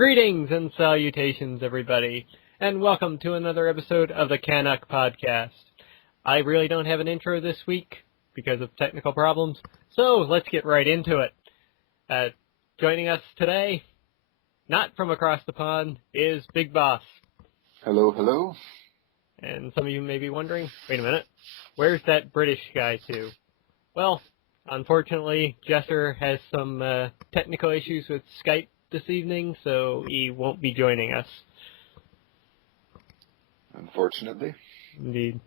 Greetings and salutations, everybody, and welcome to another episode of the CanUK podcast. I really don't have an intro this week because of technical problems, so let's get right into it. Joining us today, not from across the pond, is Big Boss. Hello, hello. And some of you may be wondering, wait a minute, where's that British guy to? Well, unfortunately, Jester has some technical issues with Skype this evening, so he won't be joining us. Unfortunately. Indeed.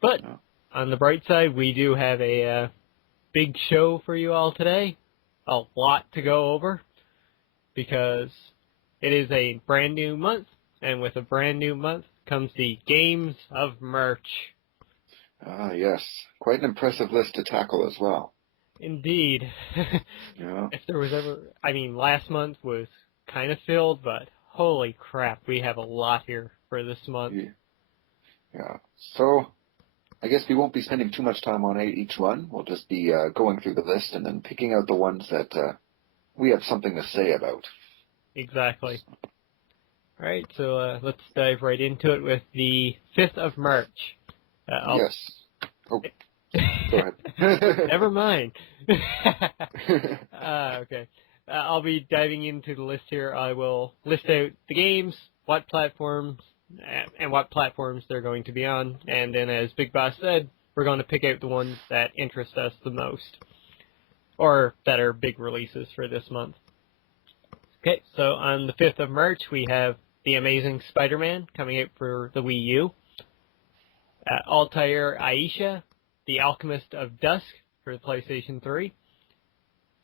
But, on the bright side, we do have a big show for you all today. A lot to go over, because it is a brand new month, and with a brand new month comes the Games of Merch. Ah, yes. Quite an impressive list to tackle as well. Indeed. Yeah. If there was ever... last month was kind of filled, but holy crap, we have a lot here for this month. Yeah. So, I guess we won't be spending too much time on each one. We'll just be going through the list and then picking out the ones that we have something to say about. Exactly. Alright, so let's dive right into it with the 5th of March. Yes. Oh, go ahead. Never mind. Okay. I'll be diving into the list here. I will list out the games, what platforms, and what platforms they're going to be on. And then, as Big Boss said, we're going to pick out the ones that interest us the most, or that are big releases for this month. Okay, so on the 5th of March, we have The Amazing Spider-Man coming out for the Wii U. Altair Aisha, The Alchemist of Dusk for the PlayStation 3.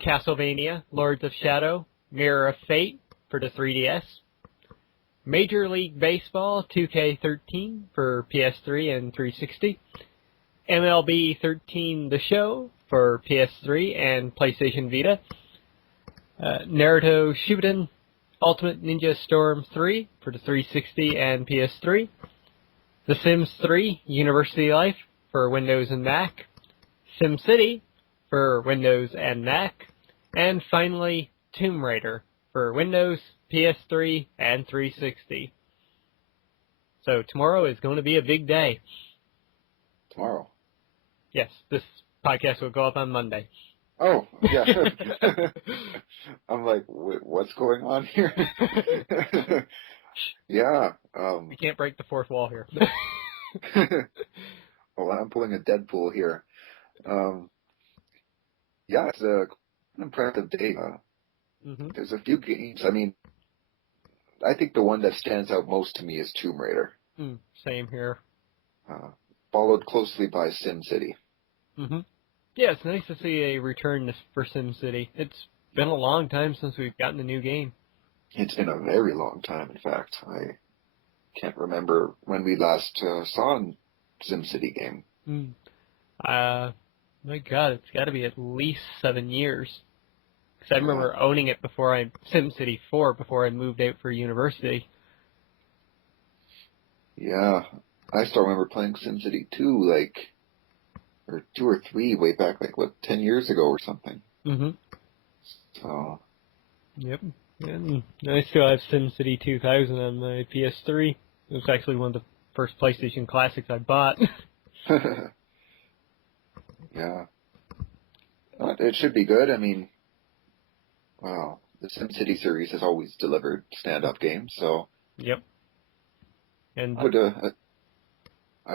Castlevania, Lords of Shadow, Mirror of Fate for the 3DS. Major League Baseball 2K13 for PS3 and 360. MLB 13 The Show for PS3 and PlayStation Vita. Naruto Shippuden Ultimate Ninja Storm 3 for the 360 and PS3. The Sims 3 University Life for Windows and Mac. SimCity for Windows and Mac. And finally, Tomb Raider for Windows, PS3, and 360. So tomorrow is going to be a big day. Tomorrow? Yes, this podcast will go up on Monday. Oh, yeah. I'm like, what's going on here? Yeah. We can't break the fourth wall here. Well, I'm pulling a Deadpool here. Yeah, it's an impressive day. There's a few games. I think the one that stands out most to me is Tomb Raider. Same here. Followed closely by SimCity. Yeah, it's nice to see a return for SimCity. It's been a long time since we've gotten a new game. It's been a very long time, in fact. I can't remember when we last saw a SimCity game. My God, it's got to be at least 7 years. Because I remember owning it SimCity 4 before I moved out for university. Yeah, I still remember playing SimCity 2, or 2 or 3 way back, 10 years ago or something. So. Yep. And I still have SimCity 2000 on my PS3. It was actually one of the first PlayStation classics I bought. Yeah. It should be good. Wow. The SimCity series has always delivered stand-up games, so... Yep. And I would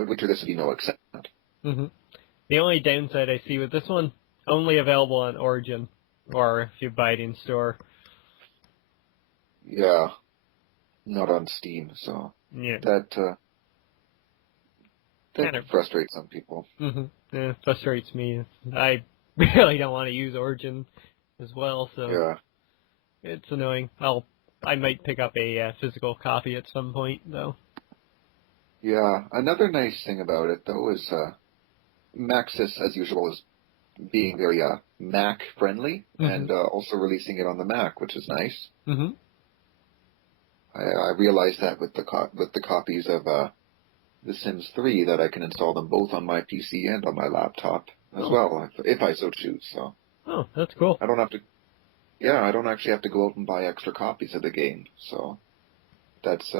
wager this would be no exception. The only downside I see with this one, only available on Origin, or if you buy it in store. Yeah. Not on Steam, so... Yeah. That kind of frustrates some people. Yeah, it frustrates me. I really don't want to use Origin as well, so... Yeah. It's annoying. I might pick up a physical copy at some point, though. Yeah. Another nice thing about it, though, is Maxis, as usual, is being very Mac-friendly, and also releasing it on the Mac, which is nice. I realized that with the copies of The Sims 3, that I can install them both on my PC and on my laptop as well, if I so choose. So. Oh, that's cool. I don't have to Yeah, I don't actually have to go out and buy extra copies of the game, so that's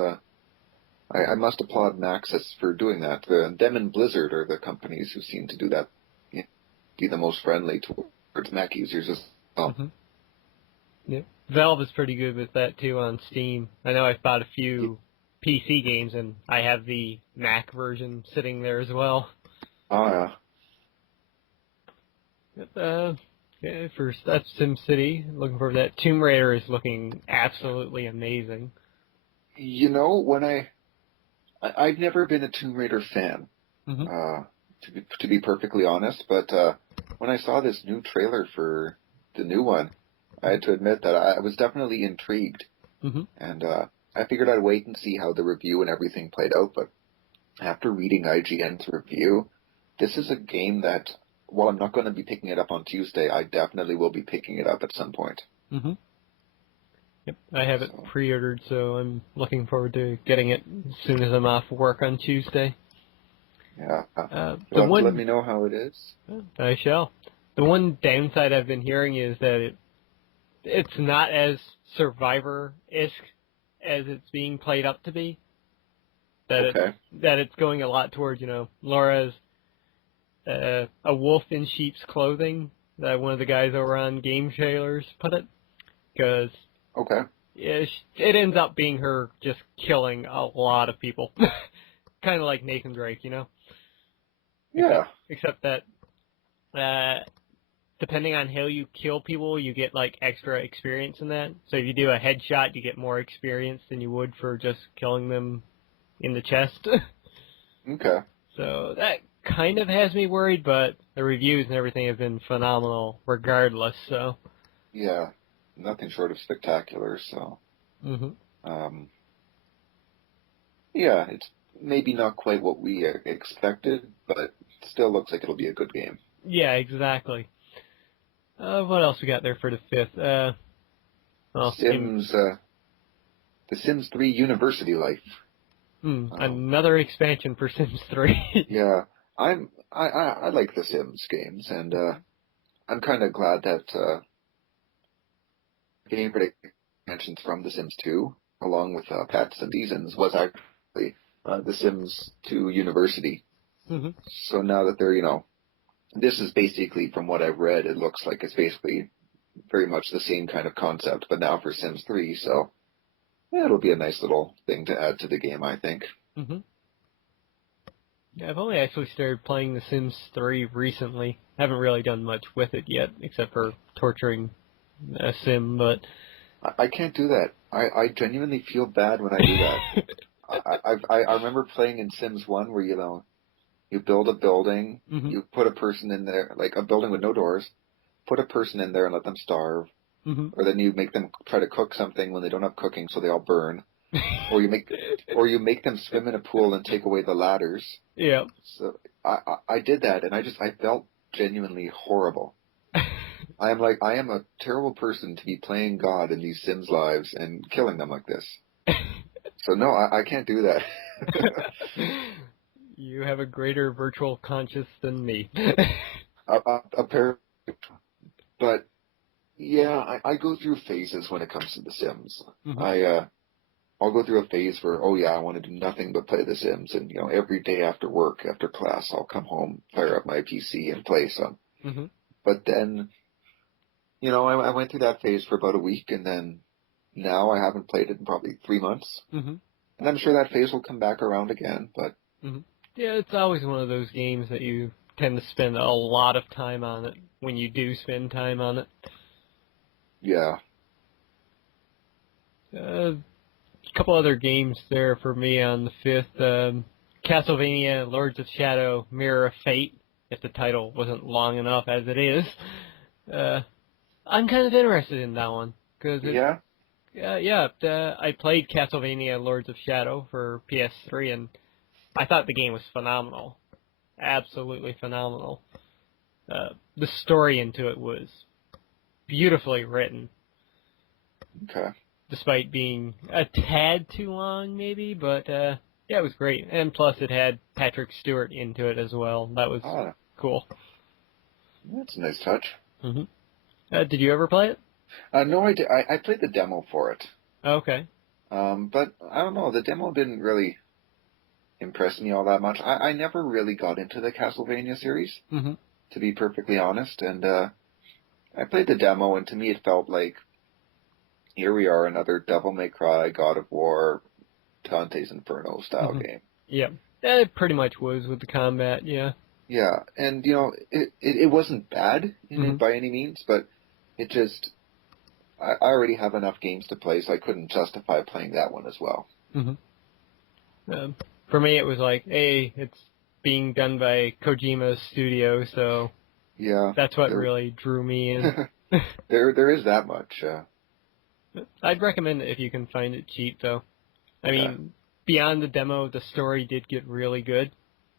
I must applaud Maxis for doing that. Them and Blizzard are the companies who seem to do that, be the most friendly towards Mac users as well. Mm-hmm. Yeah. Valve is pretty good with that too on Steam. I know I've bought a few PC games, and I have the Mac version sitting there as well. Oh, But, yeah, first, that's SimCity. Looking forward to that. Tomb Raider is looking absolutely amazing. You know, I've never been a Tomb Raider fan, Mm-hmm. to be perfectly honest, but when I saw this new trailer for the new one, I had to admit that I was definitely intrigued, Mm-hmm. and I figured I'd wait and see how the review and everything played out, but after reading IGN's review, this is a game that, while I'm not going to be picking it up on Tuesday, I definitely will be picking it up at some point. Mm-hmm. Yep, I have it pre-ordered, so I'm looking forward to getting it as soon as I'm off work on Tuesday. Yeah. You'll have to let me know how it is. I shall. The one downside I've been hearing is that it's not as Survivor-esque as it's being played up to be. That it's going a lot towards, Laura's a wolf in sheep's clothing, that one of the guys over on Game Trailers put it. Because it ends up being her just killing a lot of people. Kind of like Nathan Drake, Yeah. Except that depending on how you kill people, you get like extra experience in that. So if you do a headshot, you get more experience than you would for just killing them in the chest. Okay. So that kind of has me worried, but the reviews and everything have been phenomenal regardless, so. Yeah, nothing short of spectacular, so. Mm-hmm. Yeah, it's maybe not quite what we expected, but it still looks like it'll be a good game. Yeah, exactly. What else we got there for the 5th? The Sims 3 University Life. Another expansion for Sims 3. Yeah, I like the Sims games, and I'm kind of glad that game expansions from The Sims 2, along with Pets and Seasons, was actually The Sims 2 University. Mm-hmm. So now that they're, this is basically, from what I've read, it looks like it's basically very much the same kind of concept, but now for Sims 3, so yeah, it'll be a nice little thing to add to the game, I think. Mm-hmm. Yeah, I've only actually started playing The Sims 3 recently. Haven't really done much with it yet, except for torturing a sim, but... I can't do that. I genuinely feel bad when I do that. I remember playing in Sims 1 where, you build a building, mm-hmm. you put a person in there, like a building with no doors, put a person in there and let them starve, mm-hmm. or then you make them try to cook something when they don't have cooking, so they all burn, or you make them swim in a pool and take away the ladders. Yeah. So I did that, and I felt genuinely horrible. I am a terrible person to be playing God in these Sims lives and killing them like this. So no, I can't do that. You have a greater virtual conscience than me. Apparently, but yeah, I go through phases when it comes to The Sims. Mm-hmm. I'll go through a phase where, I want to do nothing but play The Sims, and every day after work, after class, I'll come home, fire up my PC, and play some. Mm-hmm. But then, I went through that phase for about a week, and then now I haven't played it in probably 3 months. Mm-hmm. And I'm sure that phase will come back around again, but... Mm-hmm. Yeah, it's always one of those games that you tend to spend a lot of time on it, when you do spend time on it. Yeah. A couple other games there for me on the 5th. Castlevania, Lords of Shadow, Mirror of Fate, if the title wasn't long enough as it is. I'm kind of interested in that one. I played Castlevania, Lords of Shadow for PS3, and I thought the game was phenomenal. Absolutely phenomenal. The story into it was beautifully written. Okay. Despite being a tad too long, maybe, but it was great. And plus, it had Patrick Stewart into it as well. That was cool. That's a nice touch. Mm-hmm. Did you ever play it? No, I did. I played the demo for it. Okay. But I don't know. The demo didn't really impress me all that much. I never really got into the Castlevania series, Mm-hmm. to be perfectly honest. And I played the demo, and to me, it felt like here we are, another Devil May Cry, God of War, Dante's Inferno style Mm-hmm. game. Yeah. It pretty much was with the combat, yeah. Yeah, and it wasn't bad in Mm-hmm. it by any means, but it just I already have enough games to play, so I couldn't justify playing that one as well. Mm-hmm. For me, it was like, hey, it's being done by Kojima's studio, so Yeah, that's what really drew me in. there is that much. I'd recommend it if you can find it cheap, though. I Okay. mean, beyond the demo, the story did get really good.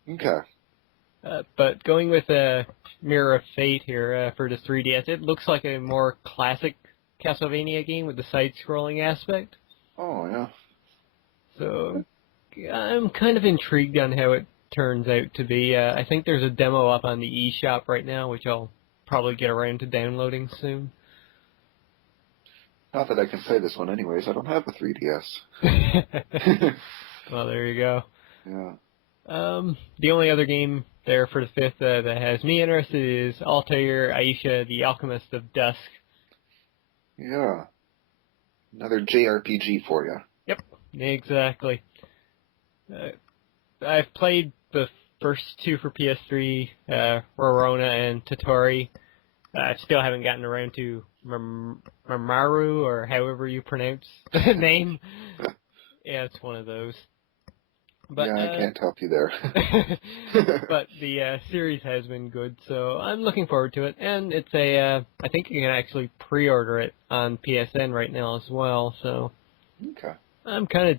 Okay. But going with Mirror of Fate here for the 3DS, it looks like a more classic Castlevania game with the side-scrolling aspect. Oh yeah. So I'm kind of intrigued on how it turns out to be. I think there's a demo up on the eShop right now, which I'll probably get around to downloading soon. Not that I can play this one anyways. I don't have a 3DS. Well, there you go. Yeah. The only other game there for the 5th that has me interested is Altair Aisha, the Alchemist of Dusk. Yeah. Another JRPG for you. Yep, exactly. I've played the first two for PS3, Rorona and Totori. I still haven't gotten around to Mamaru, or however you pronounce the name. Yeah, it's one of those. But, yeah, I can't help you there. but the series has been good, so I'm looking forward to it. And it's I think you can actually pre-order it on PSN right now as well, so Okay. I'm kind of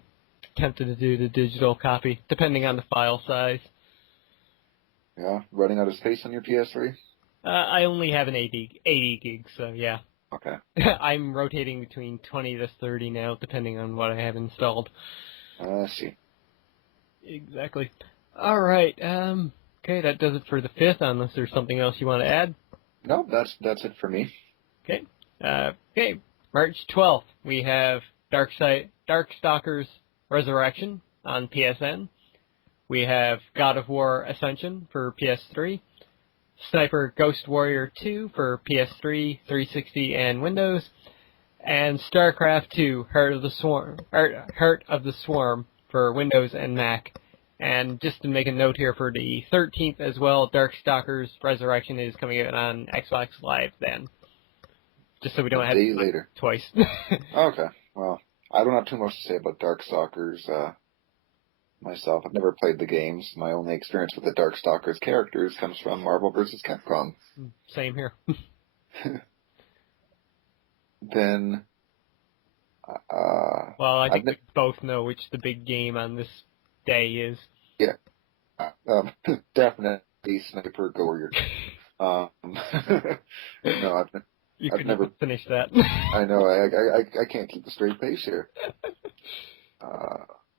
tempted to do the digital copy, depending on the file size. Yeah. Running out of space on your PS3? I only have an 80 gigs, so yeah. Okay. I'm rotating between 20 to 30 now, depending on what I have installed. I see. Exactly. All right. Okay, that does it for the 5th, unless there's something else you want to add. No, that's it for me. Okay. Okay. March 12th, we have Darkstalkers Resurrection on PSN. We have God of War Ascension for PS3. Sniper Ghost Warrior 2 for PS3, 360, and Windows. And StarCraft 2 Heart of the Swarm for Windows and Mac. And just to make a note here for the 13th as well, Darkstalkers Resurrection is coming out on Xbox Live then. Just so we don't have A day to later. twice. Okay. Well, I don't have too much to say about Darkstalkers myself. I've never played the games. My only experience with the Darkstalkers characters comes from Marvel vs. Capcom. Same here. Then, Well, I think we both know which the big game on this day is. Yeah. Definitely Sniper Warrior. No, I've never finished that. I know. I can't keep a straight face here.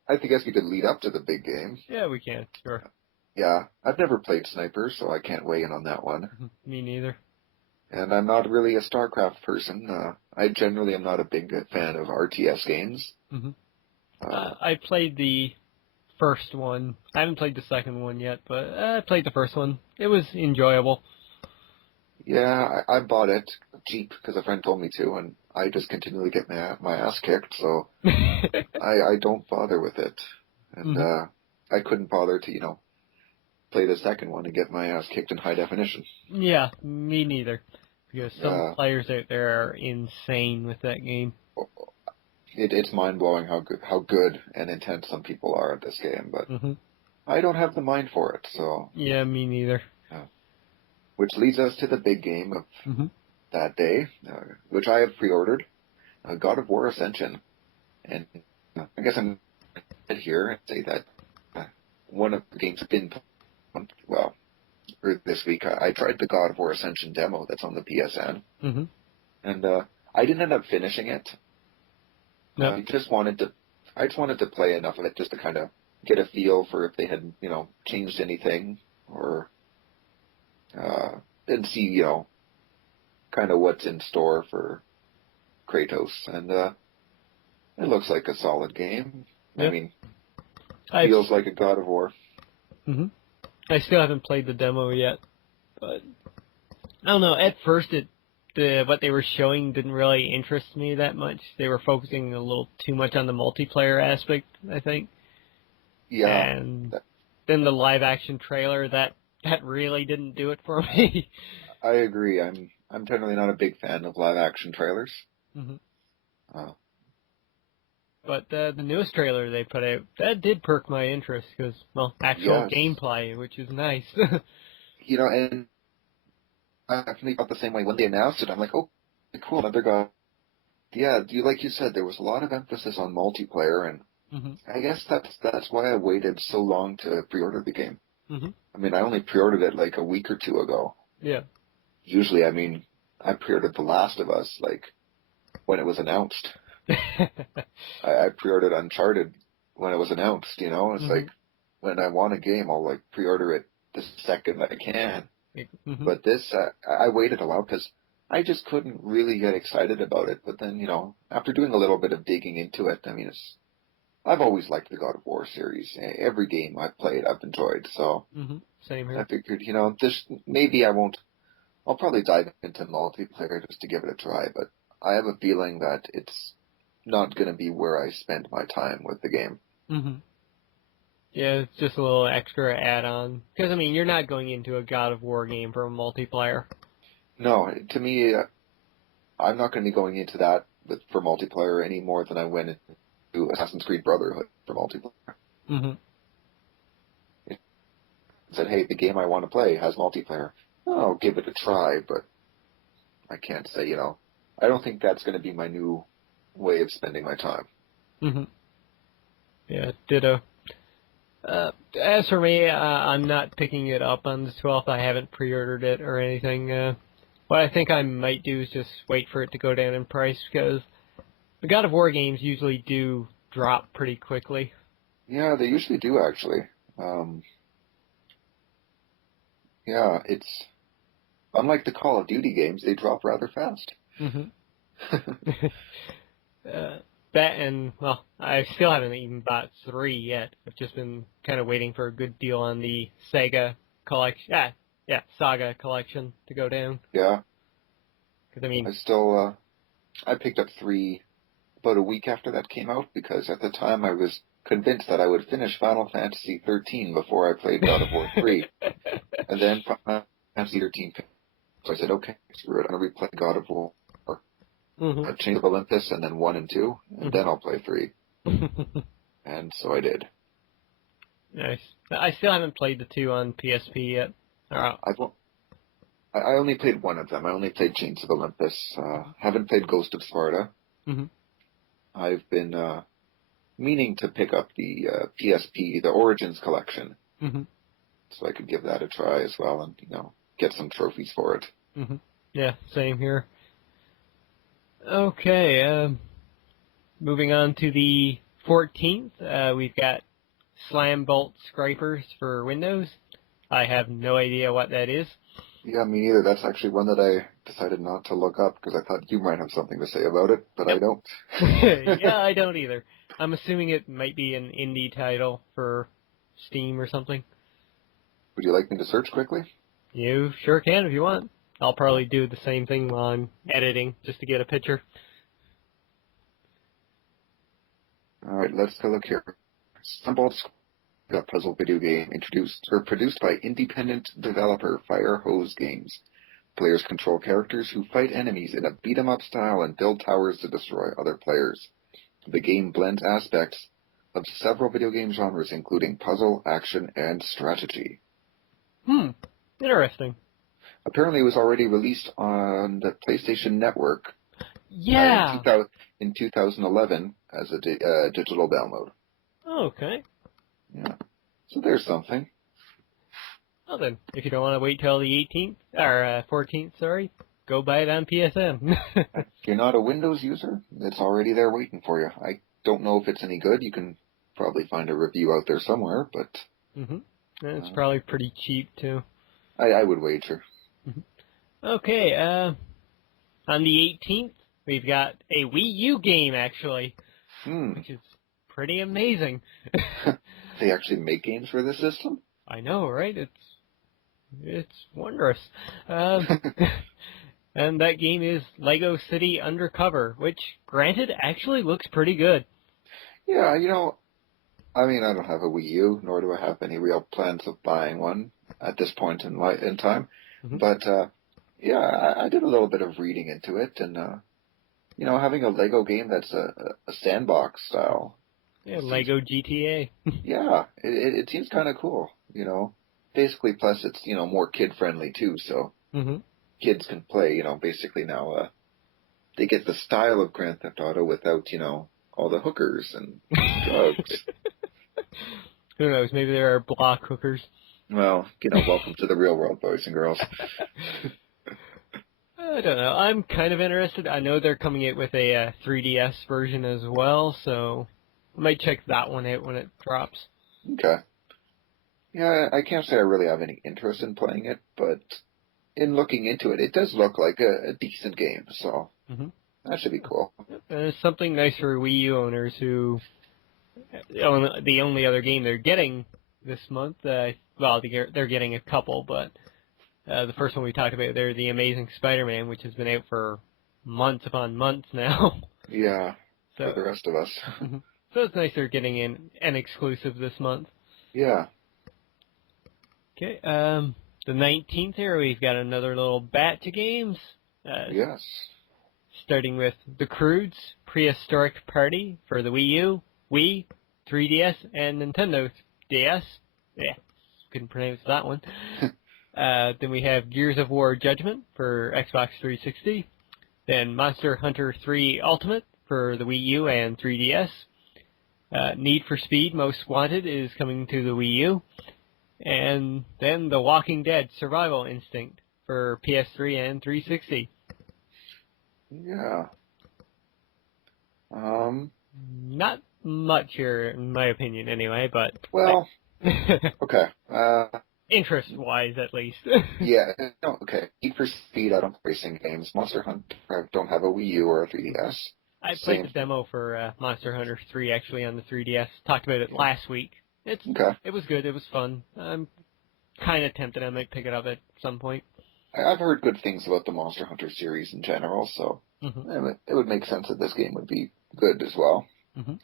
I guess we could lead up to the big game. Yeah, we can. Sure. Yeah, I've never played Sniper, so I can't weigh in on that one. Me neither. And I'm not really a StarCraft person. I generally am not a big fan of RTS games. Mm-hmm. I played the first one. I haven't played the second one yet, but I played the first one. It was enjoyable. Yeah, I bought it cheap because a friend told me to, and I just continually get my ass kicked, so I don't bother with it. And I couldn't bother to, play the second one and get my ass kicked in high definition. Yeah, me neither. Because some players out there are insane with that game. It's mind-blowing how good and intense some people are at this game, but I don't have the mind for it, so... Yeah, me neither. Which leads us to the big game of that day, which I have pre-ordered, God of War Ascension. And I guess I'm here and say that one of the games I've been this week, I tried the God of War Ascension demo that's on the PSN, and I didn't end up finishing it. No. I just wanted to play enough of it just to kind of get a feel for if they had, changed anything or and see, kind of what's in store for Kratos, and it looks like a solid game. Yep. I mean, feels like a God of War. Mm-hmm. I still haven't played the demo yet, but I don't know. At first, what they were showing didn't really interest me that much. They were focusing a little too much on the multiplayer aspect, I think. Yeah. And then the live action trailer that really didn't do it for me. I agree. I'm generally not a big fan of live action trailers. Mm-hmm. Oh. But the newest trailer they put out, that did perk my interest because, well, actual gameplay, which is nice. You know, and I definitely felt the same way when they announced it. I'm like, oh, cool, another God. Yeah, like you said, there was a lot of emphasis on multiplayer, and mm-hmm. I guess that's why I waited so long to pre-order the game. Mm-hmm. I mean, I only pre-ordered it like a week or two ago. Yeah. Usually, I mean, I pre-ordered The Last of Us like when it was announced. I pre-ordered Uncharted when it was announced. You know, it's like when I want a game, I'll like pre-order it the second that I can. Mm-hmm. But this, I waited a while because I just couldn't really get excited about it. But then, you know, after doing a little bit of digging into it, I mean, I've always liked the God of War series. Every game I've played, I've enjoyed. So Same here. I figured, you know, I'll probably dive into multiplayer just to give it a try. But I have a feeling that it's not going to be where I spend my time with the game. Mm-hmm. Yeah, it's just a little extra add-on. Because, I mean, you're not going into a God of War game for a multiplayer. No, to me, I'm not going to be going into that for multiplayer any more than I went into Assassin's Creed Brotherhood for multiplayer. Mm-hmm. It said, hey, the game I want to play has multiplayer. I'll give it a try, but I can't say, you know, I don't think that's going to be my new way of spending my time. Mm-hmm. Yeah, ditto. As for me, I'm not picking it up on the 12th. I haven't pre-ordered it or anything. What I think I might do is just wait for it to go down in price because the God of War games usually do drop pretty quickly. Yeah, they usually do, actually. Yeah, it's unlike the Call of Duty games, they drop rather fast. Mm-hmm. That and, well, I still haven't even bought 3 yet. I've just been kind of waiting for a good deal on the Sega collection. Saga collection to go down. Yeah. Because, I mean... I picked up 3 about a week after that came out because at the time I was convinced that I would finish Final Fantasy 13 before I played God of War 3. And then Final Fantasy 13, so I said, okay, screw it, I'm going to replay God of War. Chains of Olympus, and then 1 and 2, and then I'll play 3. And so I did. Nice. I still haven't played the 2 on PSP yet. I only played 1 of them. I only played Chains of Olympus. Haven't played Ghost of Sparta. I've been meaning to pick up the PSP, the Origins collection, so I could give that a try as well, and, you know, get some trophies for it. Yeah, same here. Okay, moving on to the 14th, we've got Slam Bolt Scrapers for Windows. I have no idea what that is. Yeah, me neither. That's actually one that I decided not to look up because I thought you might have something to say about it, but I don't. Yeah, I don't either. I'm assuming it might be an indie title for Steam or something. Would you like me to search quickly? You sure can if you want. I'll probably do the same thing while I'm editing, just to get a picture. All right, let's go look here. Slam Bolt a puzzle video game produced by independent developer Fire Hose Games. Players control characters who fight enemies in a beat-em-up style and build towers to destroy other players. The game blends aspects of several video game genres, including puzzle, action, and strategy. Interesting. Apparently it was already released on the PlayStation Network in 2011 as a digital download. Okay. Yeah. So there's something. Well then, if you don't want to wait till the 18th, or 14th, go buy it on PSN. If you're not a Windows user, it's already there waiting for you. I don't know if it's any good. You can probably find a review out there somewhere, but... And it's probably pretty cheap, too. I would wager. Okay, on the 18th, we've got a Wii U game, actually, which is pretty amazing. They actually make games for this system? I know, right? It's wondrous. And that game is Lego City Undercover, which, granted, actually looks pretty good. Yeah, I mean, I don't have a Wii U, nor do I have any real plans of buying one at this point in time. Mm-hmm. But, yeah, I did a little bit of reading into it, and, having a Lego game that's a sandbox style. Yeah, Lego GTA. Yeah, it seems kind of cool, Basically, plus it's, more kid-friendly, too, so kids can play, basically now, they get the style of Grand Theft Auto without, all the hookers and drugs. Who knows? Maybe there are block hookers. Well, welcome to the real world, boys and girls. I don't know. I'm kind of interested. I know they're coming out with a 3DS version as well, so I might check that one out when it drops. Okay. Yeah, I can't say I really have any interest in playing it, but in looking into it, it does look like a decent game, so that should be cool. It's something nice for Wii U owners who, the only other game they're getting this month, well, they're getting a couple, but the first one we talked about there, The Amazing Spider-Man, which has been out for months upon months now. Yeah, so, for the rest of us. So it's nice they're getting an exclusive this month. Yeah. Okay, the 19th here, we've got another little batch of games. Yes. Starting with The Croods Prehistoric Party for the Wii U, Wii, 3DS, and Nintendo DS. Yeah, couldn't pronounce that one. Then we have Gears of War Judgment for Xbox 360. Then Monster Hunter 3 Ultimate for the Wii U and 3DS. Need for Speed Most Wanted is coming to the Wii U. And then The Walking Dead Survival Instinct for PS3 and 360. Yeah. Not much here, in my opinion, anyway, but... Well, okay. Interest-wise, at least. Yeah, no, okay. Need for Speed, I don't play racing games. Monster Hunter, I don't have a Wii U or a 3DS. I played the demo for Monster Hunter 3, actually, on the 3DS. Talked about it last week. It was good. It was fun. I'm kind of tempted I might pick it up at some point. I've heard good things about the Monster Hunter series in general, so it would make sense that this game would be good as well. I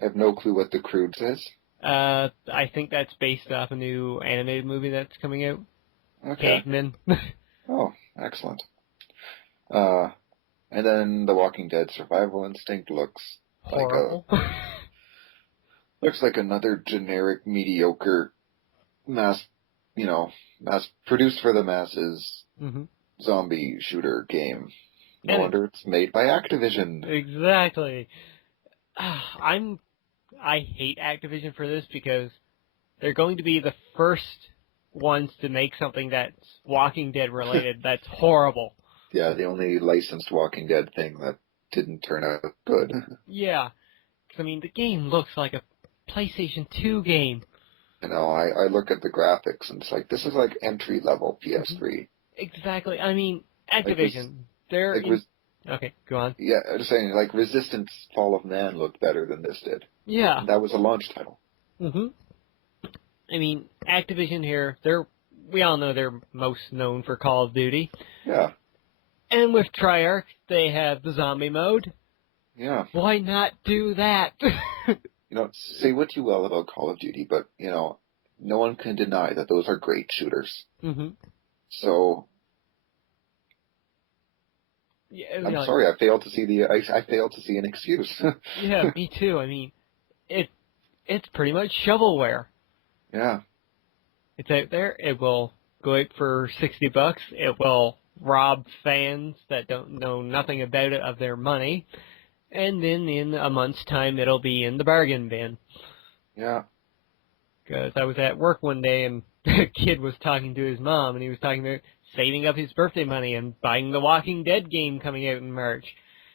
have no clue what The Croods is. I think that's based off a new animated movie that's coming out. Okay. Cavemen. Oh, excellent. And then The Walking Dead Survival Instinct looks horrible. Looks like another generic, mediocre, mass produced for the masses zombie shooter game. No wonder it's made by Activision. Exactly. I hate Activision for this because they're going to be the first ones to make something that's Walking Dead related that's horrible. Yeah, the only licensed Walking Dead thing that didn't turn out good. Yeah. I mean, the game looks like a PlayStation 2 game. I look at the graphics and it's like, this is like entry-level PS3. Exactly. I mean, Activision, okay, go on. Yeah, I'm just saying, like, Resistance Fall of Man looked better than this did. Yeah. And that was a launch title. I mean, Activision here, we all know they're most known for Call of Duty. Yeah. And with Treyarch, they have the zombie mode. Yeah. Why not do that? Say what you will about Call of Duty, but, no one can deny that those are great shooters. So, yeah, I'm sorry, I failed to see an excuse. Yeah, me too. I mean, it's pretty much shovelware. Yeah. It's out there. It will go out for $60. It will rob fans that don't know nothing about it of their money. And then in a month's time, it'll be in the bargain bin. Yeah. Because I was at work one day, and a kid was talking to his mom, and he was talking about saving up his birthday money and buying the Walking Dead game coming out in March.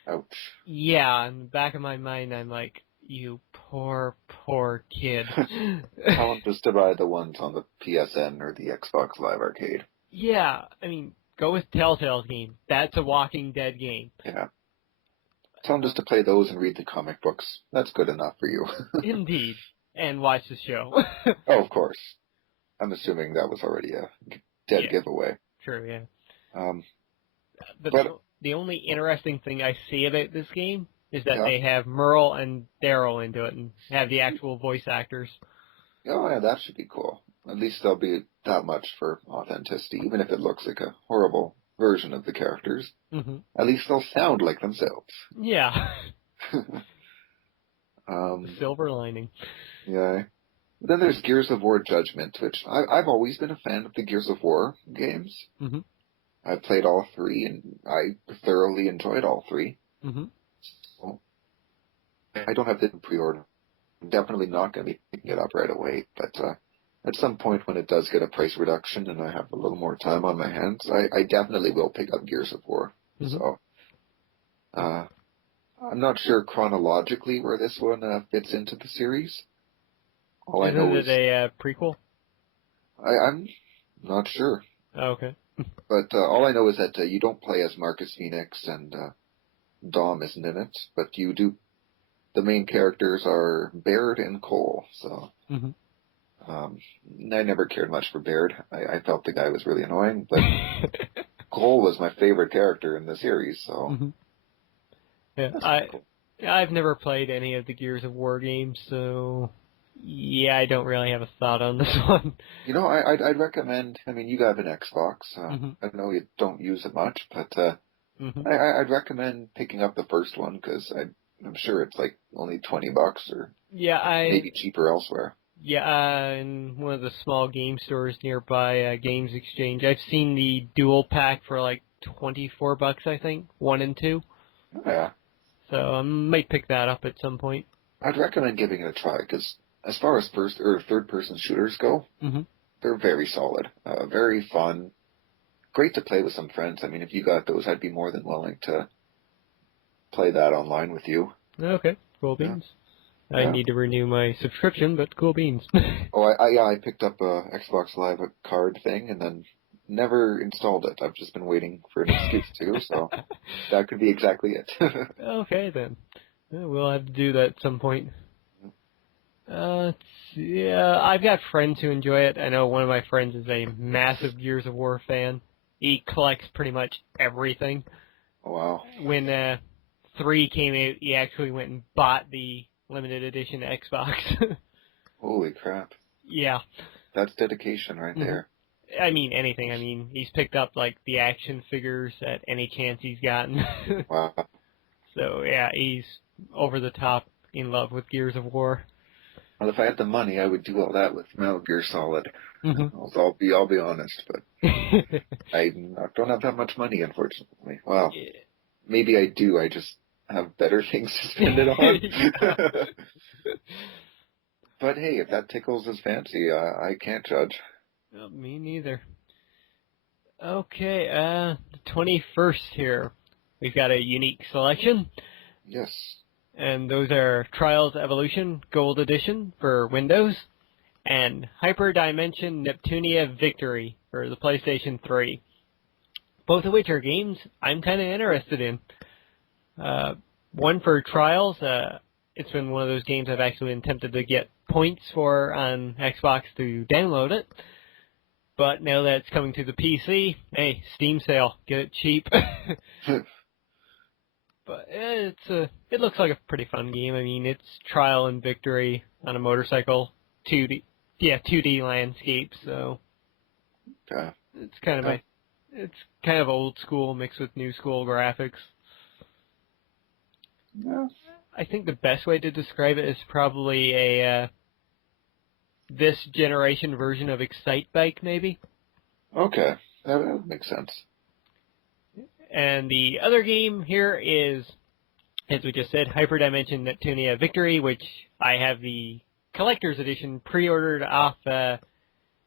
Ouch. Yeah, in the back of my mind, I'm like, you poor, poor kid. Tell him just to buy the ones on the PSN or the Xbox Live Arcade. Yeah, I mean, go with Telltale's game. That's a Walking Dead game. Yeah. Tell them just to play those and read the comic books. That's good enough for you. Indeed. And watch the show. Oh, of course. I'm assuming that was already a dead giveaway. True, yeah. But the only interesting thing I see about this game is that yeah. they have Merle and Daryl into it and have the actual voice actors. Oh, yeah, that should be cool. At least there'll be that much for authenticity, even if it looks like a horrible version of the characters. Mm-hmm. At least they'll sound like themselves. Yeah. Silver lining. Yeah. Then there's Gears of War Judgment, which I've always been a fan of the Gears of War games. Mm-hmm. I've played all three, and I thoroughly enjoyed all three. Mm-hmm. So I don't have the pre-order. I'm definitely not going to be picking it up right away, but at some point when it does get a price reduction and I have a little more time on my hands, I definitely will pick up Gears of War. Mm-hmm. So I'm not sure chronologically where this one fits into the series. All I know is a prequel? I'm not sure. Oh, okay. But all I know is that you don't play as Marcus Phoenix, and Dom isn't in it, but you do. The main characters are Baird and Cole, so mm-hmm. I never cared much for Baird. I felt the guy was really annoying, but Cole was my favorite character in the series, so... Mm-hmm. Yeah, cool. I've never played any of the Gears of War games, so... Yeah, I don't really have a thought on this one. You know, I'd recommend... I mean, you have an Xbox. Mm-hmm. I know you don't use it much, but mm-hmm. I'd recommend picking up the first one, because I'm sure it's like only $20 or maybe cheaper elsewhere. Yeah, in one of the small game stores nearby, Games Exchange, I've seen the dual pack for like $24, I think, 1 and 2. Yeah. So I might pick that up at some point. I'd recommend giving it a try, because as far as first or third-person shooters go, mm-hmm. they're very solid, very fun, great to play with some friends. I mean, if you got those, I'd be more than willing to play that online with you. Okay, cool beans. Yeah. I need to renew my subscription, but cool beans. I picked up a Xbox Live card thing and then never installed it. I've just been waiting for an excuse to, so that could be exactly it. Okay, then. We'll have to do that at some point. Yeah, I've got friends who enjoy it. I know one of my friends is a massive Gears of War fan. He collects pretty much everything. Oh, wow. When 3 came out, he actually went and bought the limited edition Xbox. Holy crap. Yeah. That's dedication right there. I mean, anything. I mean, he's picked up, like, the action figures at any chance he's gotten. Wow. So, yeah, he's over the top in love with Gears of War. Well, if I had the money, I would do all that with Metal Gear Solid. Mm-hmm. I'll be honest, but I don't have that much money, unfortunately. Well, maybe I do. I just have better things to spend it on. But hey, if that tickles his fancy, I can't judge. Me neither. Okay, the 21st here. We've got a unique selection. Yes. And those are Trials Evolution Gold Edition for Windows and Hyperdimension Neptunia Victory for the PlayStation 3. Both of which are games I'm kind of interested in. One for Trials, it's been one of those games I've actually been tempted to get points for on Xbox to download it. But now that it's coming to the PC, hey, Steam sale, get it cheap. But it looks like a pretty fun game. I mean, it's trial and victory on a motorcycle, 2D landscape. So it's kind of old school mixed with new school graphics. Yeah. I think the best way to describe it is probably a this generation version of Excite Bike, maybe. Okay, that makes sense. And the other game here is, as we just said, Hyperdimension Neptunia Victory, which I have the collector's edition pre-ordered off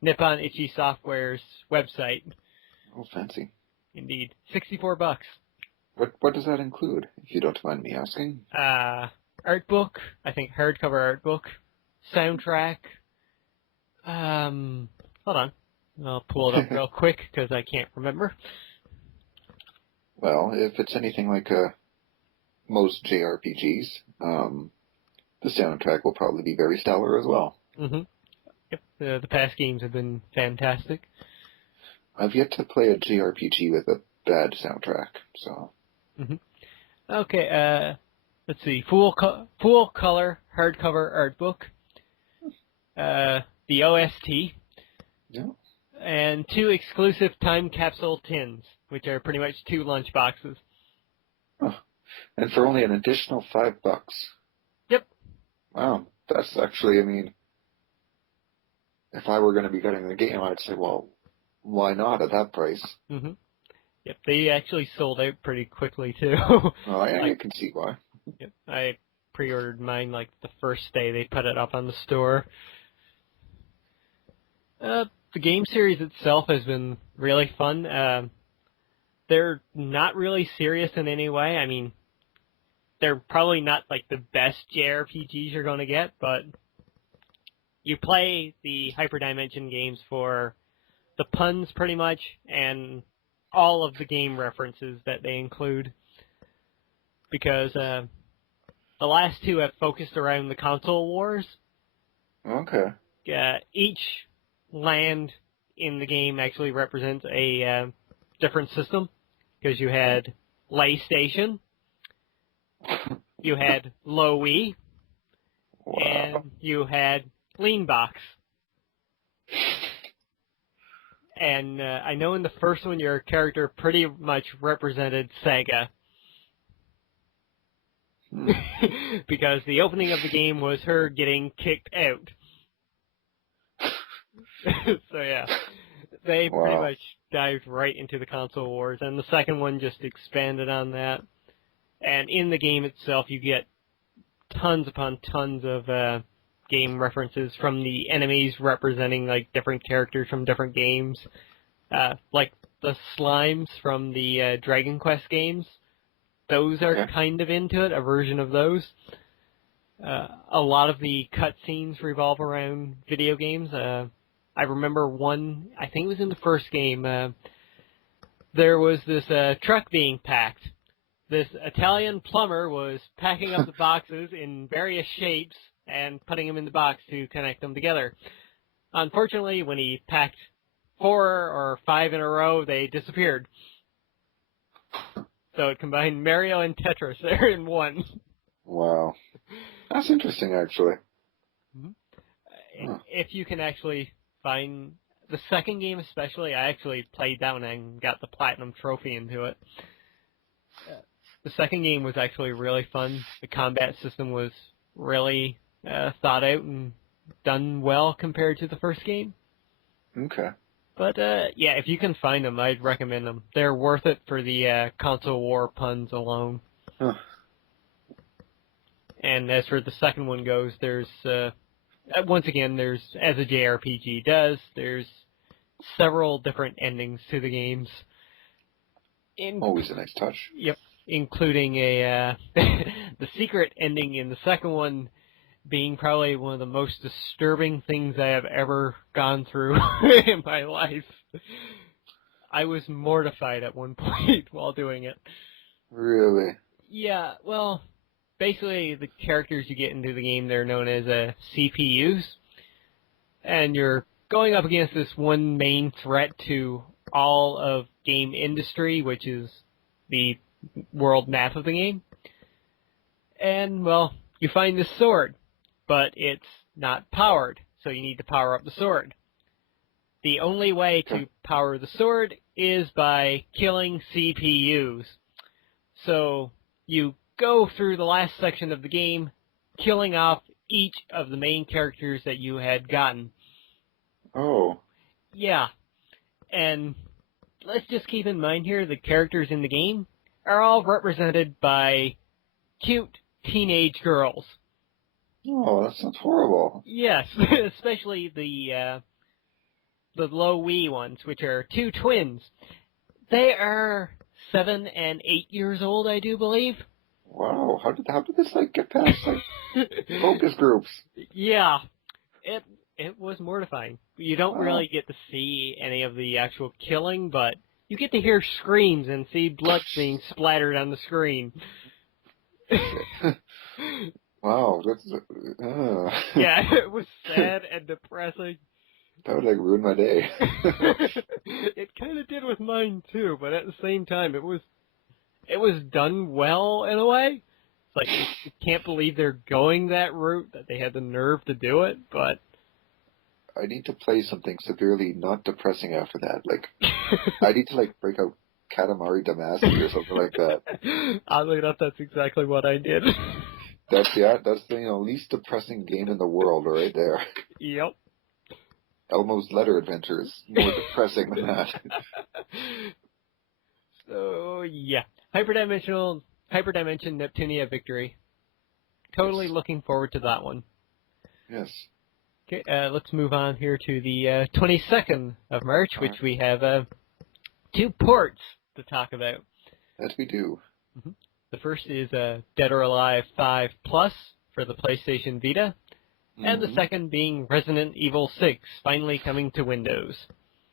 Nippon Ichi Software's website. Oh, fancy. Indeed. $64. What does that include, if you don't mind me asking? Art book, I think hardcover art book, soundtrack. Hold on. I'll pull it up real quick because I can't remember. Well, if it's anything like most JRPGs, the soundtrack will probably be very stellar as well. Mm-hmm. Yep. The past games have been fantastic. I've yet to play a JRPG with a bad soundtrack, so. Mm-hmm. Okay, let's see. Full color hardcover art book. The OST. Yeah. And 2 exclusive time capsule tins, which are pretty much 2 lunch boxes. Oh. And for only an additional $5. Yep. Wow. That's actually, I mean, if I were going to be getting the game, I'd say, well, why not at that price? Mm-hmm. Yep, they actually sold out pretty quickly, too. Oh, yeah, I can see why. Yep, I pre-ordered mine, like, the first day they put it up on the store. The game series itself has been really fun. They're not really serious in any way. I mean, they're probably not, like, the best JRPGs you're going to get, but you play the Hyperdimension games for the puns, pretty much, and all of the game references that they include. Because the last 2 have focused around the console wars. Okay. Each land in the game actually represents a different system, because you had Lay Station, you had Low Wii, Wow. and you had Lean Box. And I know in the first one your character pretty much represented Sega. Because the opening of the game was her getting kicked out. So yeah, they pretty much dived right into the console wars, and the second one just expanded on that. And in the game itself, you get tons upon tons of game references from the enemies representing like different characters from different games, like the slimes from the Dragon Quest games. Those are kind of into it, a version of those. A lot of the cutscenes revolve around video games. I remember one, I think it was in the first game, there was this truck being packed. This Italian plumber was packing up the boxes in various shapes and putting them in the box to connect them together. Unfortunately, when he packed 4 or 5 in a row, they disappeared. So it combined Mario and Tetris there in one. Wow. That's interesting, actually. If you can actually find the second game especially, I actually played that one and got the Platinum Trophy into it. The second game was actually really fun. The combat system was really thought out and done well compared to the first game. Okay. But, yeah, if you can find them, I'd recommend them. They're worth it for the console war puns alone. Huh. And as for the second one goes, there's, once again, there's, as a JRPG does, there's several different endings to the games. Always a nice touch. Yep, including a, the secret ending in the second one being probably one of the most disturbing things I have ever gone through in my life. I was mortified at one point while doing it. Really? Yeah, well, basically the characters you get into the game, they're known as CPUs, and you're going up against this one main threat to all of game industry, which is the world map of the game. And, well, you find this sword, but it's not powered, so you need to power up the sword. The only way to power the sword is by killing CPUs. So you go through the last section of the game, killing off each of the main characters that you had gotten. Oh. Yeah. And let's just keep in mind here, the characters in the game are all represented by cute teenage girls. Oh, that sounds horrible. Yes, especially the low Wii ones, which are 2 twins. They are 7 and 8 years old, I do believe. Wow, how did this get past focus groups? Yeah, it was mortifying. You don't really get to see any of the actual killing, but you get to hear screams and see blood being splattered on the screen. Shit. Wow, that's Yeah, it was sad and depressing. that would like ruin my day. It kind of did with mine too, but at the same time, it was done well in a way. It's like you can't believe they're going that route, that they had the nerve to do it, but I need to play something severely not depressing after that. Like, I need to like break out Katamari Damacy or something like that. oddly enough, that's exactly what I did. That's the least depressing game in the world right there. Yep. Elmo's Letter Adventure is more depressing than that. So yeah, Hyperdimension Neptunia Victory. Totally Yes. looking forward to that one. Yes. Okay, let's move on here to the 22nd of March, which we have 2 ports to talk about. That we do. The first is Dead or Alive 5 Plus for the PlayStation Vita, and the second being Resident Evil 6, finally coming to Windows.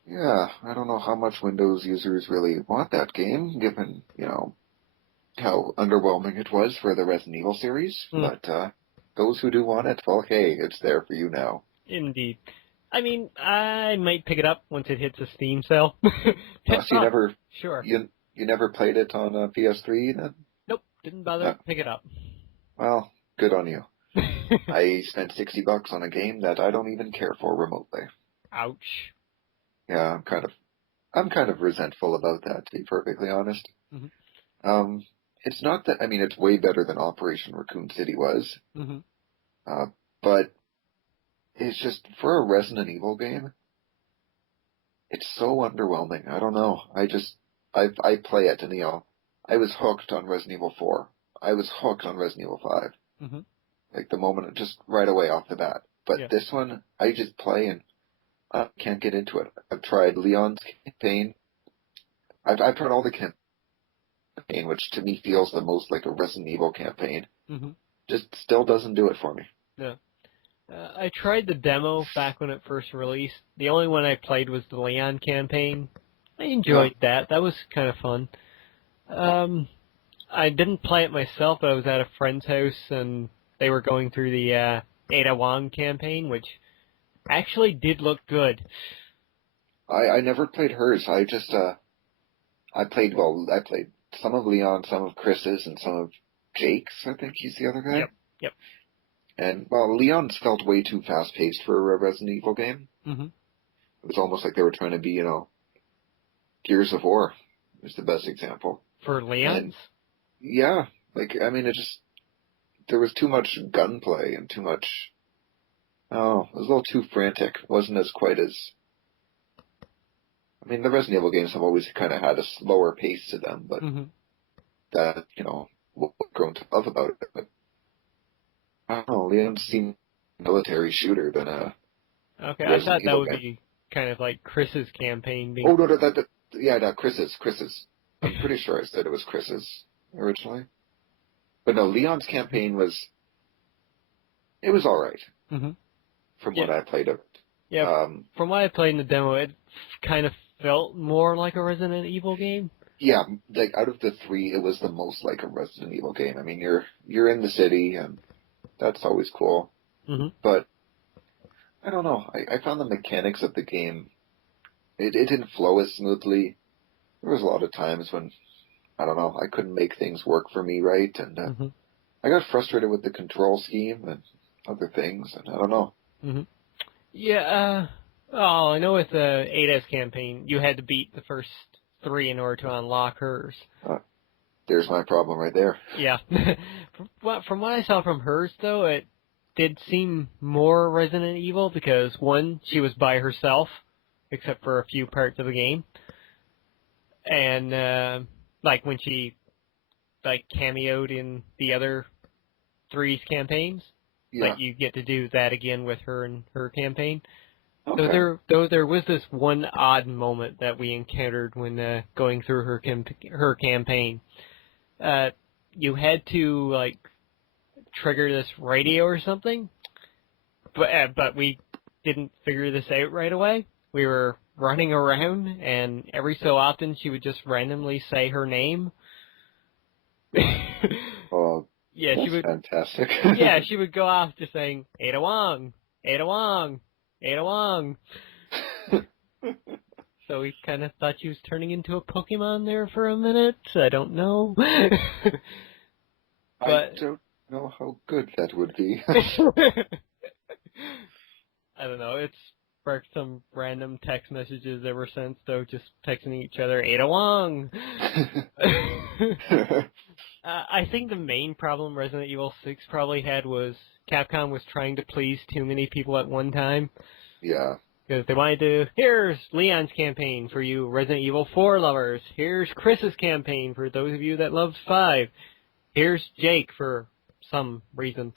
Yeah, I don't know how much Windows users really want that game, given, how underwhelming it was for the Resident Evil series. But those who do want it, well, hey, it's there for you now. Indeed. I mean, I might pick it up once it hits a Steam sale. So Sure. You never played it on PS3 then? Nope, didn't bother to pick it up. Well, good on you. I spent $60 on a game that I don't even care for remotely. Ouch. Yeah, I'm kind of resentful about that, to be perfectly honest. It's not that, I mean, it's way better than Operation Raccoon City was. But it's just, for a Resident Evil game, it's so underwhelming. I don't know. I play it and, I was hooked on Resident Evil 4. I was hooked on Resident Evil 5. Like the moment, just right away off the bat. But this one, I just play and I can't get into it. I've tried Leon's campaign. I've tried all the campaign, which to me feels the most like a Resident Evil campaign. Just still doesn't do it for me. Yeah. I tried the demo back when it first released. The only one I played was the Leon campaign. I enjoyed that. That was kind of fun. I didn't play it myself, but I was at a friend's house and they were going through the Ada Wong campaign, which actually did look good. I never played hers. I just I played some of Leon, some of Chris's, and some of Jake's. I think he's the other guy. Yep. And Leon's felt way too fast paced for a Resident Evil game. It was almost like they were trying to be, Gears of War is the best example. For Leon's? Yeah, I mean, there was too much gunplay and too much. Oh, it was a little too frantic. It wasn't as quite as. I mean, the Resident Evil games have always kind of had a slower pace to them, but that, what I've grown to love about it. But I don't know, Leon seemed a military shooter than a. Okay, I thought that would be kind of like Chris's campaign. Oh, no, Chris's. I'm pretty sure I said it was Chris's originally. But no, Leon's campaign was alright. From what I played of it. Yeah, from what I played in the demo, it kind of felt more like a Resident Evil game. Yeah, like out of the 3, it was the most like a Resident Evil game. I mean, you're in the city, and that's always cool. But I don't know. I found the mechanics of the game, it didn't flow as smoothly. There was a lot of times when, I don't know, I couldn't make things work for me right, and I got frustrated with the control scheme and other things, and I don't know. Yeah, I know with the Ada's campaign, you had to beat the first 3 in order to unlock hers. There's my problem right there. Yeah. From what I saw from hers, though, it did seem more Resident Evil because, 1, she was by herself, except for a few parts of the game. And, when she, cameoed in the other 3's campaigns. Yeah. You get to do that again with her and her campaign. Okay. Though there was this one odd moment that we encountered when going through her campaign. You had to trigger this radio or something, but we didn't figure this out right away. We were running around, and every so often she would just randomly say her name. Yeah, That's she would. fantastic. Yeah, she would go off just saying Ada Wong, Ada Wong, Ada Wong. So we kind of thought she was turning into a Pokemon there for a minute. I don't know. I don't know how good that would be. I don't know. It's sparked some random text messages ever since, though, just texting each other, Ada Wong. I think the main problem Resident Evil 6 probably had was Capcom was trying to please too many people at one time. Yeah. Because they wanted to, here's Leon's campaign for you Resident Evil 4 lovers. Here's Chris's campaign for those of you that loved 5. Here's Jake for some reason.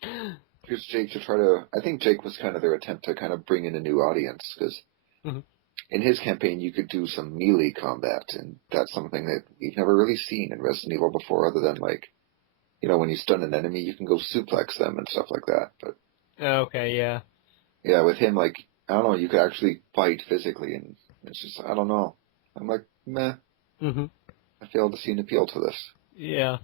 Here's Jake to try to... I think Jake was kind of their attempt to kind of bring in a new audience, because in his campaign you could do some melee combat, and that's something that you've never really seen in Resident Evil before, other than, like, you know, when you stun an enemy, you can go suplex them and stuff like that. But okay, yeah. Yeah, with him, like, I don't know, you could actually fight physically, and it's just, I don't know. I'm like, meh. I failed to see an appeal to this. Yeah.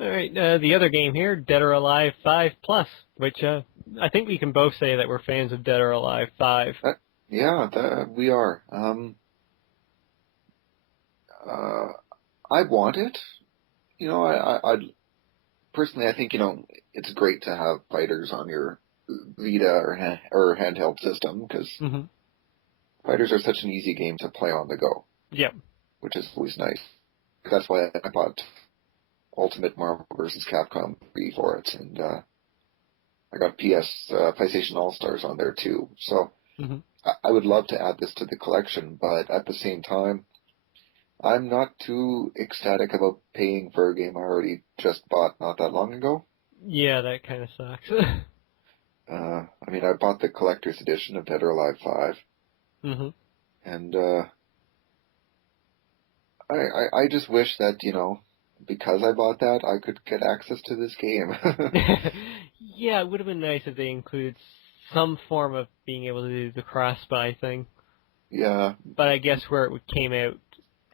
Alright, the other game here, Dead or Alive 5 Plus, which I think we can both say that we're fans of Dead or Alive 5. Yeah, we are. I want it. You know, I'd personally, I think, you know, it's great to have fighters on your Vita or handheld system, because fighters are such an easy game to play on the go. Yep. Which is always nice. That's why I bought Ultimate Marvel vs. Capcom 3 for it, and I got PlayStation All-Stars on there too. So I would love to add this to the collection, but at the same time, I'm not too ecstatic about paying for a game I already just bought not that long ago. Yeah, that kind of sucks. I mean, I bought the collector's edition of Dead or Alive 5. And I just wish that, you know, because I bought that, I could get access to this game. Yeah, it would have been nice if they included some form of being able to do the cross-buy thing. Yeah. But I guess where it came out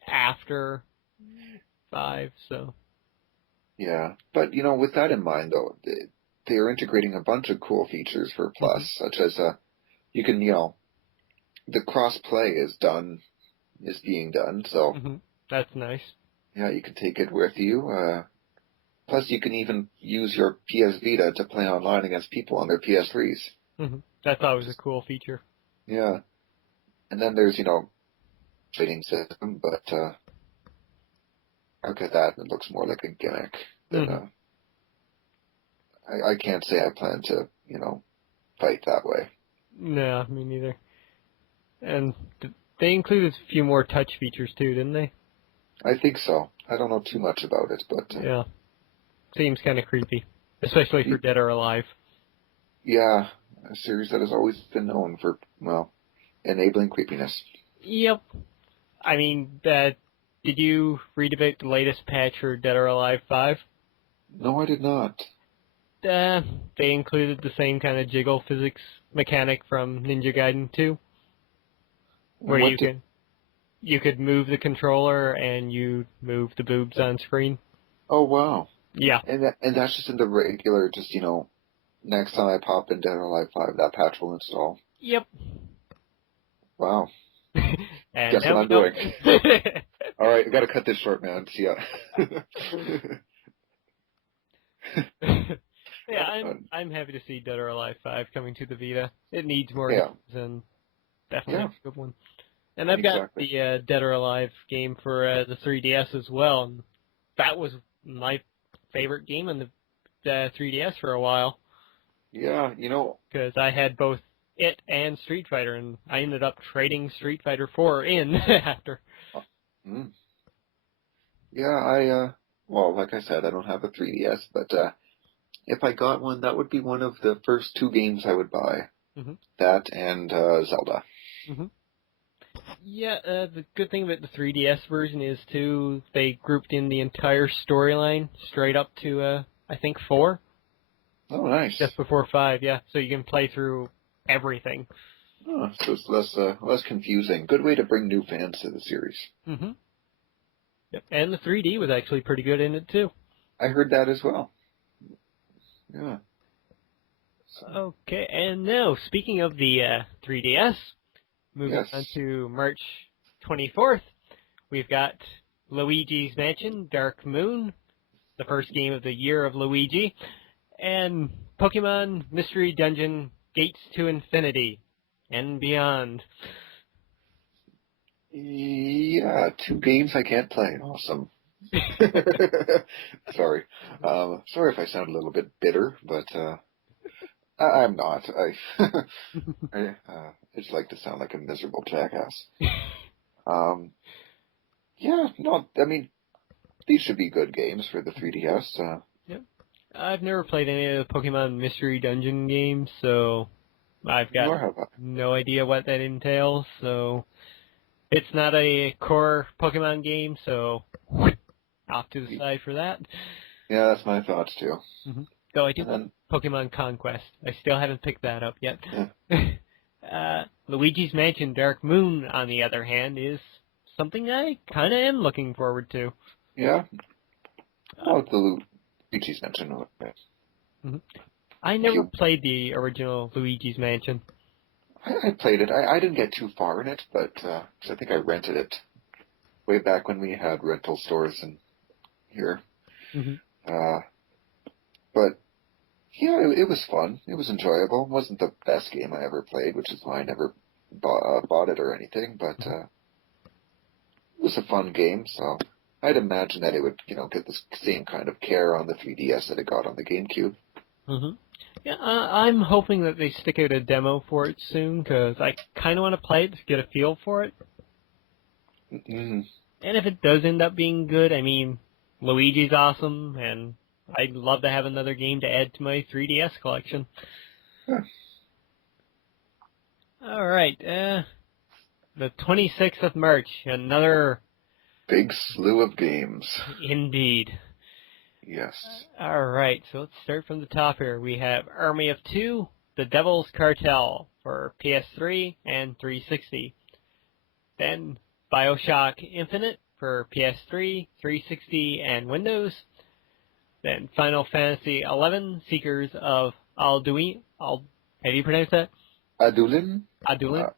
after 5, so... Yeah, but, you know, with that in mind, though, they are integrating a bunch of cool features for Plus, such as, you can, you know, the cross-play is being done, so... That's nice. Yeah, you can take it with you. Plus, you can even use your PS Vita to play online against people on their PS3s. That's always a cool feature. Yeah. And then there's, you know, trading system, but look at that, it looks more like a gimmick than I can't say I plan to, you know, fight that way. No, me neither. And they included a few more touch features too, didn't they? I think so. I don't know too much about it, but... yeah. Seems kind of creepy. Especially for Dead or Alive. Yeah, a series that has always been known for, well, enabling creepiness. Yep. I mean, did you read about the latest patch for Dead or Alive 5? No, I did not. They included the same kind of jiggle physics mechanic from Ninja Gaiden 2. Where you could move the controller and you move the boobs on screen. Oh, wow. Yeah. And that's just in the regular, just, you know, next time I pop in Dead or Alive 5, that patch will install. Yep. Wow. And guess what I'm doing. All right, I gotta cut this short, man. See ya. Yeah, I'm happy to see Dead or Alive 5 coming to the Vita. It needs more games, and definitely a good one. And I've got the Dead or Alive game for the 3DS as well. And that was my favorite game on the 3DS for a while. Yeah, you know... because I had both it and Street Fighter, and I ended up trading Street Fighter 4 in after. Yeah, well, like I said, I don't have a 3DS, but if I got one, that would be one of the first 2 games I would buy. That and Zelda. Yeah, the good thing about the 3DS version is, too, they grouped in the entire storyline straight up to, I think, 4. Oh, nice. Just before 5, yeah. So you can play through everything. Oh, so it's less confusing. Good way to bring new fans to the series. Yep. And the 3D was actually pretty good in it, too. I heard that as well. Yeah. So, Okay, and now, speaking of the 3DS, moving yes. on to March 24th, we've got Luigi's Mansion Dark Moon, the first game of the year of Luigi, and Pokemon Mystery Dungeon Gates to Infinity and Beyond. Yeah, 2 games I can't play. Awesome. Sorry. Sorry if I sound a little bit bitter, but I'm not. I just like to sound like a miserable jackass. Um, yeah, no, I mean, these should be good games for the 3DS. Yep. I've never played any of the Pokemon Mystery Dungeon games, so I've got Nor have I. no idea what that entails, so it's not a core Pokemon game, so off to the side for that. Yeah, that's my thoughts too. Mm-hmm. Though I do And then, Pokemon Conquest. I still haven't picked that up yet. yeah. Luigi's Mansion Dark Moon, on the other hand, is something I kind of am looking forward to. Yeah. Well, the Luigi's Mansion. Mm-hmm. I never played the original Luigi's Mansion. I played it. I didn't get too far in it, but 'cause I think I rented it way back when we had rental stores in here. Mm-hmm. But yeah, it was fun. It was enjoyable. It wasn't the best game I ever played, which is why I never bought it or anything. But it was a fun game, so I'd imagine that it would, get the same kind of care on the 3DS that it got on the GameCube. Mm-hmm. Yeah, I'm hoping that they stick out a demo for it soon, because I kind of want to play it to get a feel for it. Mm-hmm. And if it does end up being good, I mean, Luigi's awesome, and I'd love to have another game to add to my 3DS collection. Yeah. All right, the 26th of March, another... Big slew of games. Indeed. Yes. All right, so let's start from the top here. We have Army of Two, The Devil's Cartel for PS3 and 360. Then BioShock Infinite for PS3, 360, and Windows. Then Final Fantasy XI, Seekers of Alduin. How do you pronounce that? Adulin? Adulin?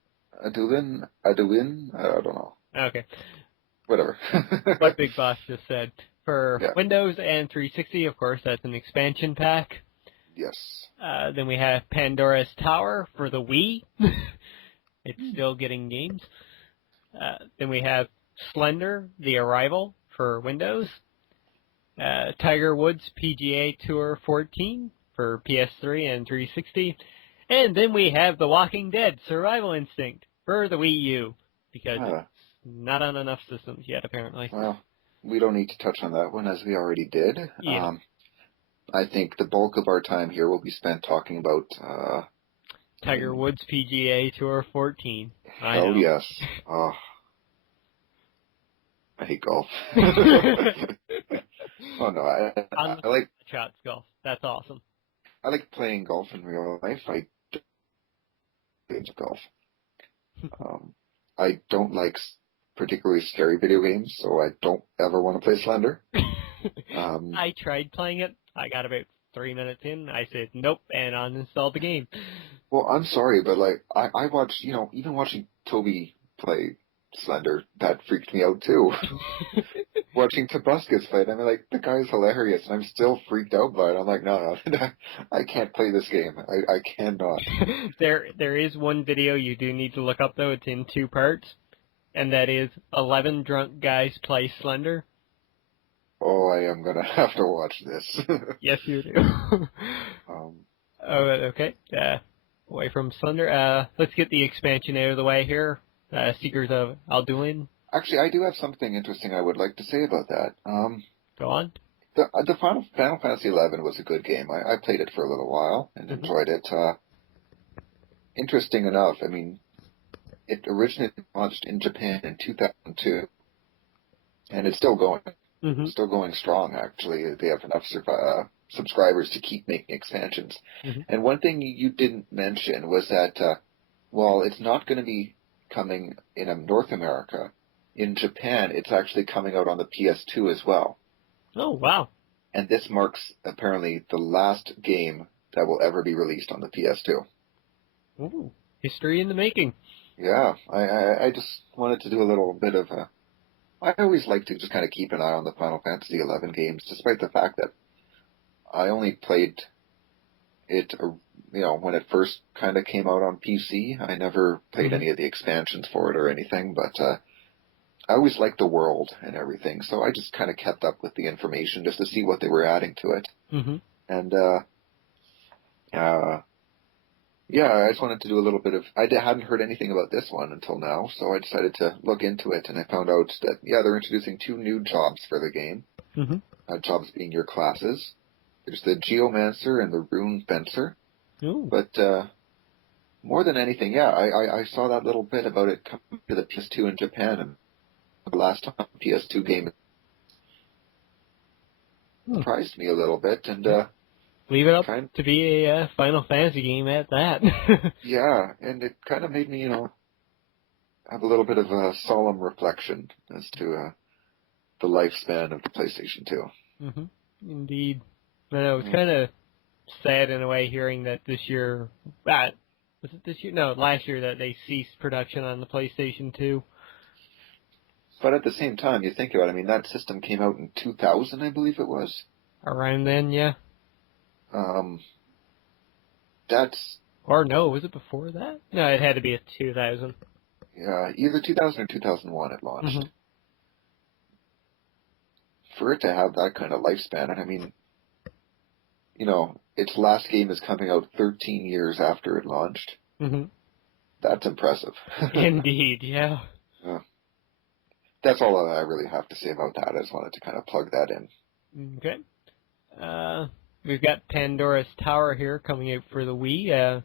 Aduin? I don't know. Okay. Whatever. What Big Boss just said. For Yeah. Windows and 360, of course, that's an expansion pack. Yes. Then we have Pandora's Tower for the Wii. It's still getting games. Then we have Slender, The Arrival for Windows. Tiger Woods PGA Tour 14 for PS3 and 360. And then we have The Walking Dead Survival Instinct for the Wii U, because it's not on enough systems yet, apparently. Well, we don't need to touch on that one, as we already did. Yeah. I think the bulk of our time here will be spent talking about... Tiger Woods PGA Tour 14. Hell yes. Oh, I hate golf. Oh, no, I like... Shots golf. That's awesome. I like playing golf in real life. I don't golf. I don't like particularly scary video games, so I don't ever want to play Slender. I tried playing it. I got about 3 minutes in. I said nope, and uninstalled the game. Well, I'm sorry, but I watched, even watching Toby play Slender, that freaked me out too. Watching Tabuscus fight, I mean, the guy's hilarious, and I'm still freaked out by it. I'm like, no, I can't play this game. I cannot. There is one video you do need to look up, though. It's in 2 parts, and that is 11 drunk guys play Slender. Oh, I am going to have to watch this. Yes, you do. Okay. Away from Slender. Let's get the expansion out of the way here. Seekers of Alduin. Actually, I do have something interesting I would like to say about that. Go on. The Final Fantasy XI was a good game. I played it for a little while and enjoyed it. Interesting enough, I mean, it originally launched in Japan in 2002, and it's still going. Mm-hmm. Still going strong, actually. They have enough subscribers to keep making expansions. Mm-hmm. And one thing you didn't mention was that, while it's not going to be coming in North America, in Japan, it's actually coming out on the PS2 as well. Oh, wow. and this marks apparently the last game that will ever be released on the PS2. Ooh, history in the making. Yeah, I just wanted to do a little bit of a... I always like to just kind of keep an eye on the Final Fantasy XI games, despite the fact that I only played it, when it first kind of came out on PC. I never played any of the expansions for it or anything, but I always liked the world and everything, so I just kind of kept up with the information just to see what they were adding to it. Mm-hmm. And, yeah, I just wanted to do a little bit of... I hadn't heard anything about this one until now, so I decided to look into it, and I found out that, they're introducing 2 new jobs for the game. Mm-hmm. Jobs being your classes. There's the Geomancer and the Rune Fencer. Ooh. But more than anything, I saw that little bit about it coming to the PS2 in Japan, and the last time PS2 game surprised me a little bit, and leave it up to be a Final Fantasy game at that. Yeah, and it kind of made me, have a little bit of a solemn reflection as to the lifespan of the PlayStation 2. Mm-hmm. Indeed. I know, it's kind of sad in a way hearing that this year, was it this year? No, last year that they ceased production on the PlayStation 2. But at the same time, you think about it, I mean, that system came out in 2000, I believe it was. Around then, yeah. That's... Or no, was it before that? No, it had to be a 2000. Yeah, either 2000 or 2001 it launched. Mm-hmm. For it to have that kind of lifespan, and I mean, its last game is coming out 13 years after it launched. Mm-hmm. That's impressive. Indeed, yeah. That's all I really have to say about that. I just wanted to kind of plug that in. Okay. We've got Pandora's Tower here coming out for the Wii.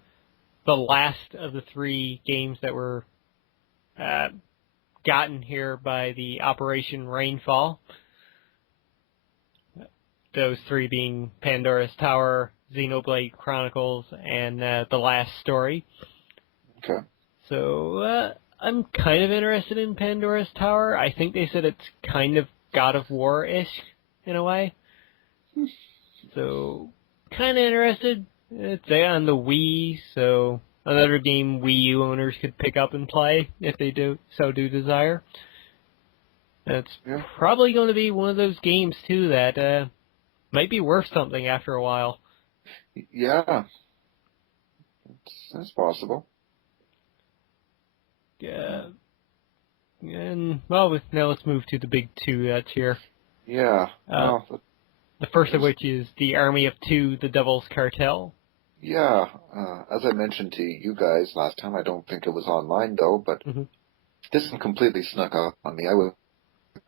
The last of the 3 games that were gotten here by the Operation Rainfall. Those 3 being Pandora's Tower, Xenoblade Chronicles, and The Last Story. Okay. So, I'm kind of interested in Pandora's Tower. I think they said it's kind of God of War-ish, in a way. So, kind of interested. It's on the Wii, so another game Wii U owners could pick up and play if they do desire. That's probably going to be one of those games, too, that might be worth something after a while. Yeah. That's possible. Yeah. And, well, now let's move to the big 2 that's here. Yeah. The first of which is the Army of 2, the Devil's Cartel. Yeah. As I mentioned to you guys last time, I don't think it was online, though, but this one completely snuck up on me. I was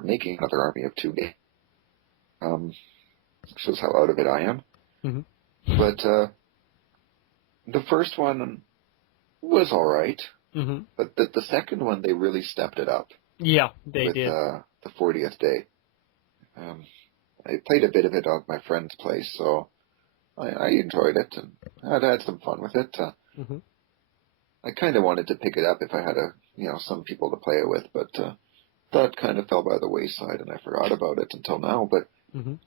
making another Army of 2 game. Shows how out of it I am. Mm-hmm. But the first one was all right. Mm-hmm. But the second one, they really stepped it up. Yeah, they did. With the 40th day. I played a bit of it at my friend's place, so I enjoyed it, and I'd had some fun with it. I kind of wanted to pick it up if I had some people to play it with, but that kind of fell by the wayside, and I forgot about it until now. But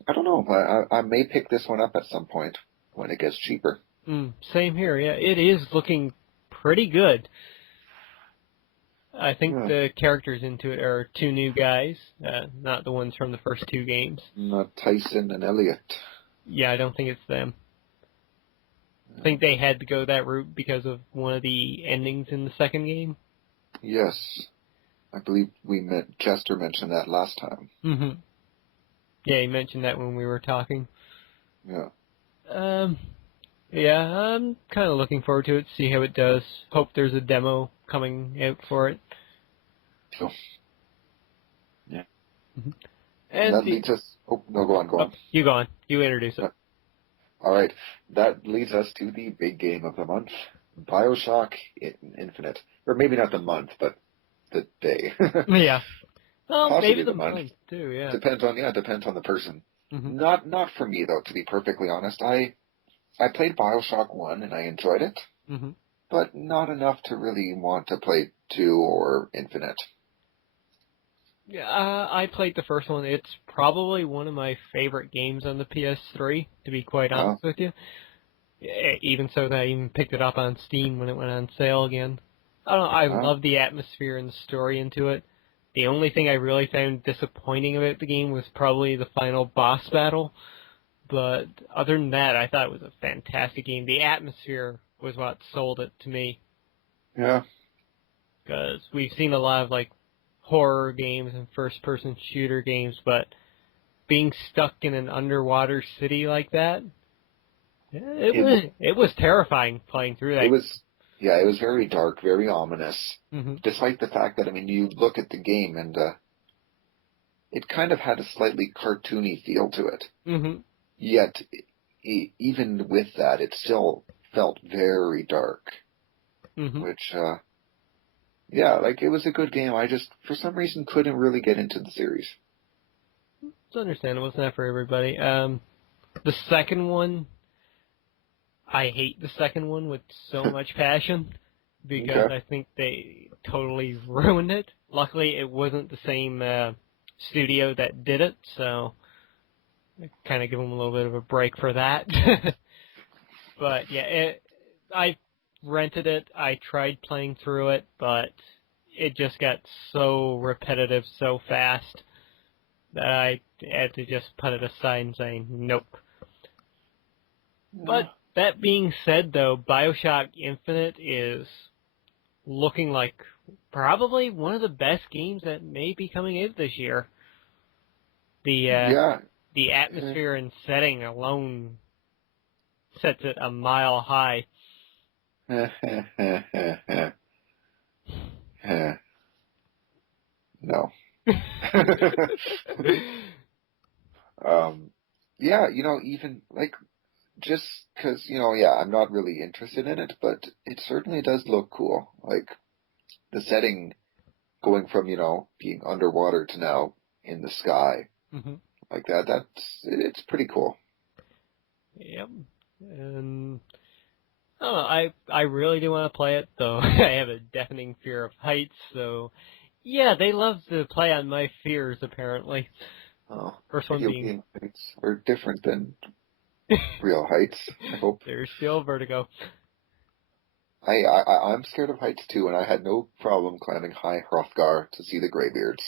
I don't know. I may pick this one up at some point when it gets cheaper. Same here. Yeah, it is looking pretty good. I think the characters into it are 2 new guys, not the ones from the first 2 games. Not Tyson and Elliot. Yeah, I don't think it's them. I think they had to go that route because of one of the endings in the second game. Yes. I believe Jester mentioned that last time. Yeah, he mentioned that when we were talking. Yeah. Yeah, I'm kind of looking forward to it, see how it does. Hope there's a demo coming out for it. Cool. Yeah. And that leads us... Oh, no, go on. You go on. You introduce it. All right. That leads us to the big game of the month, BioShock Infinite. Or maybe not the month, but the day. Yeah. Well, possibly maybe the month too, yeah. Depends on the person. Not for me, though, to be perfectly honest. I played BioShock 1, and I enjoyed it. But not enough to really want to play 2 or Infinite. Yeah, I played the first one. It's probably one of my favorite games on the PS3, to be quite Oh, honest with you. Even so that I even picked it up on Steam when it went on sale again. I don't know, I oh, love the atmosphere and the story into it. The only thing I really found disappointing about the game was probably the final boss battle. But other than that, I thought it was a fantastic game. The atmosphere was what sold it to me. yeah. Because we've seen a lot of like horror games and first-person shooter games, but being stuck in an underwater city like that, it was terrifying playing through It that. was, yeah, it was very dark, very ominous. Hmm. Despite the fact that, I mean, you look at the game and it kind of had a slightly cartoony feel to it. Hmm. Yet, even with that, it still felt very dark. Hmm. Which, yeah, like it was a good game. I just, for some reason, couldn't really get into the series. It's understandable. It's not for everybody. The second one, I hate the second one with so much passion because Okay. I think they totally ruined it. Luckily, it wasn't the same studio that did it, so I kind of give them a little bit of a break for that. But yeah, I rented it. I tried playing through it, but it just got so repetitive so fast that I had to just put it aside and say nope. Yeah. But that being said, though, BioShock Infinite is looking like probably one of the best games that may be coming out this year. Yeah. The atmosphere and setting alone sets it a mile high. No. Yeah, even like just because, yeah, I'm not really interested in it, but it certainly does look cool. Like the setting going from, being underwater to now in the sky, Hmm. like it's pretty cool. Yep. And oh, I really do want to play it, though I have a deafening fear of heights, so yeah, they love to play on my fears, apparently. Oh, First one video being, game heights are different than real heights, I hope. there's still vertigo. I'm scared of heights too, and I had no problem climbing high Hrothgar to see the graybeards.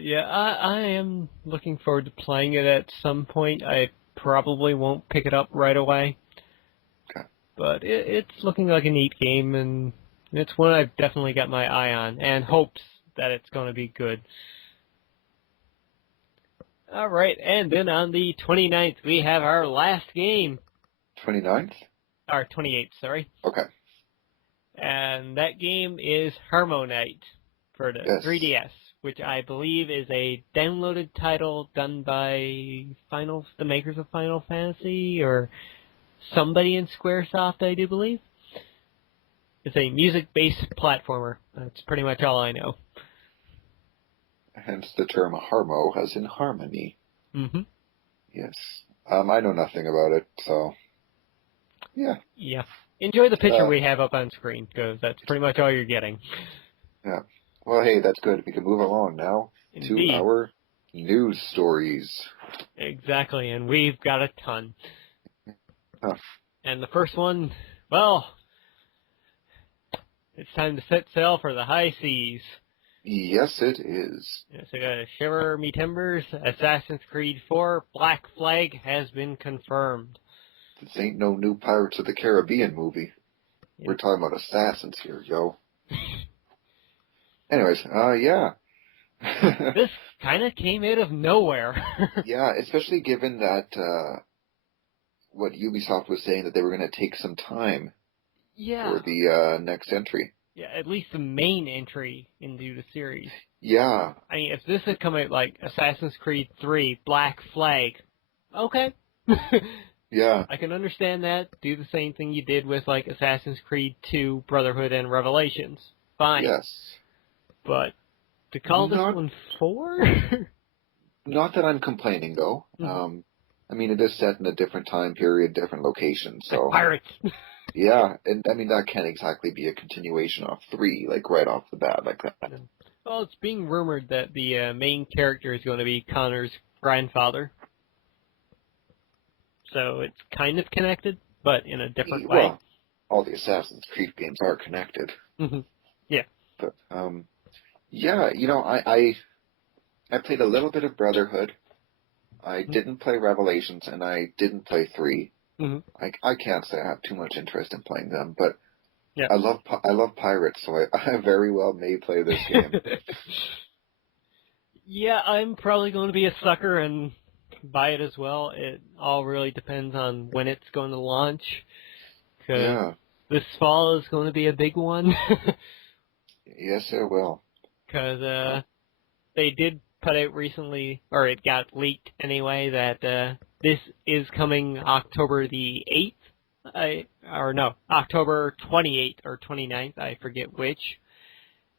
Yeah, I am looking forward to playing it at some point. I probably won't pick it up right away, Okay. but it's looking like a neat game, and it's one I've definitely got my eye on, and hopes that it's going to be good. All right, and then on the 29th, we have our last game. 29th? Or 28th, sorry. Okay. And that game is Harmonite for the Yes. 3DS, which I believe is a downloaded title done by the makers of Final Fantasy, or somebody in Squaresoft, I do believe. It's a music-based platformer. That's pretty much all I know. Hence the term harmo, as in harmony. Mm-hmm. Yes. I know nothing about it, so yeah. Yeah. Enjoy the picture Uh, we have up on screen, because that's pretty much all you're getting. yeah. Well, hey, that's good. We can move along now to Indeed. our news stories. Exactly, and we've got a ton. Huh. And the first one, well, it's time to set sail for the high seas. Yes, it is. Yes, I got shiver me timbers. Assassin's Creed 4 Black Flag has been confirmed. This ain't no new Pirates of the Caribbean movie. We're talking about assassins here, yo. Anyways, yeah. This kind of came out of nowhere. Yeah, especially given that, what Ubisoft was saying, that they were going to take some time Yeah. for the next entry. Yeah, at least the main entry into the series. Yeah. I mean, if this had come out like Assassin's Creed 3 Black Flag, okay. Yeah. I can understand that. Do the same thing you did with like Assassin's Creed 2 Brotherhood and Revelations. Fine. Yes. But to call this Not one 4? not that I'm complaining though. Mhm. I mean, it is set in a different time period, different location, so Pirates. Yeah, and I mean, that can't exactly be a continuation of 3, like, right off the bat, like that. Well, it's being rumored that the main character is going to be Connor's grandfather. So it's kind of connected, but in a different way. Well, all the Assassin's Creed games are connected. Mm-hmm. Yeah. But, yeah, I played a little bit of Brotherhood. I didn't play Revelations, and I didn't play 3. Mm-hmm. I can't say I have too much interest in playing them, but Yeah. I love pirates, so I very well may play this game. Yeah, I'm probably going to be a sucker and buy it as well. It all really depends on when it's going to launch. Because this fall is going to be a big one. Yes, it will. Because they did put out recently, or it got leaked anyway, that this is coming October the 8th. October 28th or 29th, I forget which.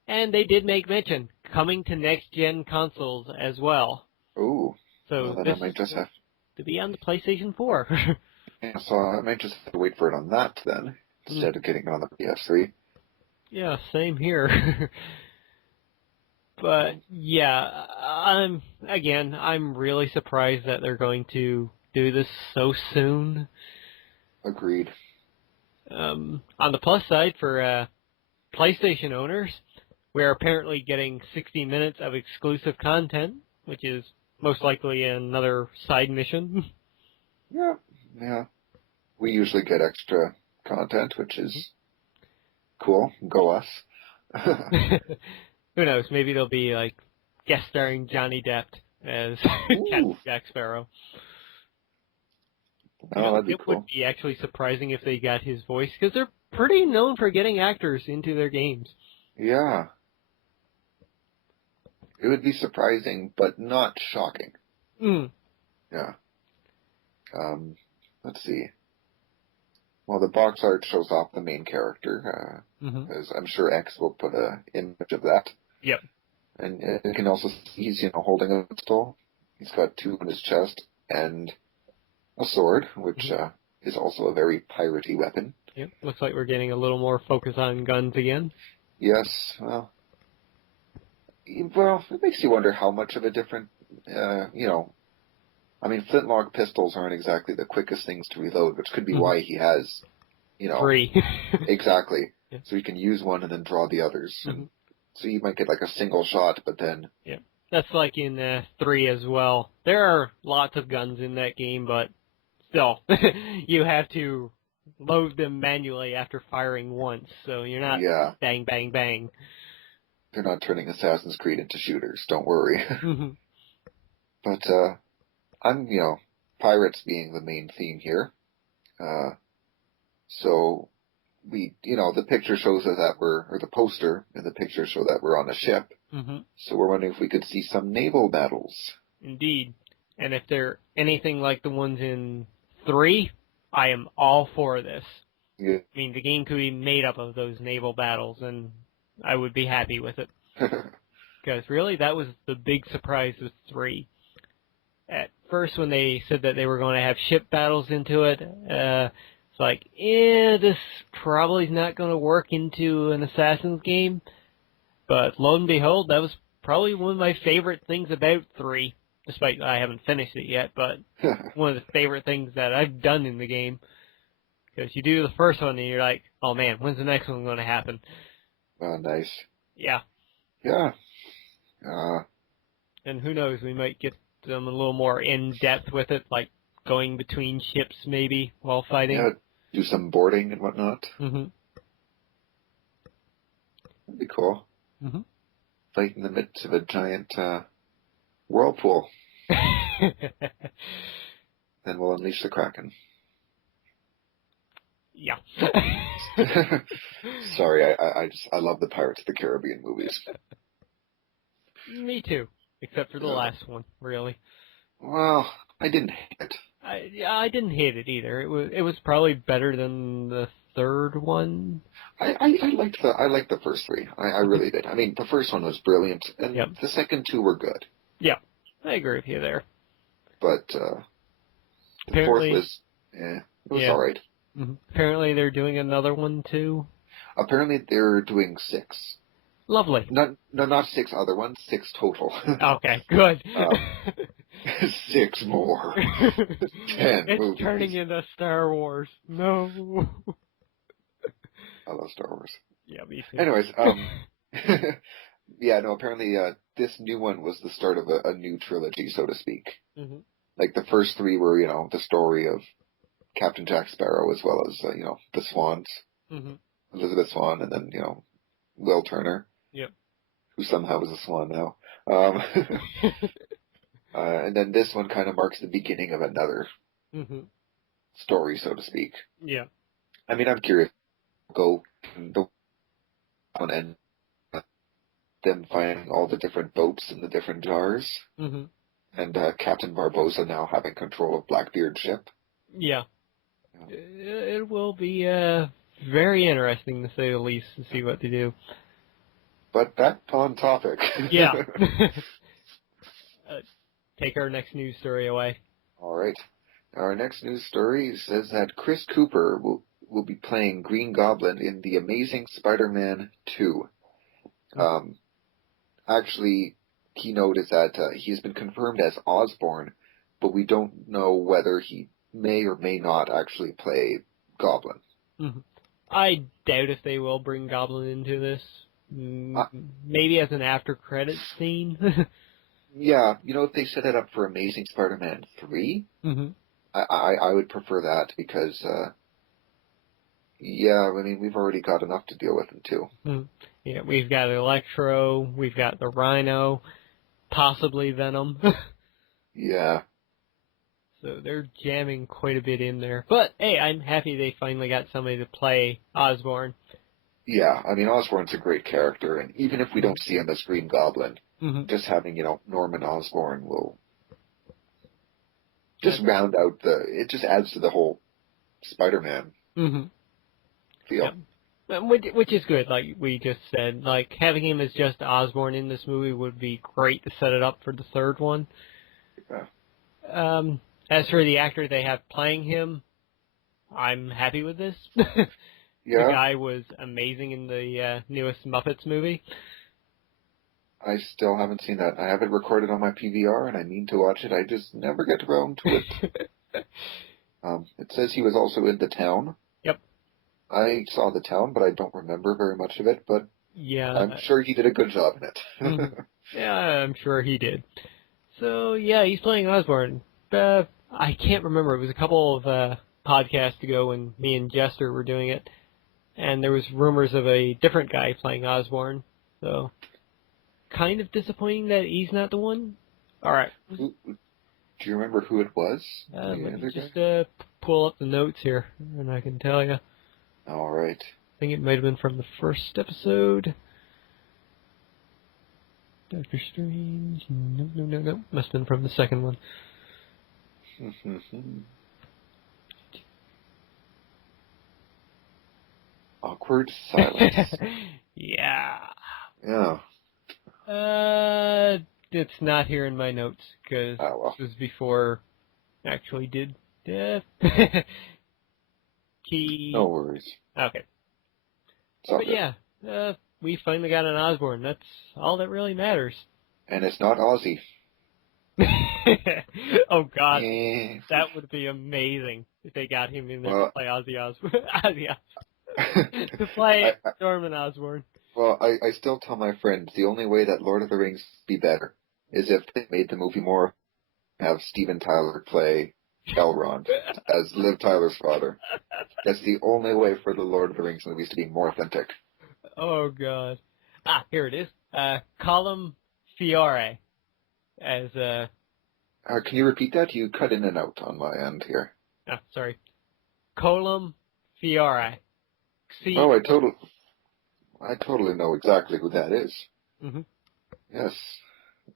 And they did make mention, coming to next-gen consoles as well. Ooh. So well, then this I might just have to be on the PlayStation 4. yeah, so I might just have to wait for it on that then, instead of getting it on the PS3. Yeah, same here. But yeah, I'm really surprised that they're going to do this so soon. Agreed. On the plus side, for PlayStation owners, we're apparently getting 60 minutes of exclusive content, which is most likely another side mission. Yeah. We usually get extra content, which is cool. Go us. Who knows? Maybe they'll be like guest starring Johnny Depp as Captain Jack Sparrow. Oh, that'd be cool. It would be actually surprising if they got his voice, because they're pretty known for getting actors into their games. Yeah. It would be surprising, but not shocking. Yeah. Let's see. Well, the box art shows off the main character, as I'm sure X will put an image of that. Yep. And you can also see he's, holding a pistol. He's got 2 on his chest and a sword, which is also a very piratey weapon. Yep. Looks like we're getting a little more focus on guns again. Yes. Well, it makes you wonder how much of a different, I mean, flintlock pistols aren't exactly the quickest things to reload, which could be why he has, 3. Exactly. Yeah. So he can use one and then draw the others. So you might get like a single shot, but then... Yeah. That's like in 3 as well. There are lots of guns in that game, but still, you have to load them manually after firing once, so you're not bang, bang, bang. They're not turning Assassin's Creed into shooters, don't worry. But, I'm, pirates being the main theme here. So we, the picture shows us that or the poster and the picture show that we're on a ship. So we're wondering if we could see some naval battles. Indeed. And if they're anything like the ones in 3, I am all for this. Yeah. I mean, the game could be made up of those naval battles, and I would be happy with it. Because really, that was the big surprise with 3. At first, when they said that they were going to have ship battles into it, it's like, this probably is not going to work into an Assassin's game. But lo and behold, that was probably one of my favorite things about 3, despite I haven't finished it yet, but one of the favorite things that I've done in the game. Because you do the first one and you're like, oh man, when's the next one going to happen? Oh, nice. Yeah. Yeah. And who knows, we might get them a little more in-depth with it, like going between ships maybe while fighting. Yeah, do some boarding and whatnot. That'd be cool. Fight in the midst of a giant whirlpool. Then we'll unleash the Kraken. Yeah. Sorry, I love the Pirates of the Caribbean movies. Me too, except for the last one, really. Well, I didn't hate it. I didn't hate it either. It was probably better than the third one. I liked the first 3. I really did. I mean, the first one was brilliant, and the second 2 were good. Yeah, I agree with you there. But the fourth was, it was all right. Mm-hmm. Apparently they're doing another one too. Apparently they're doing 6. Lovely. Not 6 other ones, 6 total. Okay, good. 6 more. 10 It's movies. turning into Star Wars. No. I love Star Wars. Yeah, me too. Anyways, yeah, no, apparently this new one was the start of a new trilogy, so to speak. Mm-hmm. Like the first 3 were, the story of Captain Jack Sparrow as well as, the Swans. Mm-hmm. Elizabeth Swan and then, Will Turner. Yep. Who somehow is a swan now. And then this one kind of marks the beginning of another Mm-hmm. story, so to speak. Yeah. I mean, I'm curious. Go the one and them finding all the different boats in the different jars, Mm-hmm. and Captain Barbossa now having control of Blackbeard's ship. Yeah. It will be very interesting, to say the least, to see what they do. But back on topic. Yeah. Take our next news story away. All right. Our next news story says that Chris Cooper will be playing Green Goblin in The Amazing Spider-Man 2. Actually, keynote is that he has been confirmed as Osborn, but we don't know whether he may or may not actually play Goblin. Mm-hmm. I doubt if they will bring Goblin into this. Maybe as an after-credits scene. Yeah, if they set it up for Amazing Spider-Man 3, mm-hmm. I would prefer that because, yeah, I mean, we've already got enough to deal with in 2. Mm-hmm. Yeah, we've got Electro, we've got the Rhino, possibly Venom. Yeah. So they're jamming quite a bit in there. But, hey, I'm happy they finally got somebody to play Osborn. Yeah, I mean, Osborn's a great character, and even if we don't see him as Green Goblin, just having, Norman Osborn will just round out it just adds to the whole Spider-Man feel. Yep. Which is good, like we just said. Like, having him as just Osborn in this movie would be great to set it up for the third one. Yeah. As for the actor they have playing him, I'm happy with this. Yeah. The guy was amazing in the newest Muppets movie. I still haven't seen that. I have it recorded on my PVR, and I mean to watch it. I just never get around to it. It says he was also in The Town. Yep. I saw The Town, but I don't remember very much of it, but yeah, I'm sure he did a good job in it. Yeah, I'm sure he did. So, yeah, he's playing Osborn. I can't remember. It was a couple of podcasts ago when me and Jester were doing it, and there was rumors of a different guy playing Osborn. So, kind of disappointing that he's not the one. All right. Do you remember who it was? Let me just pull up the notes here, and I can tell you. All right. I think it might have been from the first episode. Doctor Strange. No. Must have been from the second one. Awkward silence. Yeah. Yeah. It's not here in my notes, because this was before I actually did death. No worries. Okay. But yeah, we finally got an Osborn. That's all that really matters. And it's not Ozzy. Oh, God. That would be amazing if they got him in there to play Ozzy Osbourne. To play Norman Osborn. Well, I still tell my friends the only way that Lord of the Rings be better is if they made the movie more, have Steven Tyler play Elrond as Liv Tyler's father. That's the only way for the Lord of the Rings movies to be more authentic. Oh, God. Here it is. Colum Fiore as can you repeat that? You cut in and out on my end here. Sorry. Colum Fiore. Oh, I totally know exactly who that is. Mm-hmm. Yes.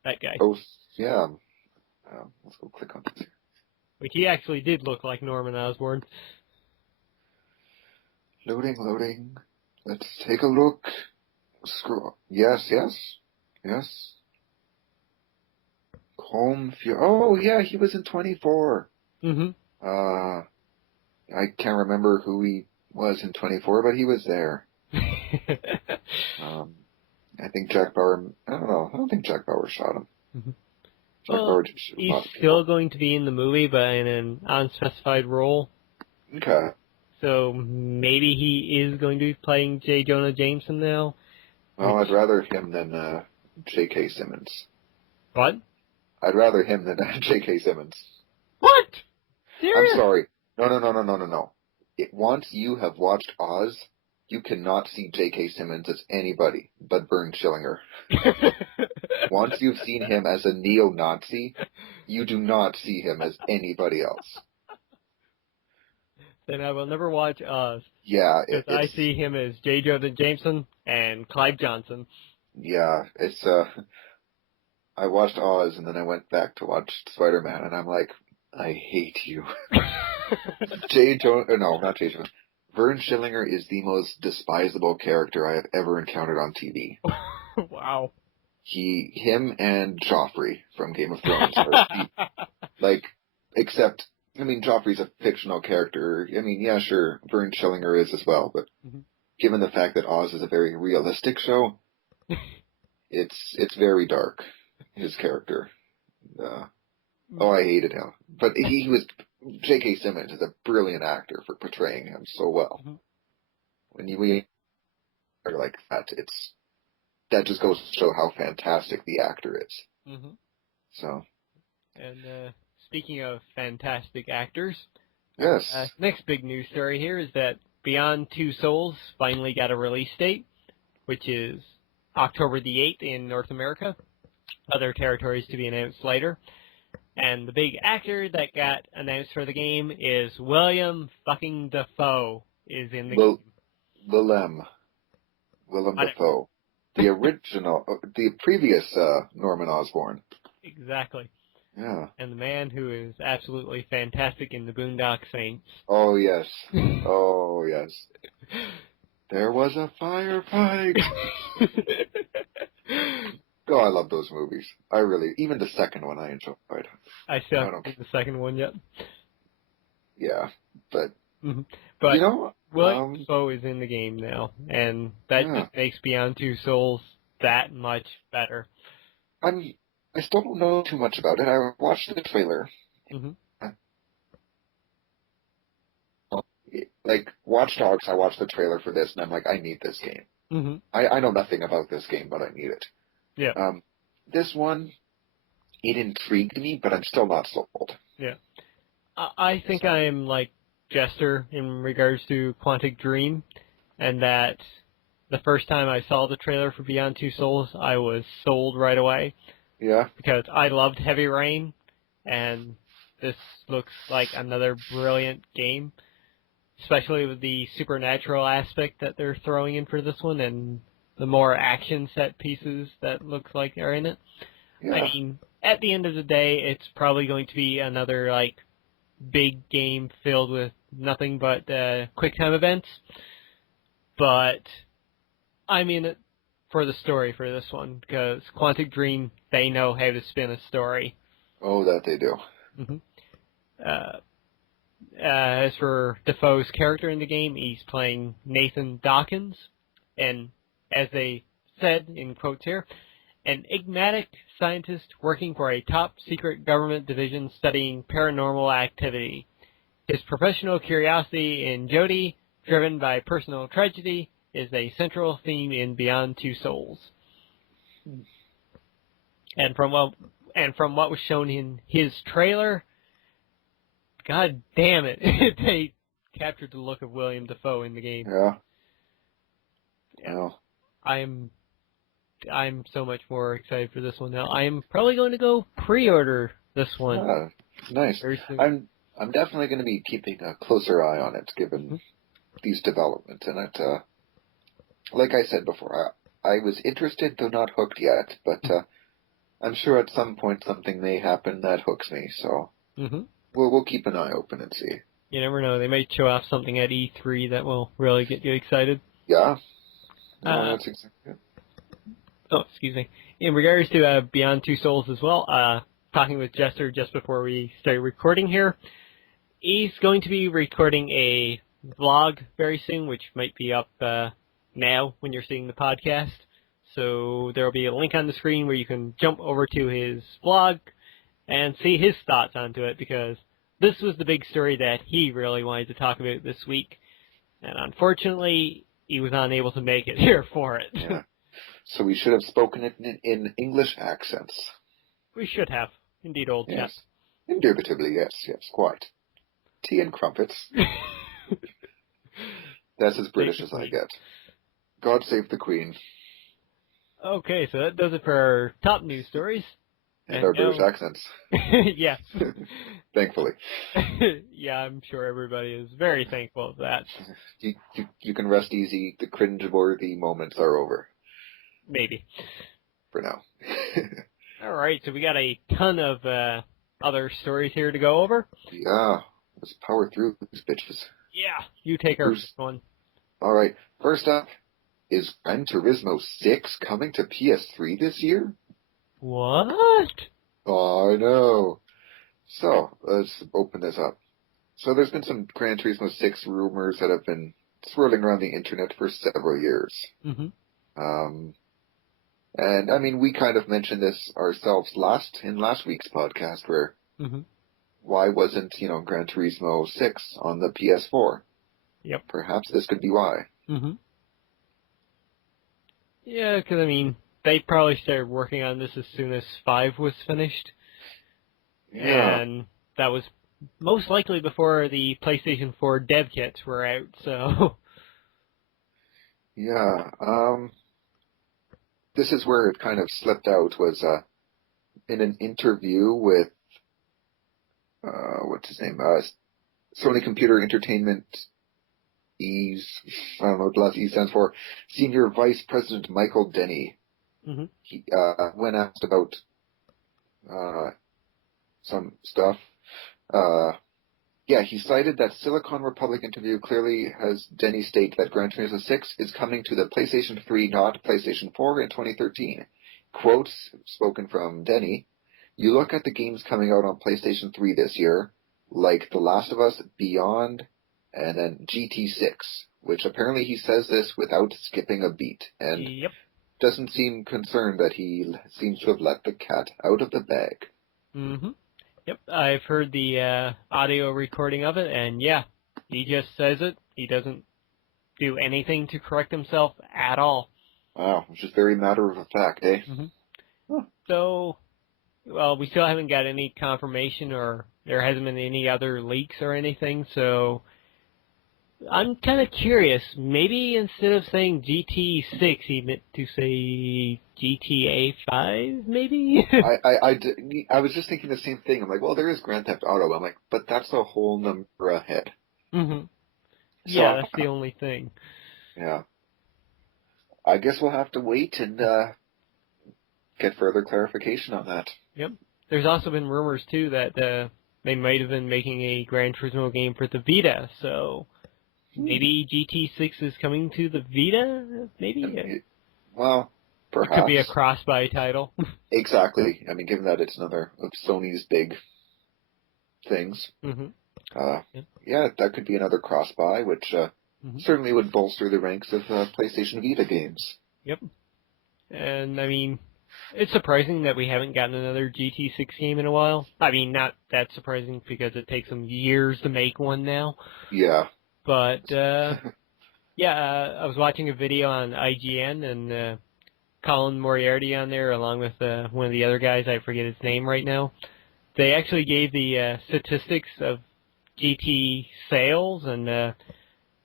That guy. Oh, yeah. Let's go click on this. Like, he actually did look like Norman Osborn. Loading. Let's take a look. Scroll. Yes. Oh, yeah, he was in 24. Mm-hmm. I can't remember who he was in 24, but he was there. I think Jack Bauer, I don't know, I don't think Jack Bauer shot him. Mm-hmm. Jack Bauer just shoot a he's lot of still people. going to be in the movie, but in an unspecified role. Okay. So maybe he is going to be playing J. Jonah Jameson now. Well, I'd rather him than J.K. Simmons. What? I'd rather him than J.K. Simmons. What? I'm Serious? sorry. No. Once you have watched Oz, you cannot see J.K. Simmons as anybody but Vern Schillinger. Once you've seen him as a neo-Nazi, you do not see him as anybody else. Then I will never watch Oz. Yeah, Because I see him as J. Jonah Jameson and Clive Johnson. Yeah, it's I watched Oz and then I went back to watch Spider-Man and I'm like, I hate you. Not J. Jonah. Vern Schillinger is the most despisable character I have ever encountered on TV. Wow. Him and Joffrey from Game of Thrones are except, I mean, Joffrey's a fictional character. I mean, yeah, sure, Vern Schillinger is as well, but given the fact that Oz is a very realistic show, it's very dark, his character. I hated him. But he was, J.K. Simmons is a brilliant actor for portraying him so well. When we are like that, that just goes to show how fantastic the actor is. So. And speaking of fantastic actors, yes. Next big news story here is that Beyond Two Souls finally got a release date, which is October the 8th in North America. Other territories to be announced later. And the big actor that got announced for the game is Willem fucking Dafoe is in the game. Willem Dafoe. The original, the previous Norman Osborn. Exactly. Yeah. And the man who is absolutely fantastic in the Boondock Saints. Oh, yes. Oh, yes. There was a firefight. Oh, I love those movies. Even the second one I enjoyed. I still haven't seen the second one yet. Yeah, but But you know, Willem Dafoe is in the game now, and that just makes Beyond Two Souls that much better. I still don't know too much about it. I watched the trailer. Like Watch Dogs, I watched the trailer for this, and I'm like, I need this game. I know nothing about this game, but I need it. Yeah. This one, it intrigued me, but I'm still not sold. Yeah. I think I am like Jester in regards to Quantic Dream, and that the first time I saw the trailer for Beyond Two Souls, I was sold right away. Yeah. Because I loved Heavy Rain, and this looks like another brilliant game, especially with the supernatural aspect that they're throwing in for this one, and the more action set pieces that looks like are in it. Yeah. I mean, at the end of the day, it's probably going to be another, like, big game filled with nothing but quick-time events. But I'm in it for the story for this one, because Quantic Dream, they know how to spin a story. Oh, that they do. As for Defoe's character in the game, he's playing Nathan Dawkins, and as they said, in quotes here, an enigmatic scientist working for a top-secret government division studying paranormal activity. His professional curiosity in Jodie, driven by personal tragedy, is a central theme in Beyond Two Souls. And from what was shown in his trailer, god damn it, they captured the look of Willem Dafoe in the game. Yeah. I'm so much more excited for this one now. I am probably going to go pre-order this one. Nice. I'm definitely going to be keeping a closer eye on it, given these developments. And it, like I said before, I was interested, though not hooked yet. But I'm sure at some point something may happen that hooks me. So we'll keep an eye open and see. You never know. They may show off something at E3 that will really get you excited. Yeah. No, that's exactly it. Oh, excuse me. In regards to Beyond Two Souls as well, talking with Jester just before we started recording here, He's going to be recording a vlog very soon, which might be up now when you're seeing the podcast. So there will be a link on the screen where you can jump over to his vlog and see his thoughts onto it, because this was the big story that he really wanted to talk about this week. And unfortunately, he was unable to make it here for it. Yeah. So we should have spoken it in English accents. We should have. Indeed, old chap. Yes. Indubitably, yes, quite. Tea and crumpets. That's as British as I get. God save the Queen. Okay, so that does it for our top news stories. And our British accents. Yes. Thankfully. Yeah, I'm sure everybody is very thankful of that. You can rest easy. The cringe-worthy moments are over. Maybe. For now. All right, so we got a ton of other stories here to go over. Yeah, let's power through these bitches. Yeah, you take our first one. All right, first up, is Gran Turismo 6 coming to PS3 this year? What? Oh, I know. So, let's open this up. So there's been some Gran Turismo 6 rumors that have been swirling around the internet for several years. Mm-hmm. And, I mean, we kind of mentioned this ourselves in last week's podcast, where why wasn't, Gran Turismo 6 on the PS4? Yep. Perhaps this could be why. Mm-hmm. Yeah, because, I mean, they probably started working on this as soon as 5 was finished. Yeah. And that was most likely before the PlayStation 4 dev kits were out, so... Yeah, this is where it kind of slipped out, was in an interview with, what's his name, Sony Computer Entertainment I don't know what the last E stands for, Senior Vice President Michael Denny. Mm-hmm. He, when asked about some stuff, he cited that Silicon Republic interview clearly has Denny state that Gran Turismo 6 is coming to the PlayStation 3, not PlayStation 4 in 2013. Quotes spoken from Denny: "You look at the games coming out on PlayStation 3 this year, like The Last of Us, Beyond, and then GT6, which apparently he says this without skipping a beat, and doesn't seem concerned that he seems to have let the cat out of the bag." Mm-hmm. Yep, I've heard the audio recording of it, and yeah, he just says it. He doesn't do anything to correct himself at all. Wow, it's just very matter of fact, eh? Mm-hmm. Huh. So, well, we still haven't got any confirmation, or there hasn't been any other leaks or anything, so I'm kind of curious. Maybe instead of saying GT6, he meant to say GTA 5, maybe? I was just thinking the same thing. I'm like, well, there is Grand Theft Auto. I'm like, but that's a whole number ahead. Mm-hmm. So, Yeah, that's the only thing. Yeah. I guess we'll have to wait and get further clarification on that. Yep. There's also been rumors, too, that they might have been making a Gran Turismo game for the Vita, so maybe GT6 is coming to the Vita? Maybe? Well, perhaps. It could be a cross-buy title. Exactly. I mean, given that it's another of Sony's big things. Mm-hmm. Yeah, that could be another cross-buy, which certainly would bolster the ranks of PlayStation Vita games. Yep. And, I mean, it's surprising that we haven't gotten another GT6 game in a while. I mean, not that surprising because it takes them years to make one now. Yeah. But, I was watching a video on IGN, and Colin Moriarty on there, along with one of the other guys, I forget his name right now. They actually gave the statistics of GT sales, and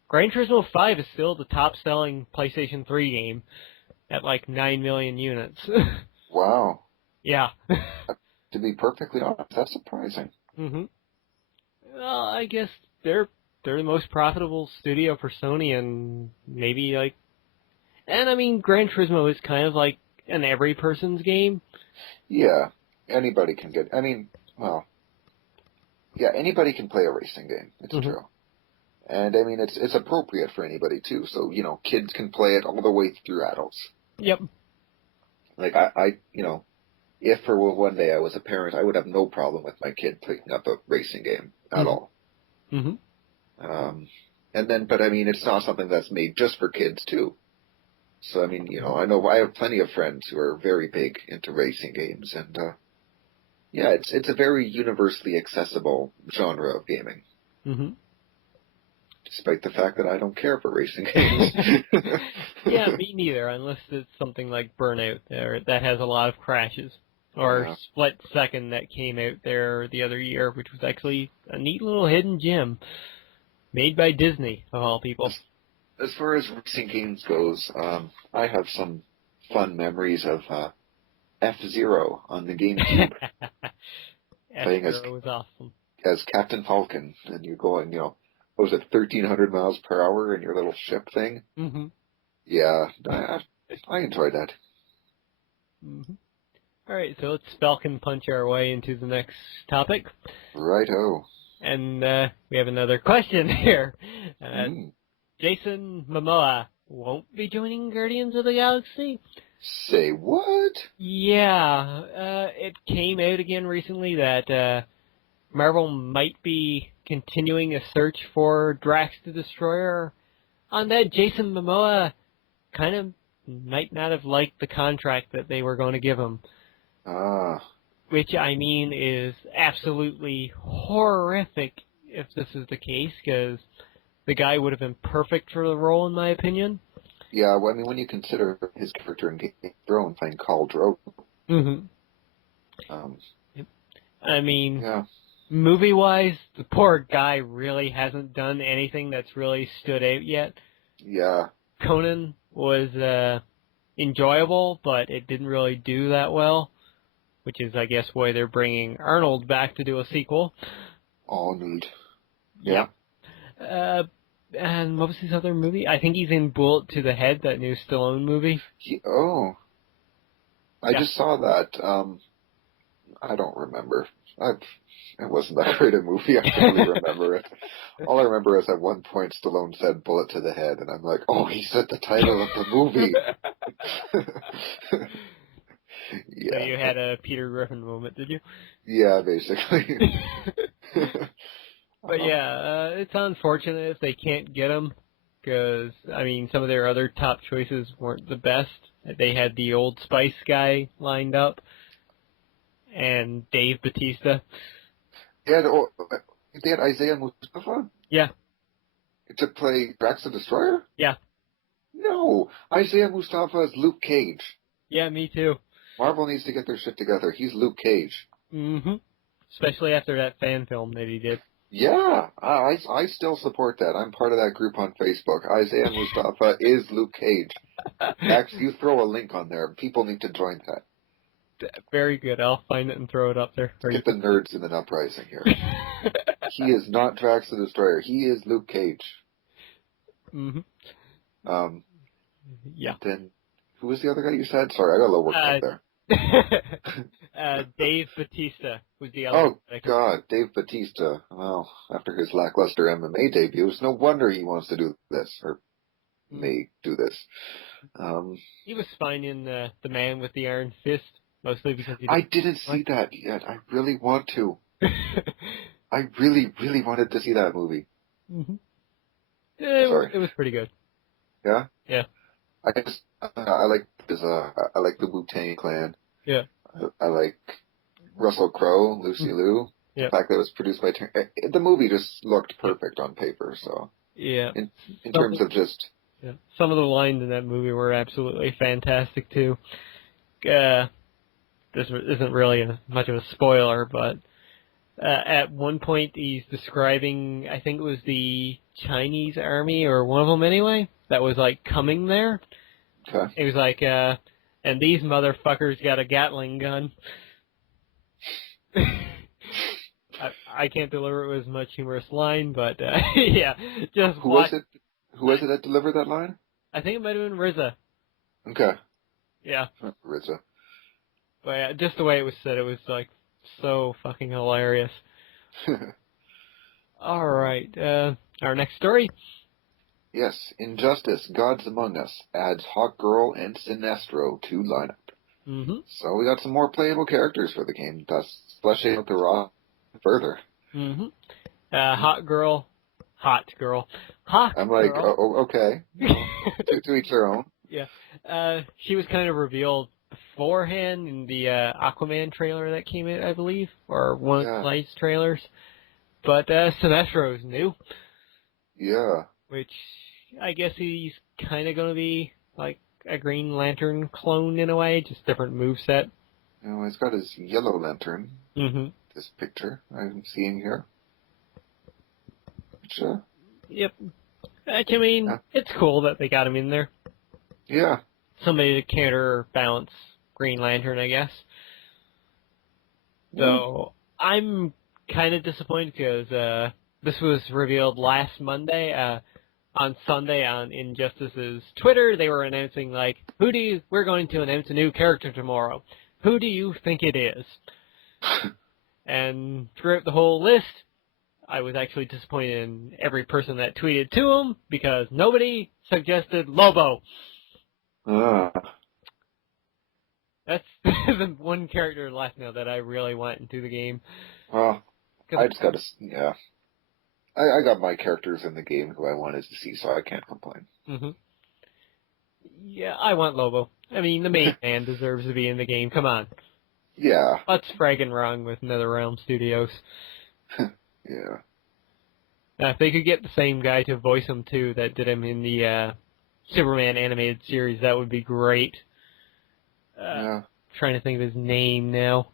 Gran Turismo 5 is still the top-selling PlayStation 3 game at like 9 million units. Wow. Yeah. To be perfectly honest, that's surprising. Mm-hmm. Well, I guess they're the most profitable studio for Sony, and maybe and I mean, Gran Turismo is kind of like an every person's game. Yeah, anybody can get. I mean, well, yeah, anybody can play a racing game. It's true, and I mean, it's appropriate for anybody too. So kids can play it all the way through adults. Yep. Like I if for one day I was a parent, I would have no problem with my kid picking up a racing game at all. Mm-hmm. But I mean, it's not something that's made just for kids too. So I mean, I know I have plenty of friends who are very big into racing games, and yeah, it's a very universally accessible genre of gaming. Mm-hmm. Despite the fact that I don't care for racing games. Yeah, me neither, unless it's something like Burnout there that has a lot of crashes. Or Yeah. Split Second that came out there the other year, which was actually a neat little hidden gem. Made by Disney, of all people. As far as racing games goes, I have some fun memories of F-Zero on the GameCube. Playing F-Zero was awesome. as Captain Falcon, and you're going, what was it, 1,300 miles per hour in your little ship thing? Mm-hmm. Yeah, I enjoyed that. Mm-hmm. All right, so let's Falcon punch our way into the next topic. Righto. And we have another question here. Jason Momoa won't be joining Guardians of the Galaxy? Say what? Yeah, it came out again recently that Marvel might be continuing a search for Drax the Destroyer. On that, Jason Momoa kind of might not have liked the contract that they were going to give him. Which, I mean, is absolutely horrific if this is the case, because the guy would have been perfect for the role, in my opinion. Yeah, well, I mean, when you consider his character in Game of Thrones playing Khal Drogo. Mm-hmm. I mean, yeah. Movie-wise, the poor guy really hasn't done anything that's really stood out yet. Yeah. Conan was enjoyable, but it didn't really do that well, which is, I guess, why they're bringing Arnold back to do a sequel. Arnold. Yeah. And what was his other movie? I think he's in Bullet to the Head, that new Stallone movie. I just saw that. I don't remember. It wasn't that great a movie. I don't really remember it. All I remember is at one point Stallone said "Bullet to the Head," and I'm like, "Oh, he said the title of the movie." Yeah. So you had a Peter Griffin moment, did you? Yeah, basically. But yeah, it's unfortunate if they can't get him, because, I mean, some of their other top choices weren't the best. They had the Old Spice guy lined up, and Dave Bautista. They had Isaiah Mustafa? Yeah. To play Drax the Destroyer? Yeah. No! Isaiah Mustafa is Luke Cage. Yeah, me too. Marvel needs to get their shit together. He's Luke Cage. Mm-hmm. Especially after that fan film that he did. Yeah, I still support that. I'm part of that group on Facebook. Isaiah Mustafa is Luke Cage. Actually, you throw a link on there. People need to join that. Very good. I'll find it and throw it up there. Get the nerds in an uprising here. He is not Drax the Destroyer. He is Luke Cage. Mm-hmm. Yeah. Then, who was the other guy you said? Sorry, I got a little worked up there. Dave Bautista was the other. Oh, God, Dave Bautista. Well, after his lackluster MMA debut, it's no wonder he wants to do this, or may do this. He was fine in The Man with the Iron Fist, mostly because he I didn't see that yet. I really want to. I really, really wanted to see that movie. Mm-hmm. Sorry. It was pretty good. Yeah? Yeah. I like the Wu-Tang Clan. Yeah. I like Russell Crowe, Lucy Liu. Yeah. The fact that it was produced by... the movie just looked perfect on paper, so... Yeah. In terms of just... Yeah. Some of the lines in that movie were absolutely fantastic, too. This isn't really much of a spoiler, but at one point he's describing, I think it was the Chinese army, or one of them anyway, that was, like, coming there. Okay. He was like, and these motherfuckers got a Gatling gun. I can't deliver it with as much humorous line, but yeah, just Who was it that delivered that line? I think it might have been RZA. Okay. Yeah. RZA. But yeah, just the way it was said, it was like so fucking hilarious. All right, our next story. Yes, Injustice: Gods Among Us adds Hawkgirl and Sinestro to lineup. Mm-hmm. So we got some more playable characters for the game, thus fleshing out the raw further. Mm-hmm. Hot girl. Hawk I'm like, girl. okay. You know, to each their own. Yeah. She was kind of revealed beforehand in the Aquaman trailer that came out, I believe, or one of the Yeah. Lights trailers. But Sinestro's new, Yeah. which I guess he's kind of going to be like a Green Lantern clone in a way, just different moveset. You know, he's got his yellow lantern. Mm-hmm. This picture I'm seeing here. Which, Yep. I mean, it's cool that they got him in there. yeah. Somebody to counterbalance Green Lantern, I guess. So I'm kind of disappointed because this was revealed last Monday. On Sunday on Injustice's Twitter, they were announcing like, we're going to announce a new character tomorrow. Who do you think it is? And throughout the whole list, I was actually disappointed in every person that tweeted to him because nobody suggested Lobo. That's the one character left now that I really want into the game. Well, I just gotta, yeah. I got my characters in the game who I wanted to see, so I can't complain. Mm-hmm. Yeah, I want Lobo. I mean, the main man deserves to be in the game. Come on. Yeah. What's fragging wrong with NetherRealm Studios? Yeah. Now, if they could get the same guy to voice him, too, that did him in the Superman animated series, that would be great. Yeah. Trying to think of his name now.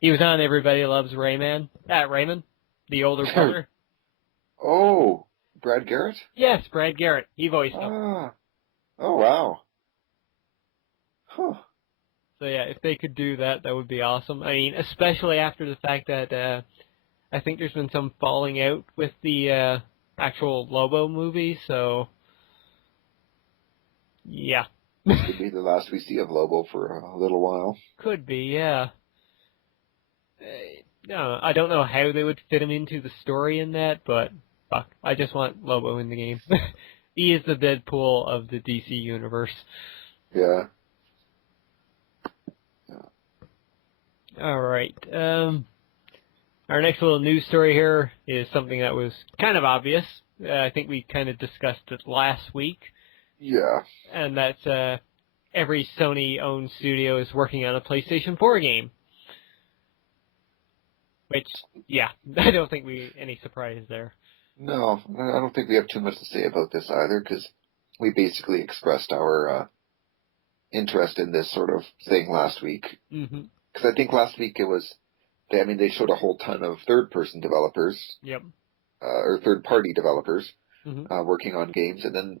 He was on Everybody Loves Raymond, the older brother. Oh, Brad Garrett? Yes, Brad Garrett. He voiced him. Oh, wow. Huh. So yeah, if they could do that, that would be awesome. I mean, especially after the fact that I think there's been some falling out with the actual Lobo movie, so yeah. This could be the last we see of Lobo for a little while. Could be, yeah. No, I don't know how they would fit him into the story in that, but fuck, I just want Lobo in the game. He is the Deadpool of the DC universe. Yeah. All right. Our next little news story here is something that was kind of obvious. I think we kind of discussed it last week. Yeah. And that's every Sony-owned studio is working on a PlayStation 4 game. Which, yeah, I don't think any surprise there. No, I don't think we have too much to say about this either, because we basically expressed our interest in this sort of thing last week. Mm-hmm. Because I think last week they showed a whole ton of third-person developers. Yep. Or third-party developers Mm-hmm. working on games, and then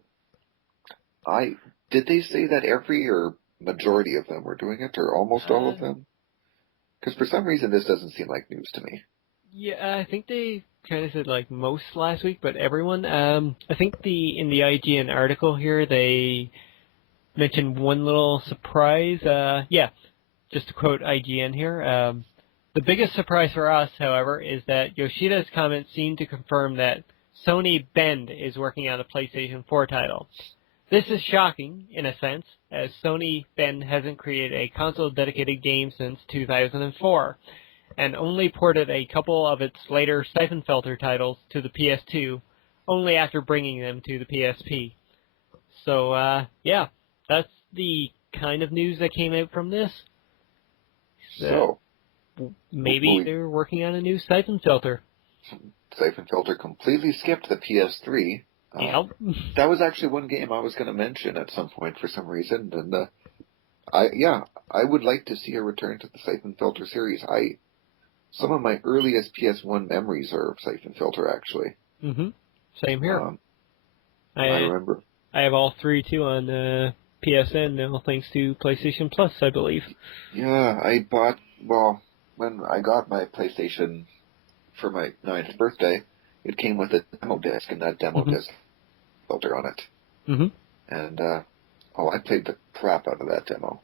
did they say that every or majority of them were doing it, or almost all of them? Because for some reason this doesn't seem like news to me. Yeah, I think they kind of said like most last week, but everyone. I think in the IGN article here they mentioned one little surprise. Yeah, just to quote IGN here. The biggest surprise for us, however, is that Yoshida's comments seem to confirm that Sony Bend is working on a PlayStation 4 title. This is shocking, in a sense, as Sony Bend hasn't created a console-dedicated game since 2004, and only ported a couple of its later Siphon Filter titles to the PS2, only after bringing them to the PSP. So, yeah, that's the kind of news that came out from this. So, maybe they're working on a new Siphon Filter. Siphon Filter completely skipped the PS3. Yep. That was actually one game I was going to mention at some point for some reason, and I would like to see a return to the Siphon Filter series. Some of my earliest PS1 memories are of Siphon Filter, actually. Mm-hmm. Same here. I remember. I have all three, too, on PSN now, thanks to PlayStation Plus, I believe. Yeah, when I got my PlayStation for my 9th birthday, it came with a demo disc, and that demo disc filter on it. Mm-hmm. And, I played the crap out of that demo.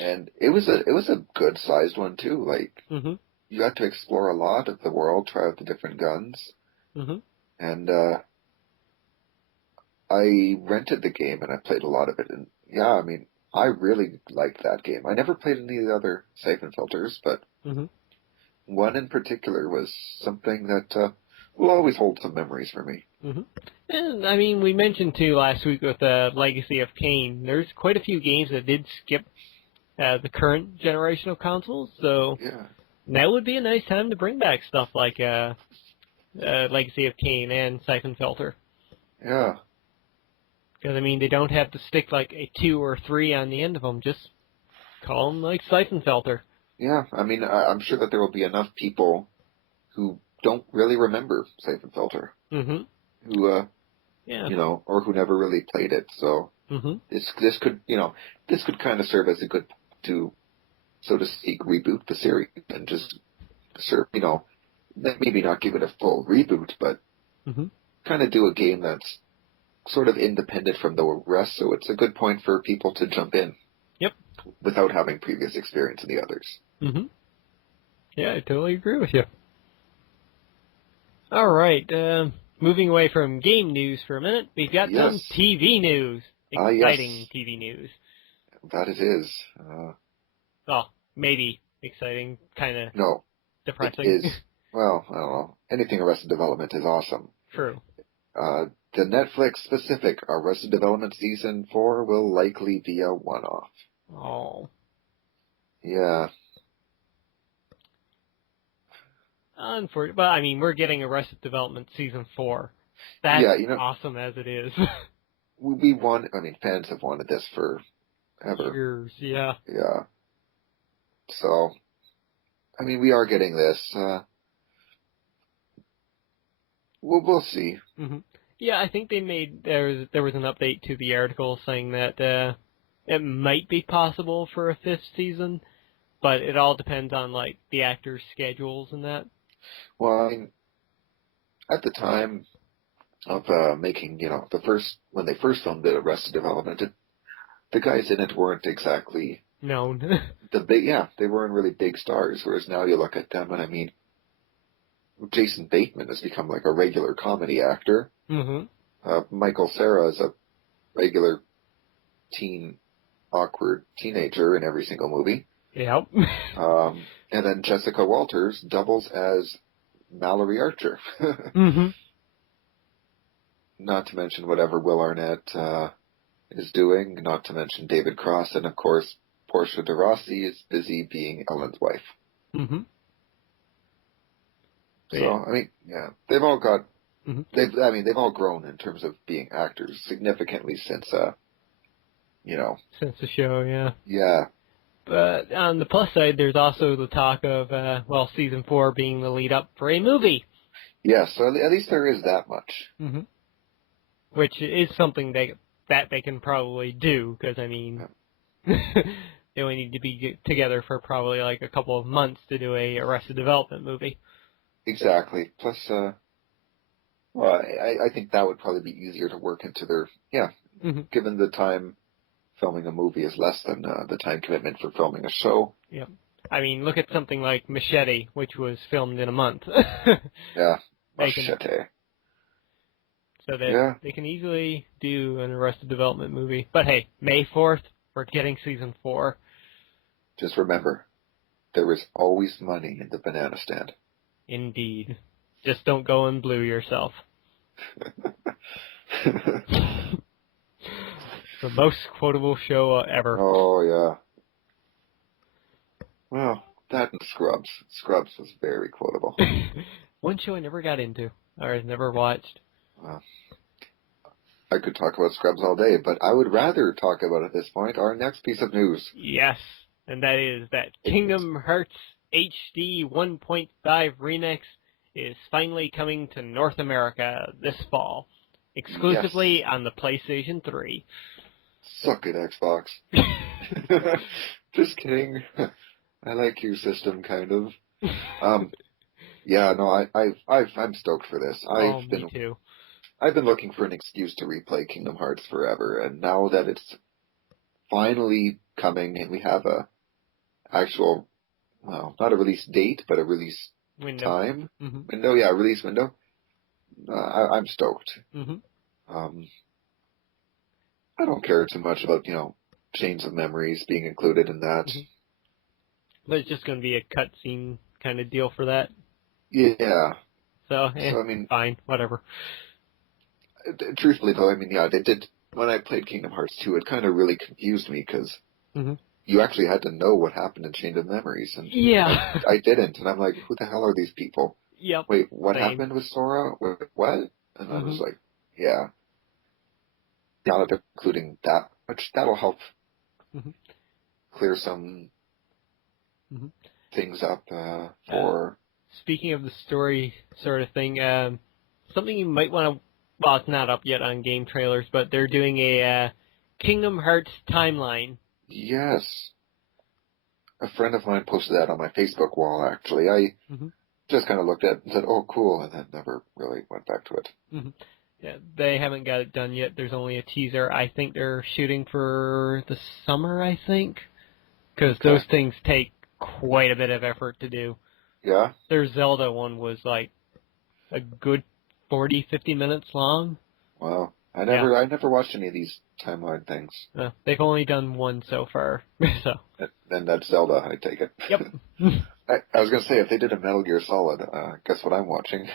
And it was a good-sized one, too. Like, you got to explore a lot of the world, try out the different guns. Mm-hmm. And, I rented the game, and I played a lot of it. And, yeah, I mean, I really liked that game. I never played any of the other Siphon Filters, but one in particular was something that will always hold some memories for me. Mm-hmm. And, I mean, we mentioned, too, last week with Legacy of Kain, there's quite a few games that did skip the current generation of consoles, so Yeah. now would be a nice time to bring back stuff like Legacy of Kain and Siphon Filter. Yeah. Because, I mean, they don't have to stick like a 2 or 3 on the end of them, just call them like Siphon Filter. Yeah, I mean, I'm sure that there will be enough people who don't really remember Siphon Filter, Mm-hmm. who, Yeah. or who never really played it. So Mm-hmm. this could kind of serve as a good to, so to speak, reboot the series and just serve, maybe not give it a full reboot, but Mm-hmm. kind of do a game that's sort of independent from the rest. So it's a good point for people to jump in. Yep. Without having previous experience in the others. Mm-hmm. Yeah, I totally agree with you. All right, moving away from game news for a minute, we've got some TV news. Exciting TV news. That it is. Well, maybe exciting, kind of No, depressing. It is. Well, I don't know. Anything Arrested Development is awesome. True. The Netflix-specific Arrested Development Season 4 will likely be a one-off. Oh. Yeah. Unfortunately, but I mean, we're getting Arrested Development Season 4. That's awesome as it is. Fans have wanted this for ever. Years, yeah. Yeah. So, I mean, we are getting this. We'll see. Mm-hmm. Yeah, I think there was an update to the article saying that it might be possible for a 5th season, but it all depends on like the actors' schedules and that. Well, I mean, at the time of making, when they first filmed the Arrested Development, the guys in it weren't exactly known. They weren't really big stars. Whereas now you look at them, and I mean, Jason Bateman has become like a regular comedy actor. Mm-hmm. Michael Cera is a regular awkward teenager in every single movie. Yep. And then Jessica Walters doubles as Mallory Archer. Mm-hmm. Not to mention whatever Will Arnett is doing, not to mention David Cross, and of course, Portia de Rossi is busy being Ellen's wife. Mm-hmm. So, yeah. I mean, yeah, they've all got, they've all grown in terms of being actors significantly since, since the show, yeah. Yeah. But on the plus side, there's also the talk of, Season 4 being the lead up for a movie. Yeah, so at least there is that much. Mm-hmm. Which is something that they can probably do, because, I mean, they only need to be together for probably like a couple of months to do a Arrested Development movie. Exactly. Plus, I think that would probably be easier to work into their, given the time filming a movie is less than the time commitment for filming a show. Yep. I mean, look at something like Machete, which was filmed in a month. Yeah, Machete. So that they can easily do an Arrested Development movie. But hey, May 4th, we're getting Season 4. Just remember, there is always money in the banana stand. Indeed. Just don't go and blue yourself. The most quotable show ever. Oh, yeah. Well, that and Scrubs. Scrubs was very quotable. One show I never got into, or never watched. Well, I could talk about Scrubs all day, but I would rather talk about at this point our next piece of news. Yes, and that is that Kingdom Hearts HD 1.5 Remix is finally coming to North America this fall, exclusively on the PlayStation 3. Suck it, Xbox. Just kidding. I like your system, kind of. Yeah, no, I'm stoked for this. Me too. I've been looking for an excuse to replay Kingdom Hearts forever, and now that it's finally coming and we have a actual, well, not a release date, but a release time window, release window. I'm stoked. I don't care too much about Chains of Memories being included in that. But it's just going to be a cutscene kind of deal for that. Yeah. So, So, I mean, fine, whatever. truthfully though, I mean, yeah, they did, when I played Kingdom Hearts 2, it kind of really confused me because you actually had to know what happened in Chain of Memories, and Yeah. I didn't, and I'm like, who the hell are these people? Yep. Wait, what Same. happened with Sora? Wait, what? And I was like, yeah. Now that they're including that, which that'll help clear some things up for... Speaking of the story sort of thing, something you might want to... Well, it's not up yet on game trailers, but they're doing a Kingdom Hearts timeline. Yes. A friend of mine posted that on my Facebook wall, actually. I just kind of looked at it and said, oh, cool, and then never really went back to it. Yeah, they haven't got it done yet. There's only a teaser. I think they're shooting for the summer, I think, because those things take quite a bit of effort to do. Yeah? Their Zelda one was like a good 40, 50 minutes long. Wow. I never watched any of these timeline things. They've only done one so far, so. And that's Zelda, I take it. Yep. I was going to say, if they did a Metal Gear Solid, guess what I'm watching?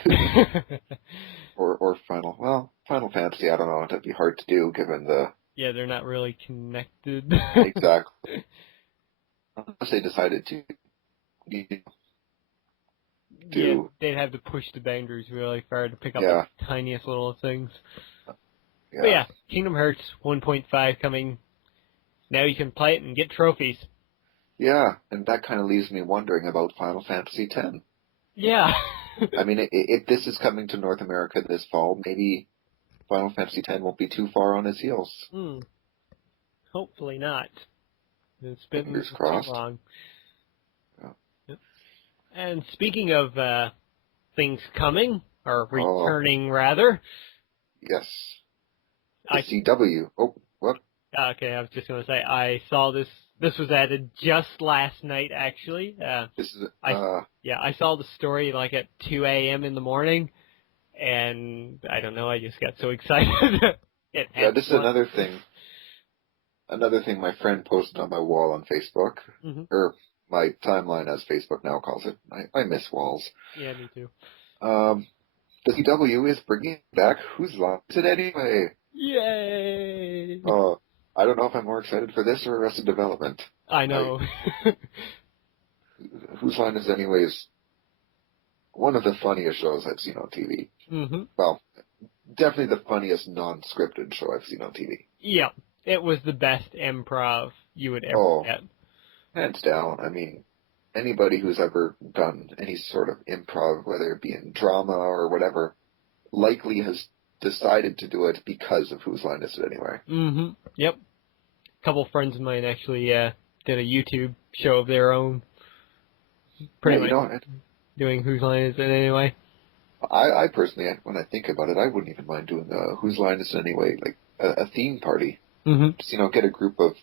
or Final Fantasy, I don't know, that'd be hard to do given the... Yeah, they're not really connected. Exactly. Unless they decided to Yeah, they'd have to push the boundaries really far to pick up the tiniest little things. Yeah. But yeah, Kingdom Hearts 1.5 coming. Now you can play it and get trophies. Yeah, and that kind of leaves me wondering about Final Fantasy X. Yeah. I mean, if this is coming to North America this fall, maybe Final Fantasy X won't be too far on its heels. Hopefully not. It's been Fingers too crossed. long. Yeah. Yep. And speaking of things coming, or returning rather. Yes. The CW. Oh, what? Okay, I was just going to say, I saw this. This was added just last night, actually. I saw the story like at 2 a.m. in the morning, and I don't know, I just got so excited. This is another thing. Another thing my friend posted on my wall on Facebook, or my timeline as Facebook now calls it. I miss walls. Yeah, me too. The CW is bringing back Whose Line Is It Anyway? Yay! I don't know if I'm more excited for this or Arrested Development. I know. Whose Line Is It Anyway is one of the funniest shows I've seen on TV. Well, definitely the funniest non-scripted show I've seen on TV. Yeah, it was the best improv you would ever get. Hands down. I mean, anybody who's ever done any sort of improv, whether it be in drama or whatever, likely has decided to do it because of Whose Line Is It Anyway? Yep. A couple friends of mine actually did a YouTube show of their own. Pretty much doing Whose Line Is It Anyway? I personally, when I think about it, I wouldn't even mind doing Whose Line Is It Anyway, like a theme party. Just, get a group of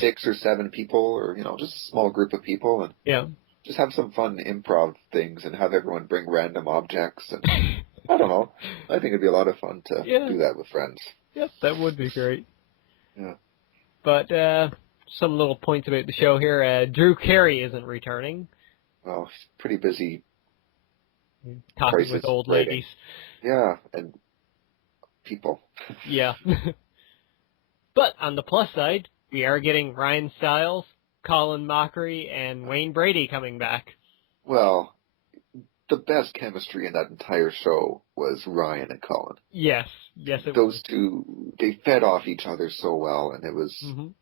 6 or 7 people, or, just a small group of people, and just have some fun improv things and have everyone bring random objects. And I don't know. I think it'd be a lot of fun to do that with friends. Yep, that would be great. Yeah. But some little points about the show here. Drew Carey isn't returning. Well, he's pretty busy talking with old ladies. Yeah, and people. Yeah. But on the plus side, we are getting Ryan Stiles, Colin Mockery, and Wayne Brady coming back. Well, the best chemistry in that entire show was Ryan and Colin. Yes, it was. Those two, they fed off each other so well, and it was... And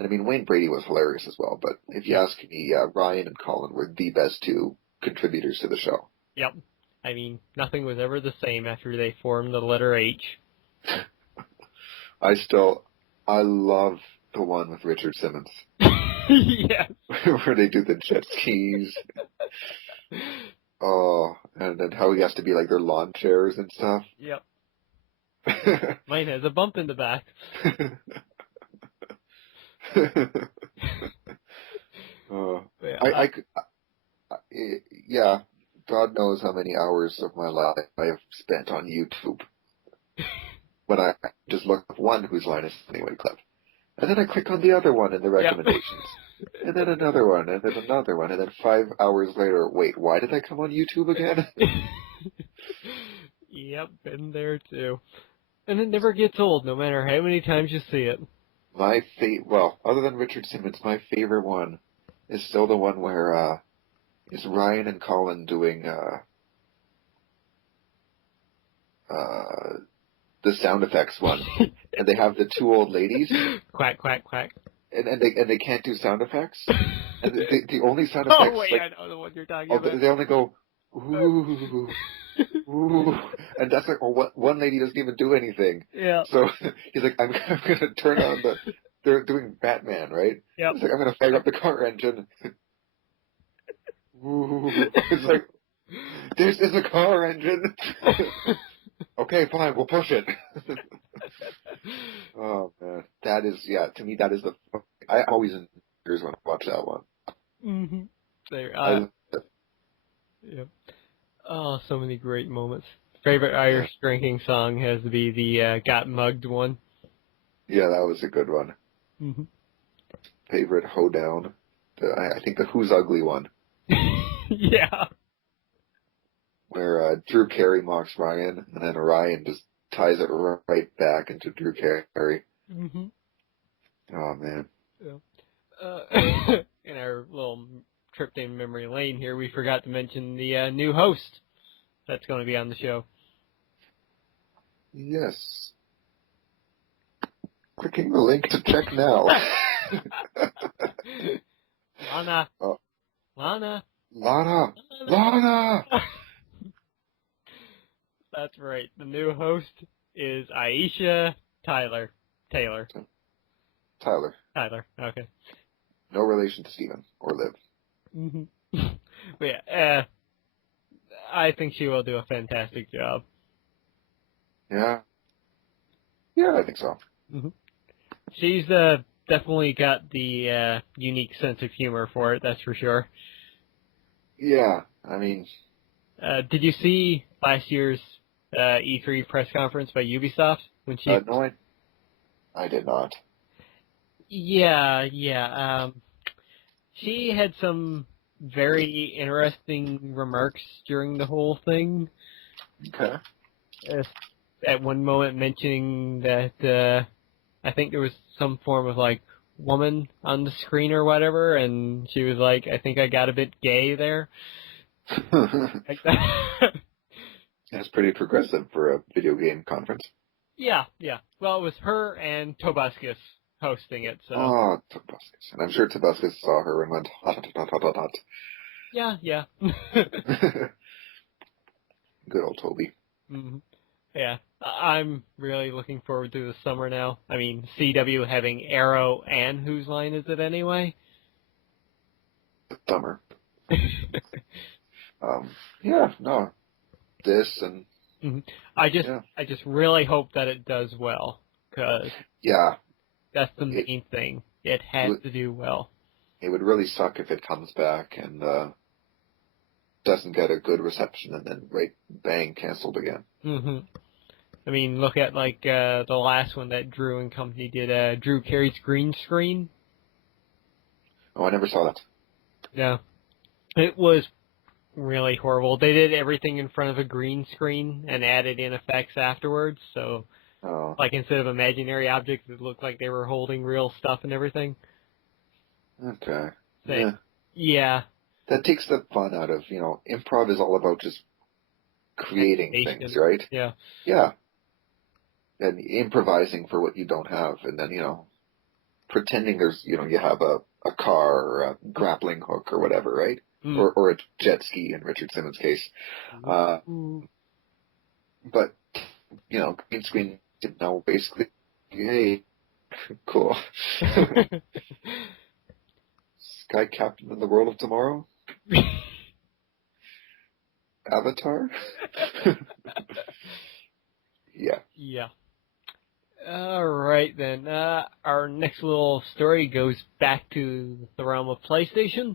I mean, Wayne Brady was hilarious as well, but if you ask me, Ryan and Colin were the best 2 contributors to the show. Yep. I mean, nothing was ever the same after they formed the letter H. I love the one with Richard Simmons. Yes. Where they do the jet skis. And then how he has to be like their lawn chairs and stuff. Yep. Mine has a bump in the back. God knows how many hours of my life I have spent on YouTube when I just look at one Whose Line Is It Anyway clip. And then I click on the other one in the recommendations. And then another one, and then another one, and then 5 hours later, wait, why did I come on YouTube again? Yep, been there too. And it never gets old, no matter how many times you see it. Well, other than Richard Simmons, my favorite one is still the one where, is Ryan and Colin doing, the sound effects one. And they have the two old ladies. Quack, quack, quack. And they can't do sound effects. And the only sound effects, Oh, wait, I know the one you're talking about. they only go, ooh, ooh. And that's like, one lady doesn't even do anything. Yeah. So he's like, I'm going to turn on they're doing Batman, right? Yep. He's like, I'm going to fire up the car engine. Ooh. It's like, this is a car engine. Okay, fine, we'll push it. Oh, man. That is, to me, that is I always in tears when I watch that one. Mm-hmm. There, yeah. Oh, so many great moments. Favorite Irish drinking song has to be the Got Mugged one. Yeah, that was a good one. Mm-hmm. Favorite hoedown? I think the Who's Ugly one. Yeah. Where Drew Carey mocks Ryan, and then Ryan just ties it right back into Drew Carey. Mm-hmm. Oh, man. Yeah. In our little trip down memory lane here, we forgot to mention the new host that's going to be on the show. Yes. Clicking the link to check now. Lana. Oh. Lana. Lana. Lana. That's right. The new host is Aisha Taylor. Tyler. Okay. No relation to Steven or Liv. Mm-hmm. But yeah, I think she will do a fantastic job. Yeah. Yeah, I think so. Mm-hmm. She's definitely got the unique sense of humor for it, that's for sure. Yeah, I mean... did you see last year's E3 press conference by Ubisoft? When she? No, I did not. Yeah. She had some very interesting remarks during the whole thing. Okay. At one moment mentioning that I think there was some form of like woman on the screen or whatever, and she was like, I think I got a bit gay there. Like that. That's pretty progressive for a video game conference. Yeah. Well, it was her and Tobuscus hosting it, so. Oh, Tobuscus. And I'm sure Tobuscus saw her and went, hot, hot, hot, hot, hot. Yeah. Good old Toby. Mm-hmm. Yeah. I'm really looking forward to the summer now. I mean, CW having Arrow and Whose Line Is It Anyway? Summer. Yeah, no. This and... Mm-hmm. I just really hope that it does well, because that's the main thing. It has to do well. It would really suck if it comes back and doesn't get a good reception and then bang, canceled again. Mm-hmm. I mean, look at like the last one that Drew and company did, Drew Carey's green screen. Oh, I never saw that. Yeah. It was really horrible. They did everything in front of a green screen and added in effects afterwards, so like instead of imaginary objects, it looked like they were holding real stuff and everything. Okay. So, yeah. That takes the fun out of, improv is all about just creating things, right? Yeah. Yeah. And improvising for what you don't have, and then, pretending there's, you have a car or a grappling hook or whatever, right? Mm. Or a jet ski in Richard Simmons' case. But, green screen, basically, hey, cool. Sky Captain in the World of Tomorrow? Avatar? Yeah. All right, then. Our next little story goes back to the realm of PlayStation,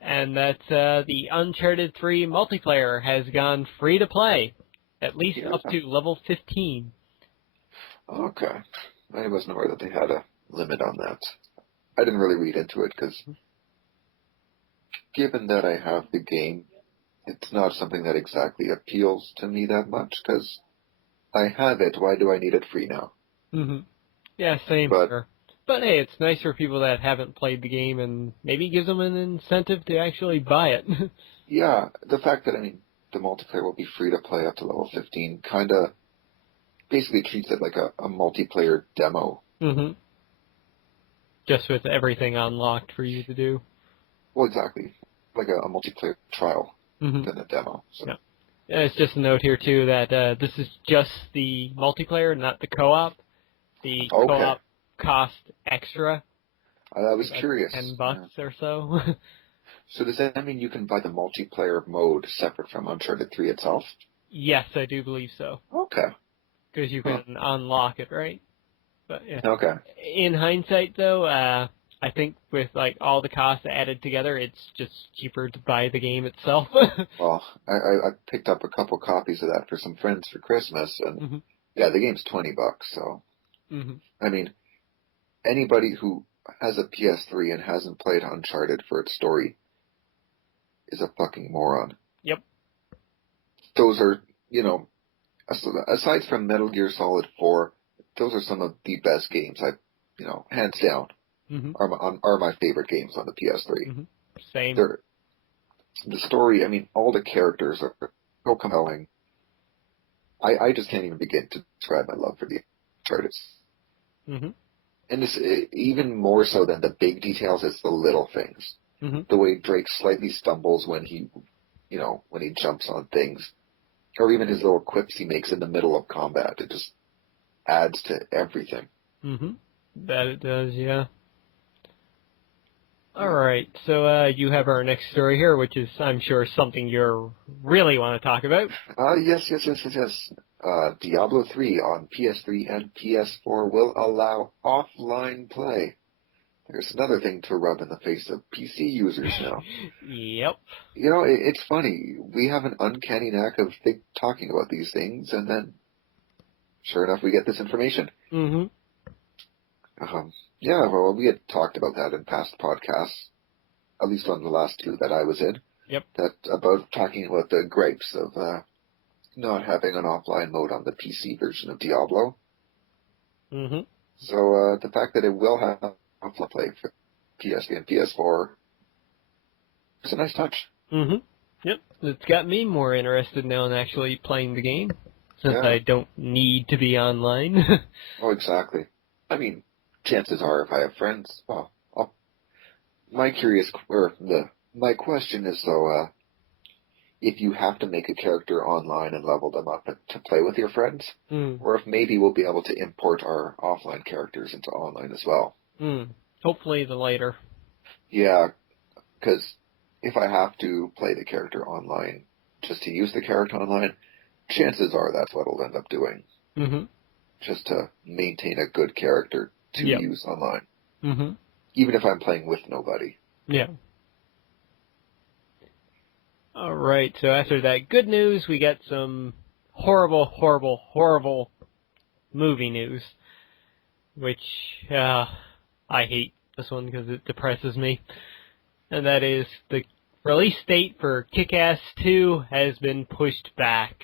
and that's the Uncharted 3 multiplayer has gone free to play, at least up to level 15. Okay. I wasn't aware that they had a limit on that. I didn't really read into it because given that I have the game, it's not something that exactly appeals to me that much because I have it. Why do I need it free now? Mm-hmm. Yeah, same But here. But hey, it's nice for people that haven't played the game and maybe gives them an incentive to actually buy it. yeah, the fact that, I mean, the multiplayer will be free to play up to level 15 kind of basically treats it like a multiplayer demo. Mm-hmm. Just with everything unlocked for you to do. Well, exactly. Like a multiplayer trial Mm-hmm. than a demo. So. Yeah. And it's just a note here, too, that this is just the multiplayer, not the co-op. The Okay. co-op cost extra. I was Like curious. $10 or so. So does that mean you can buy the multiplayer mode separate from Uncharted 3 itself? Yes, I do believe so. Okay. Because you can unlock it, right? But yeah. Okay. In hindsight, though, I think with like all the costs added together, it's just cheaper to buy the game itself. Well, I picked up a couple copies of that for some friends for Christmas, and Mm-hmm. yeah, the game's $20. So Mm-hmm. I mean, anybody who has a PS3 and hasn't played Uncharted for its story is a fucking moron. Yep. Those are, you know, aside from Metal Gear Solid 4, those are some of the best games hands down, Mm-hmm. are my favorite games on the PS3. Mm-hmm. Same. The story, I mean, all the characters are so compelling. I just can't even begin to describe my love for the Uncharted. Mm-hmm. And it's even more so than the big details, it's the little things. Mm-hmm. The way Drake slightly stumbles when he jumps on things. Or even his little quips he makes in the middle of combat. It just adds to everything. Mm-hmm. That it does, yeah. Alright, so you have our next story here, which is, I'm sure, something you really want to talk about. Yes. Diablo 3 on PS3 and PS4 will allow offline play. There's another thing to rub in the face of PC users now. Yep. You know, it's funny. We have an uncanny knack of talking about these things, and then, sure enough, we get this information. Mm-hmm. Yeah, well, we had talked about that in past podcasts, at least on the last two that I was in. Yep. About talking about the gripes of not having an offline mode on the PC version of Diablo. Mm-hmm. So the fact that it will have offline play for PS3 and PS4 is a nice touch. Mm-hmm. Yep. It's got me more interested now in actually playing the game, since I don't need to be online. Oh, exactly. I mean, chances are, if I have friends, well, my question is, though, if you have to make a character online and level them up to play with your friends, or if maybe we'll be able to import our offline characters into online as well. Hopefully the later. Yeah, because if I have to play the character online just to use the character online, chances are that's what I'll end up doing. Mm-hmm. Just to maintain a good character to use online. Mm-hmm. Even if I'm playing with nobody. Yeah. All right, so after that good news, we get some horrible, horrible, horrible movie news, which I hate this one because it depresses me. And that is the release date for Kick-Ass 2 has been pushed back.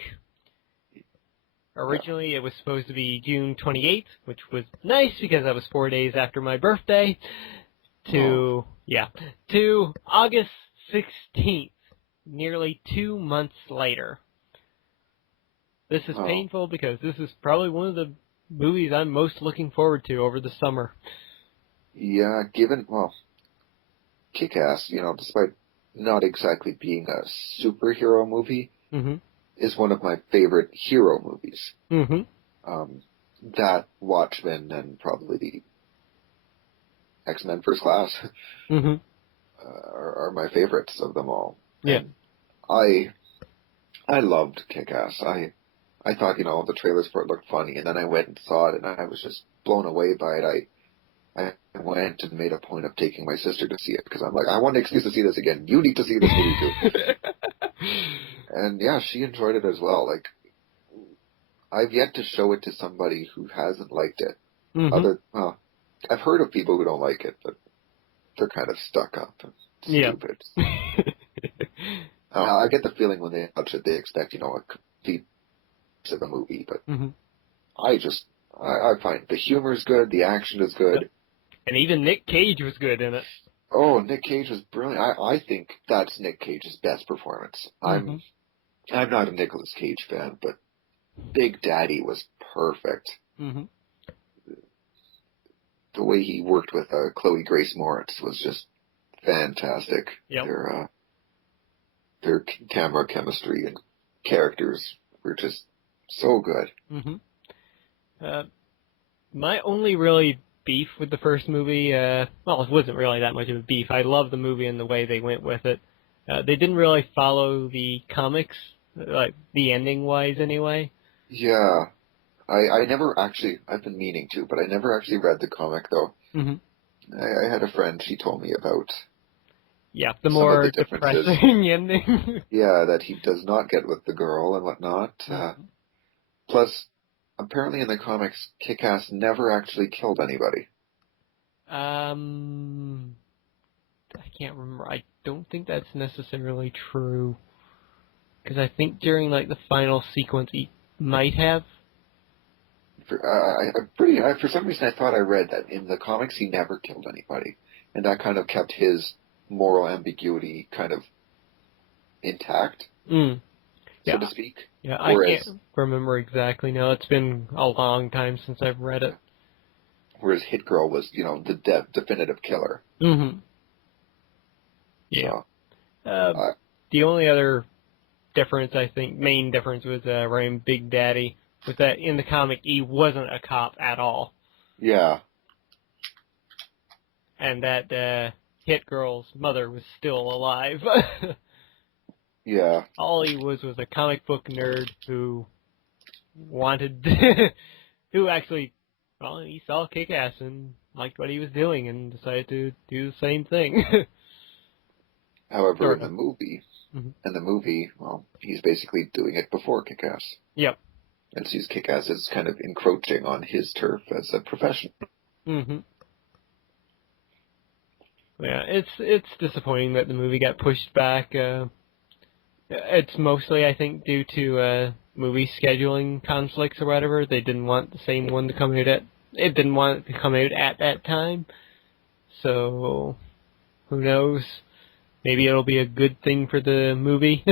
Originally, it was supposed to be June 28th, which was nice because that was 4 days after my birthday, to August 16th, nearly 2 months later. This is painful because this is probably one of the movies I'm most looking forward to over the summer. Yeah, Kick-Ass, despite not exactly being a superhero movie, is one of my favorite hero movies. That, Watchmen, and probably the X-Men First Class are my favorites of them all. Yeah. And I loved Kick-Ass. I thought, the trailers for it looked funny, and then I went and saw it, and I was just blown away by it. I went and made a point of taking my sister to see it, because I'm like, I want an excuse to see this again. You need to see this movie too. And yeah, she enjoyed it as well. Like, I've yet to show it to somebody who hasn't liked it. I've heard of people who don't like it, but they're kind of stuck up and Yeah. stupid. I get the feeling when they watch it, they expect, a complete of a movie, but I find the humor is good, the action is good. And even Nick Cage was good in it. Oh, Nick Cage was brilliant. I think that's Nick Cage's best performance. I'm not a Nicolas Cage fan, but Big Daddy was perfect. Mm-hmm. The way he worked with Chloe Grace Moretz was just fantastic. Yep. Their camera chemistry and characters were just so good. Mm-hmm. My only really beef with the first movie, it wasn't really that much of a beef. I love the movie and the way they went with it. They didn't really follow the comics, like the ending-wise anyway. Yeah. I never actually, I've been meaning to, but I never actually read the comic, though. Mm-hmm. I had a friend, she told me about the more some of the depressing ending. Yeah, that he does not get with the girl and whatnot. Plus, apparently in the comics, Kick-Ass never actually killed anybody. I can't remember. I don't think that's necessarily true. Because I think during, the final sequence, he might have. For some reason I thought I read that in the comics he never killed anybody. And that kind of kept his moral ambiguity kind of intact, so to speak. Yeah, I can't remember exactly now. It's been a long time since I've read it. Whereas Hit Girl was, the definitive killer. Mm-hmm. Yeah. So, the only other difference, I think, main difference was around Big Daddy, was that in the comic he wasn't a cop at all. Yeah. And that Hit Girl's mother was still alive. Yeah. All he was a comic book nerd who wanted, who actually, he saw Kick-Ass and liked what he was doing and decided to do the same thing. However, in the movie, he's basically doing it before Kick-Ass. Yep. And sees Kick-Ass as kind of encroaching on his turf as a professional. Mm-hmm. Yeah, it's disappointing that the movie got pushed back. It's mostly, I think, due to movie scheduling conflicts or whatever. They didn't want the same one to come out at. It didn't want it to come out at that time. So, who knows? Maybe it'll be a good thing for the movie.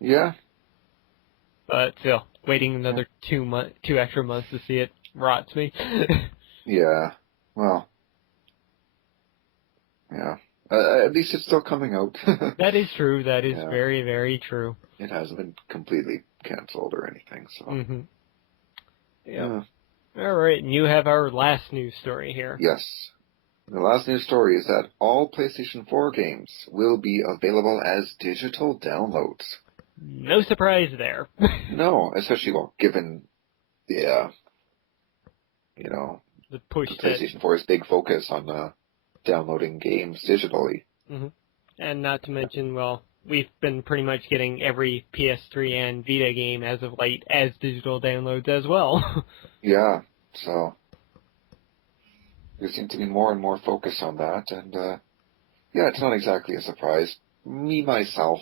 Yeah. But still, waiting another 2 extra months to see it rots me. Yeah. Well. Yeah. At least it's still coming out. That is true. That is very, very true. It hasn't been completely canceled or anything, so. Mm-hmm. Yeah. All right, and you have our last news story here. Yes. The last news story is that all PlayStation 4 games will be available as digital downloads. No surprise there. No, especially, given the, the push the PlayStation 4's big focus on downloading games digitally. Mm-hmm. And not to mention, we've been pretty much getting every PS3 and Vita game as of late as digital downloads as well. Yeah, so there seems to be more and more focus on that, and it's not exactly a surprise. Me, myself,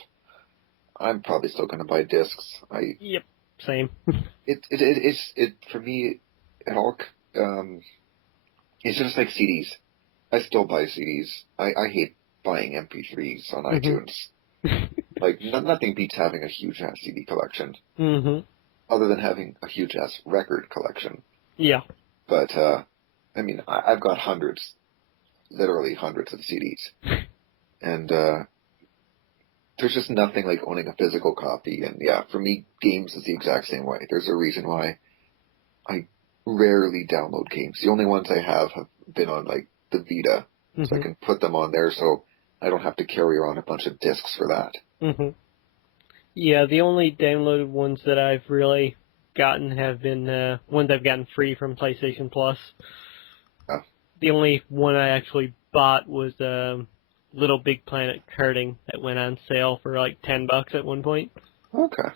I'm probably still going to buy discs. Yep, same. It for me, it all, it's just like CDs. I still buy CDs. I hate buying MP3s on iTunes. Nothing beats having a huge-ass CD collection. Mm-hmm. Other than having a huge-ass record collection. Yeah. But, I've got literally hundreds of CDs. And, there's just nothing like owning a physical copy. And for me, games is the exact same way. There's a reason why I rarely download games. The only ones I have been on, the Vita. Mm-hmm. So I can put them on there so I don't have to carry around a bunch of discs for that. Mm-hmm. Yeah, the only downloaded ones that I've really gotten have been ones I've gotten free from PlayStation Plus. Oh. The only one I actually bought was Little Big Planet Karting that went on sale for $10 at one point. Okay.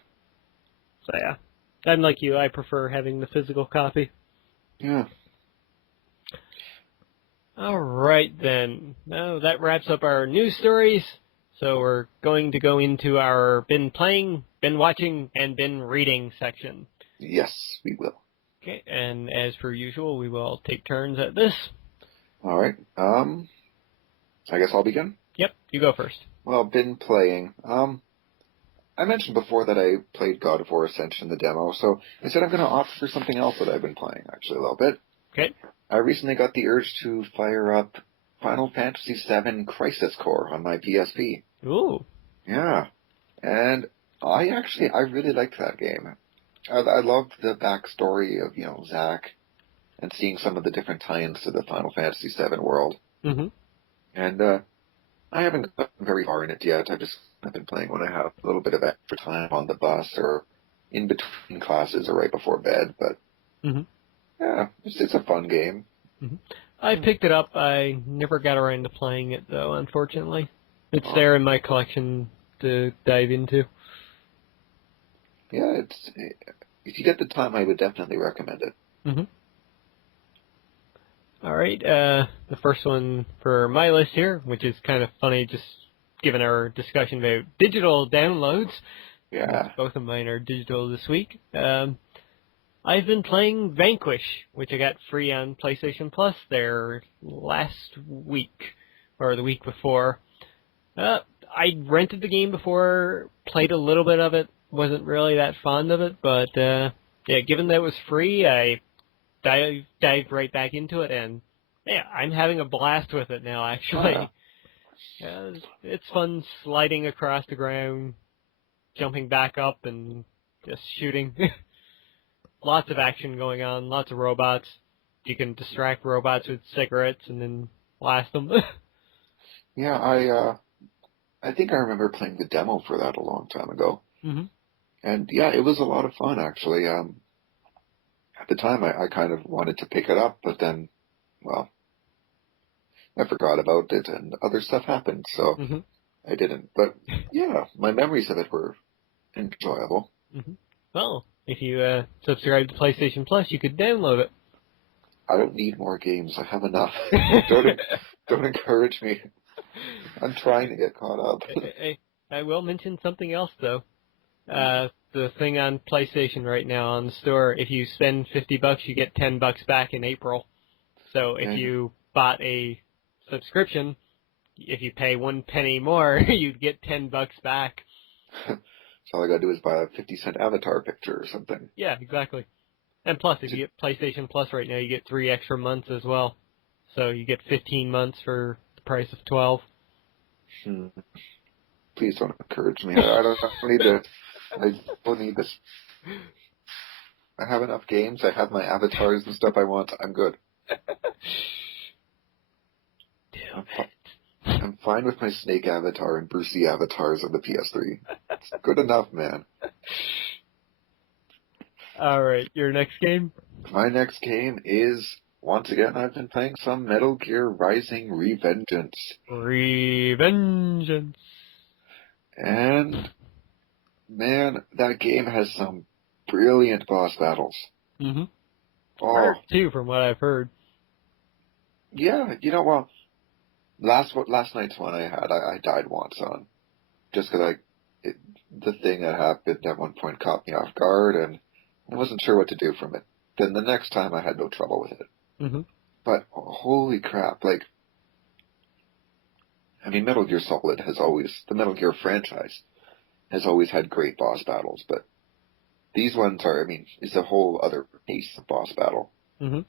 So yeah, I'm like you. I prefer having the physical copy. Yeah. All right, then. Now that wraps up our news stories. So we're going to go into our been playing, been watching, and been reading section. Yes, we will. Okay, and as per usual, we will take turns at this. All right. I guess I'll begin. Yep, you go first. Well, been playing. I mentioned before that I played God of War Ascension, the demo, so I said I'm going to opt for something else that I've been playing, actually, a little bit. Okay. I recently got the urge to fire up Final Fantasy VII Crisis Core on my PSP. Ooh. Yeah. And I really liked that game. I loved the backstory of, Zack and seeing some of the different tie-ins to the Final Fantasy VII world. Mm-hmm. And I haven't gotten very far in it yet. I've been playing when I have a little bit of extra time on the bus or in between classes or right before bed. But yeah, it's a fun game. Mm-hmm. I picked it up. I never got around to playing it, though, unfortunately. It's there in my collection to dive into. Yeah, if you get the time, I would definitely recommend it. Mm-hmm. All right, the first one for my list here, which is kind of funny, just given our discussion about digital downloads. Yeah. Both of mine are digital this week. I've been playing Vanquish, which I got free on PlayStation Plus there last week, or the week before. I rented the game before, played a little bit of it, wasn't really that fond of it, but yeah, given that it was free, I dived right back into it, and yeah, I'm having a blast with it now, actually. Yeah, it's fun sliding across the ground, jumping back up, and just shooting. Lots of action going on, lots of robots. You can distract robots with cigarettes and then blast them. Yeah, I think I remember playing the demo for that a long time ago. Mm-hmm. And yeah, it was a lot of fun, actually. At the time, I kind of wanted to pick it up, but then, well, I forgot about it and other stuff happened, so I didn't. But yeah, my memories of it were enjoyable. Mm-hmm. Well, if you subscribe to PlayStation Plus, you could download it. I don't need more games. I have enough. Don't encourage me. I'm trying to get caught up. I will mention something else, though. The thing on PlayStation right now on the store, if you spend $50, you get $10 back in April. So if you bought a subscription, if you pay 1 penny more, you'd get $10 back. So all I gotta do is buy a 50-cent avatar picture or something. Yeah, exactly. And plus, if you get PlayStation Plus right now, you get 3 extra months as well. So you get 15 months for the price of 12. Please don't encourage me. I don't need to. I don't need this. I have enough games. I have my avatars and stuff I want. I'm good. I'm fine with my Snake avatar and Brucey avatars on the PS3. It's good enough, man. All right, your next game? My next game is, once again, I've been playing some Metal Gear Rising Revengeance. Revengeance. And, man, that game has some brilliant boss battles. Mm-hmm. Oh. Part 2, from what I've heard. Yeah, well, last night's one I had, I died once on. Just because the thing that happened at one point caught me off guard, and I wasn't sure what to do from it. Then the next time I had no trouble with it. Mm-hmm. But holy crap, Metal Gear Solid the Metal Gear franchise has always had great boss battles, but these ones it's a whole other piece of boss battle. Mm-hmm.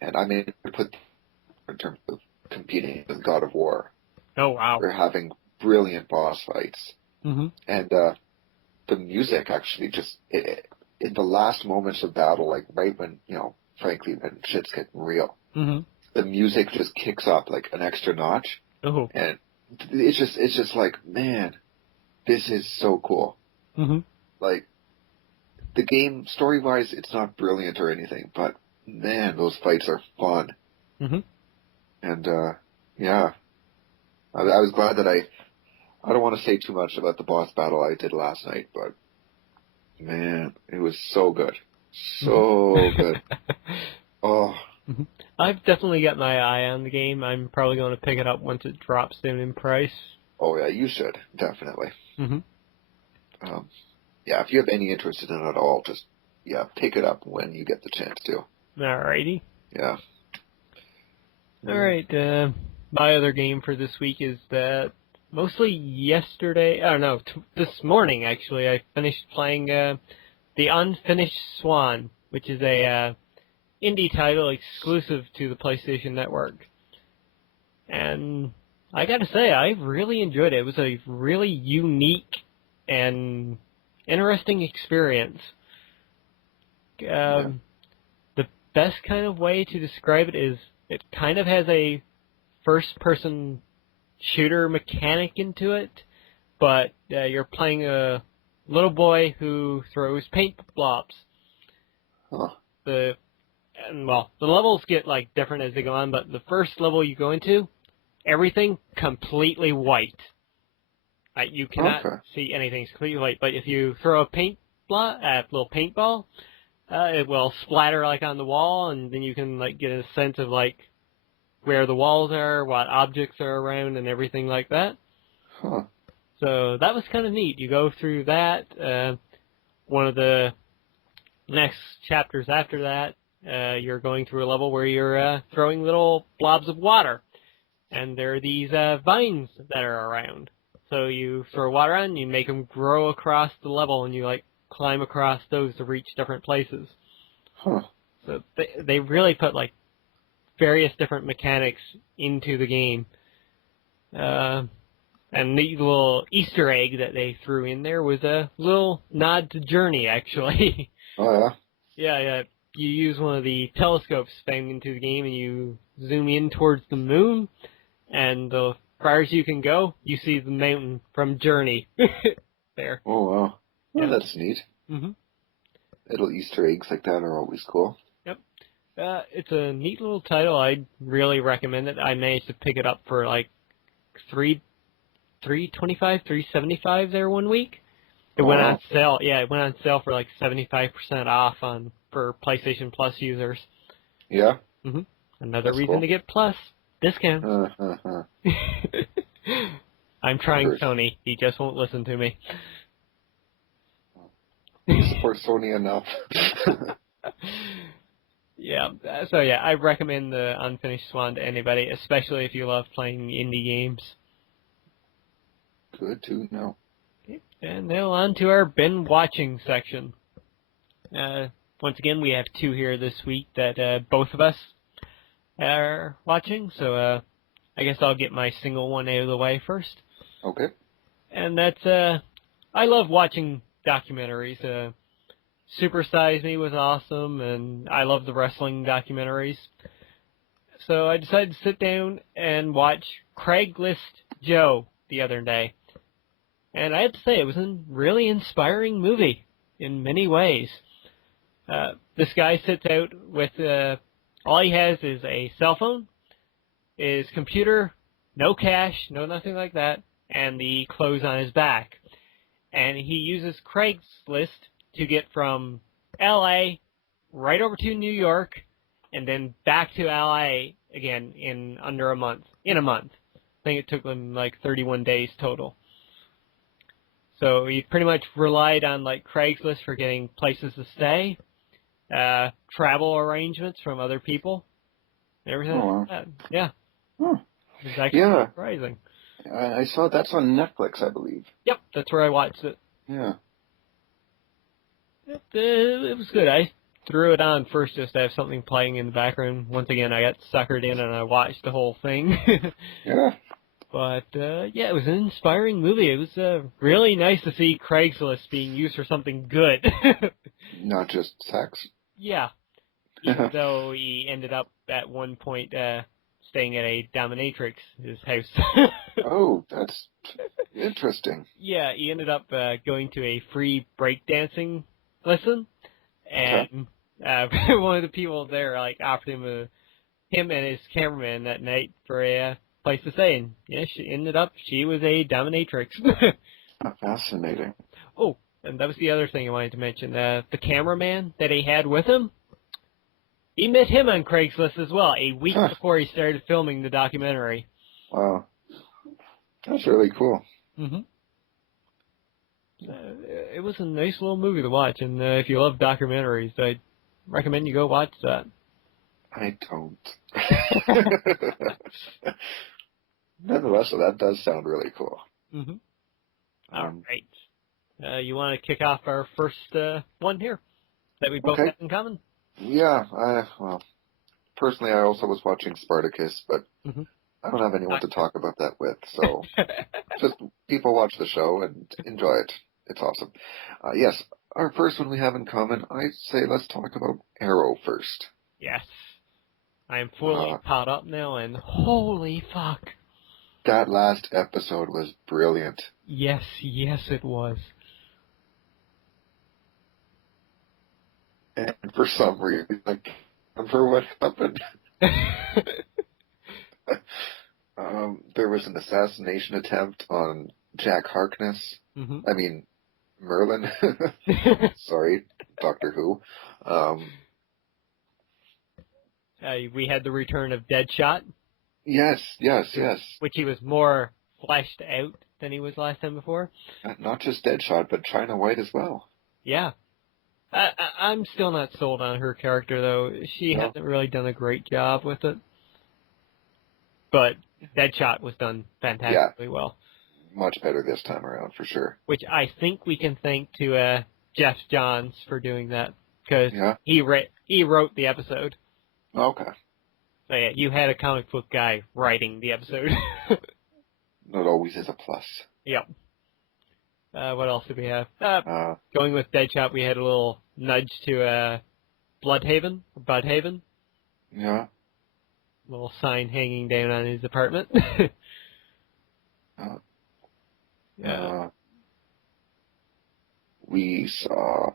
And I mean, put in terms of competing with God of War. Oh, wow. We're having brilliant boss fights. Mm-hmm. And the music actually just, in the last moments of battle, like right when, frankly, when shit's getting real, the music just kicks up like an extra notch. Oh. And it's just like, man, this is so cool. Mm-hmm. Like, the game, story-wise, it's not brilliant or anything, but man, those fights are fun. Mm-hmm. And, yeah, I was glad that I don't want to say too much about the boss battle I did last night, but man, it was so good. So good. Oh, Mm-hmm. I've definitely got my eye on the game. I'm probably going to pick it up once it drops down in price. Oh, yeah, you should, definitely. Mm-hmm. Yeah, if you have any interest in it at all, just, pick it up when you get the chance to. Alrighty. Yeah. Alright, my other game for this week is that mostly yesterday, I don't know, this morning actually, I finished playing The Unfinished Swan, which is a indie title exclusive to the PlayStation Network. And I gotta say, I really enjoyed it. It was a really unique and interesting experience. The best kind of way to describe it is it kind of has a first-person shooter mechanic into it, but you're playing a little boy who throws paint blobs. Huh. The levels get different as they go on, but the first level you go into, everything completely white. You cannot see anything; it's completely white. But if you throw a little paintball, it will splatter on the wall, and then you can get a sense of where the walls are, what objects are around, and everything like that. Huh. So that was kind of neat. You go through that. One of the next chapters after that, you're going through a level where you're throwing little blobs of water, and there are these vines that are around. So you throw water on, you make them grow across the level, and you climb across those to reach different places. Huh. So they really put various different mechanics into the game. And the little Easter egg that they threw in there was a little nod to Journey, actually. Oh, yeah? Yeah. You use one of the telescopes found into the game, and you zoom in towards the moon, and the far as you can go, you see the mountain from Journey. There. Oh, wow. Well, Yeah. that's neat. Mm-hmm. Little Easter eggs like that are always cool. Yep. It's a neat little title. I'd really recommend it. I managed to pick it up for $3.25, $3.75 there one week. It went on sale. Yeah, it went on sale for 75% off for PlayStation Plus users. Yeah. Mm-hmm. Another reason to get Plus discounts. I'm trying Sony. He just won't listen to me. You support Sony enough. Yeah. So yeah, I recommend the Unfinished Swan to anybody, especially if you love playing indie games. Good to know. And now on to our bin watching section. Once again, we have two here this week that both of us are watching, so I guess I'll get my single one out of the way first. Okay. And that's, I love watching documentaries. Super Size Me was awesome, and I love the wrestling documentaries. So I decided to sit down and watch Craigslist Joe the other day. And I have to say, it was a really inspiring movie in many ways. This guy sits out with, all he has is a cell phone, his computer, no cash, no nothing like that, and the clothes on his back. And he uses Craigslist to get from L.A. right over to New York, and then back to L.A. again in under a month. In a month. I think it took him 31 days total. So he pretty much relied on Craigslist for getting places to stay, travel arrangements from other people, and everything like that. Yeah. Huh. It's actually surprising. I saw that's on Netflix, I believe. Yep, that's where I watched it. Yeah. It was good. I threw it on first just to have something playing in the background. Once again, I got suckered in and I watched the whole thing. Yeah. But, yeah, it was an inspiring movie. It was really nice to see Craigslist being used for something good. Not just sex. Yeah. Even though he ended up at one point staying at a dominatrix, his house. Oh, that's interesting. Yeah, he ended up going to a free breakdancing lesson, and one of the people there offered him and his cameraman that night for a place to stay, and yeah, she was a dominatrix. Fascinating. Oh, and that was the other thing I wanted to mention. The cameraman that he had with him, He met him on Craigslist as well, a week Huh. before he started filming the documentary. Wow. That's really cool. Mm-hmm. It was a nice little movie to watch, and if you love documentaries, I'd recommend you go watch that. I don't. Nonetheless, that does sound really cool. Mm-hmm. All right. You want to kick off our first one here that we both Okay. have in common? Yeah, well, personally, I also was watching Spartacus, but Mm-hmm. I don't have anyone to talk about that with, so just people watch the show and enjoy it. It's awesome. Yes, our first one we have in common, I'd say let's talk about Arrow first. Yes. I am fully caught up now, and holy fuck. That last episode was brilliant. Yes, it was. And for some reason, I can't remember what happened. There was an assassination attempt on Jack Harkness. Mm-hmm. I mean, Merlin. Sorry, Doctor Who. We had the return of Deadshot. Yes. Which he was more fleshed out than he was last time before. Not just Deadshot, but China White as well. Yeah. I'm still not sold on her character, though. She hasn't really done a great job with it. But Deadshot was done fantastically well. Much better this time around, for sure. Which I think we can thank to Jeff Johns for doing that, because he wrote the episode. Okay. So yeah, you had a comic book guy writing the episode. That always is a plus. Yep. What else did we have? Going with Deadshot, we had a little nudge to Bloodhaven. Yeah. Little sign hanging down on his apartment. We saw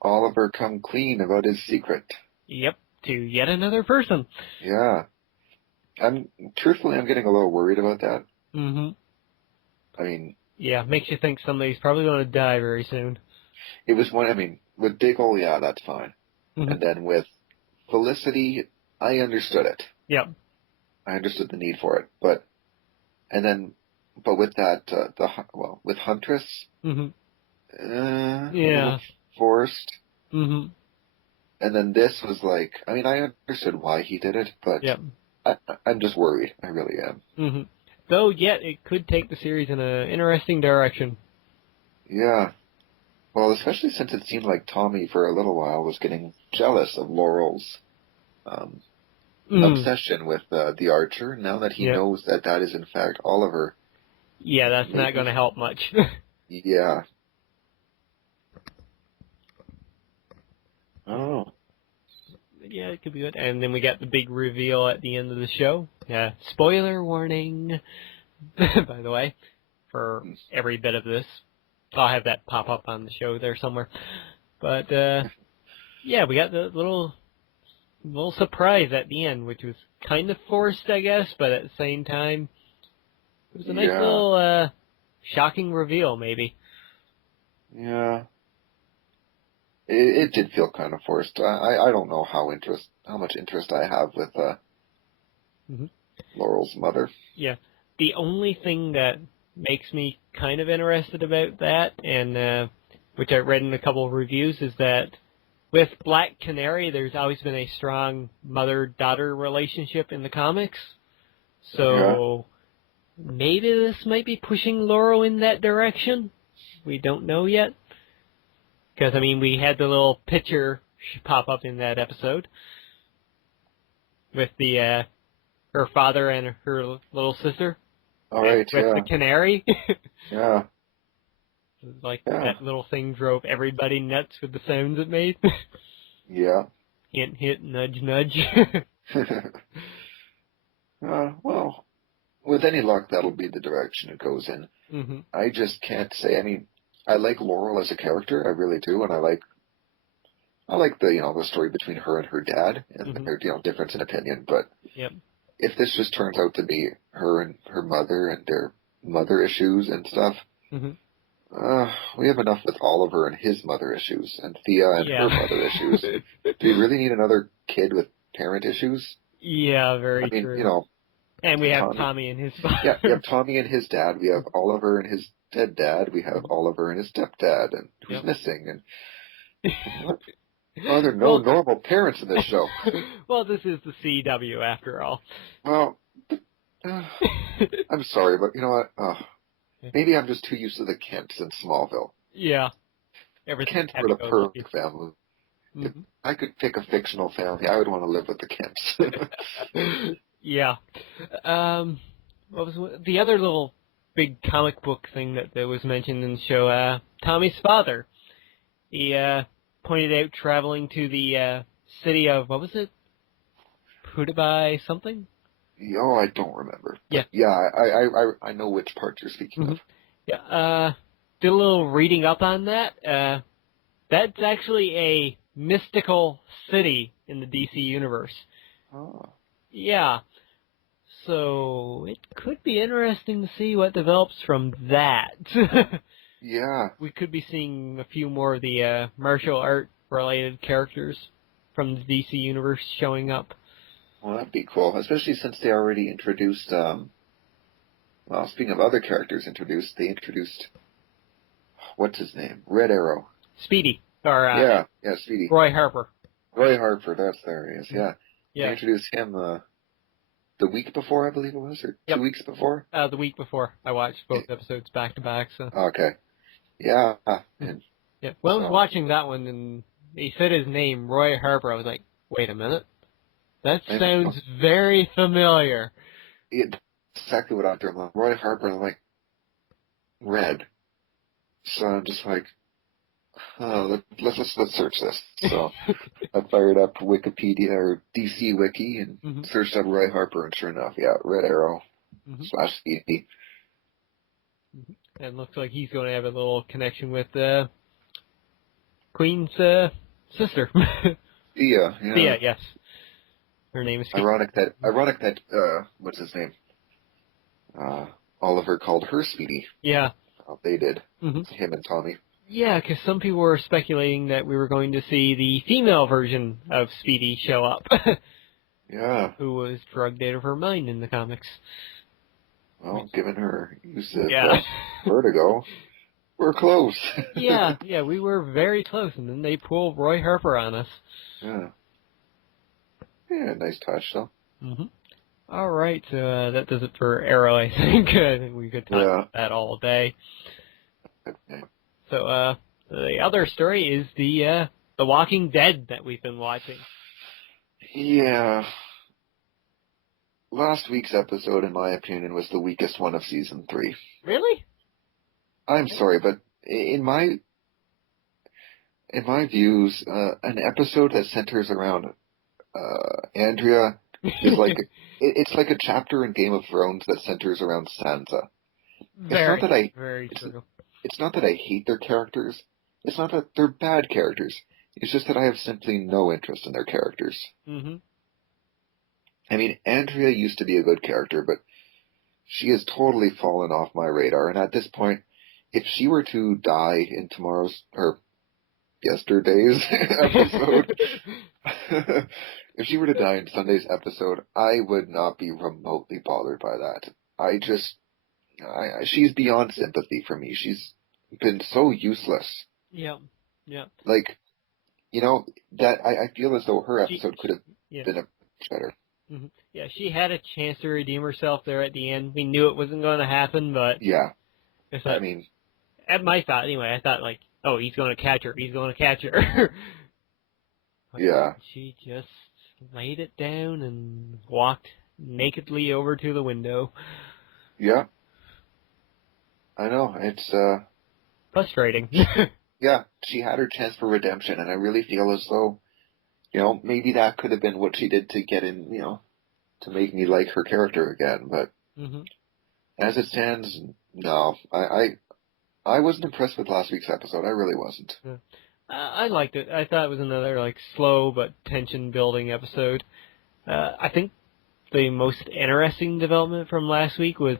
Oliver come clean about his secret. Yep, to yet another person. Yeah. Truthfully, I'm getting a little worried about that. Mm-hmm. I mean... Yeah, makes you think somebody's probably going to die very soon. It was with Diggle, yeah, that's fine. Mm-hmm. And then with Felicity, I understood it. Yep. I understood the need for it. But with that, with Huntress, mm-hmm. A little forced. Mm-hmm. And then this was like, I mean, I understood why he did it, but I'm just worried. I really am. Mm-hmm. Though, yet, it could take the series in an interesting direction. Yeah. Well, especially since it seemed like Tommy, for a little while, was getting jealous of Laurel's obsession with the Archer, now that he knows that is, in fact, Oliver. Yeah, that's not going to help much. Yeah. Oh. Yeah, it could be good. And then we got the big reveal at the end of the show. Yeah, spoiler warning, by the way, for every bit of this. I'll have that pop up on the show there somewhere. But, yeah, we got the little surprise at the end, which was kind of forced, I guess, but at the same time, it was a nice little shocking reveal, maybe. Yeah. It did feel kind of forced. I don't know how much interest I have with Laurel's mother. Yeah. The only thing that makes me kind of interested about that, and which I read in a couple of reviews, is that with Black Canary, there's always been a strong mother-daughter relationship in the comics. So maybe this might be pushing Laurel in that direction. We don't know yet. Because, I mean, we had the little picture pop up in that episode with the her father and her little sister. All right, with the canary. Yeah. It was like that little thing drove everybody nuts with the sounds it made. Yeah. Hint, hint, nudge, nudge. Well, with any luck, that'll be the direction it goes in. Mm-hmm. I just can't say. I mean, I like Laurel as a character, I really do, and I like the the story between her and her dad, and their difference in opinion. But if this just turns out to be her and her mother and their mother issues and stuff, We have enough with Oliver and his mother issues, and Thea and her Yeah. mother issues. Do you really need another kid with parent issues? Yeah, very I mean, true. you know, And we have Tommy. Tommy and his Yeah, father. we have Tommy and his dad. We have Oliver and his dead dad. We have Mhm. Oliver and his stepdad, and who's Yep. missing. And what? Are there no Well, normal parents in this show? well, this is the CW after all. Well, I'm sorry, but you know what? Maybe I'm just too used to the Kents in Smallville. Yeah, everything Kents had were to the go lucky. perfect family. If Hmm. I could pick a fictional family, I would want to live with the Kents. Yeah. What was the other little big comic book thing that was mentioned in the show? Tommy's father. He pointed out traveling to the city of, what was it? Pudabai something? Oh, I don't remember. Yeah. But yeah, I know which part you're speaking of. Yeah. Did a little reading up on that. That's actually a mystical city in the DC universe. Oh. Yeah. So it could be interesting to see what develops from that. Yeah. We could be seeing a few more of the martial art related characters from the DC universe showing up. Well, that'd be cool, especially since they already introduced, well, speaking of other characters introduced, they introduced, what's his name? Red Arrow. Speedy, or Yeah, Speedy. Roy Harper. Roy Harper, there he is, yeah. Yeah. They introduced him, the week before, I believe it was, or Yep. 2 weeks before? The week before. I watched both episodes back to back, so. Okay. Yeah. And Yeah. Well, I was so, watching that one, and he said his name, Roy Harper. I was like, wait a minute. That sounds very familiar. That's exactly what I'm doing. Like, Roy Harper, and I'm like, Red. So I'm just like, let's search this. So I fired up Wikipedia or DC Wiki and searched up Roy Harper, and sure enough, yeah, Red Arrow / Speedy. And it looks like he's going to have a little connection with Queen's sister. Yeah. Thea, yes. Her name is. Ironic that what's his name? Oliver called her Speedy. Yeah. They did. Mm-hmm. Him and Tommy. Yeah, because some people were speculating that we were going to see the female version of Speedy show up. Yeah. Who was drugged out of her mind in the comics. Well, given her use of vertigo, we're close. yeah, we were very close, and then they pulled Roy Harper on us. Yeah. Yeah, nice touch, though. Mm-hmm. All right, so that does it for Arrow, I think. I think we could talk about that all day. Okay. So, the other story is the Walking Dead that we've been watching. Yeah. Last week's episode, in my opinion, was the weakest one of season 3. Really? I'm sorry, but in my views, an episode that centers around Andrea is like it's like a chapter in Game of Thrones that centers around Sansa. Very true. It's not that I hate their characters. It's not that they're bad characters. It's just that I have simply no interest in their characters. Mm-hmm. I mean, Andrea used to be a good character, but she has totally fallen off my radar. And at this point, if she were to die in yesterday's episode, if she were to die in Sunday's episode, I would not be remotely bothered by that. She's beyond sympathy for me. She's been so useless. Yeah. Like, that I feel as though her episode could have been much better. Mm-hmm. Yeah, she had a chance to redeem herself there at the end. We knew it wasn't going to happen, but yeah, I mean, at my thought anyway, I thought like, oh, he's going to catch her. Yeah. She just laid it down and walked nakedly over to the window. Yeah. I know, it's frustrating. Yeah, she had her chance for redemption, and I really feel as though, maybe that could have been what she did to get in, to make me like her character again, but as it stands, no. I wasn't impressed with last week's episode. I really wasn't. Yeah. I liked it. I thought it was another slow but tension-building episode. I think the most interesting development from last week was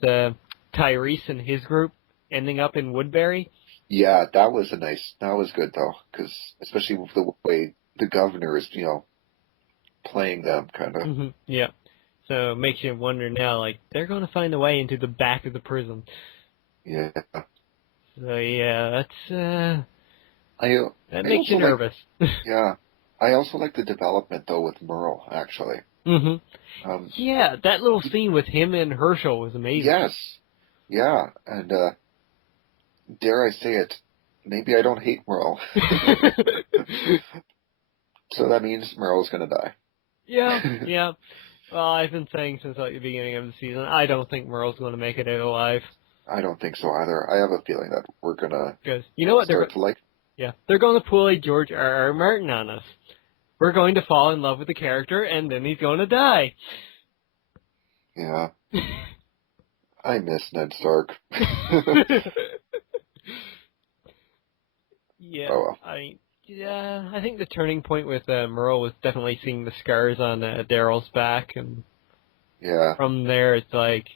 Tyrese and his group ending up in Woodbury. Yeah, that was good though, because especially with the way the governor is, playing them, kind of. Yeah. So it makes you wonder now, like, they're going to find a way into the back of the prison. Yeah. So yeah, I that I makes you also like, nervous. yeah, I also like the development though with Merle actually. hmm Um, Yeah, that little scene with him and Herschel was amazing. yes, yeah, and dare I say it, maybe I don't hate Merle. So that means Merle's gonna die. Yeah, yeah. Well, I've been saying since like the beginning of the season, I don't think Merle's going to make it out alive. I don't think so either. I have a feeling that we're gonna Because you know what? start to like. They're going to pull a George R. R. Martin on us. We're going to fall in love with the character, and then he's going to die. Yeah, I miss Ned Stark. Yeah, Oh well. I think the turning point with Merle was definitely seeing the scars on Daryl's back, and Yeah. from there it's like,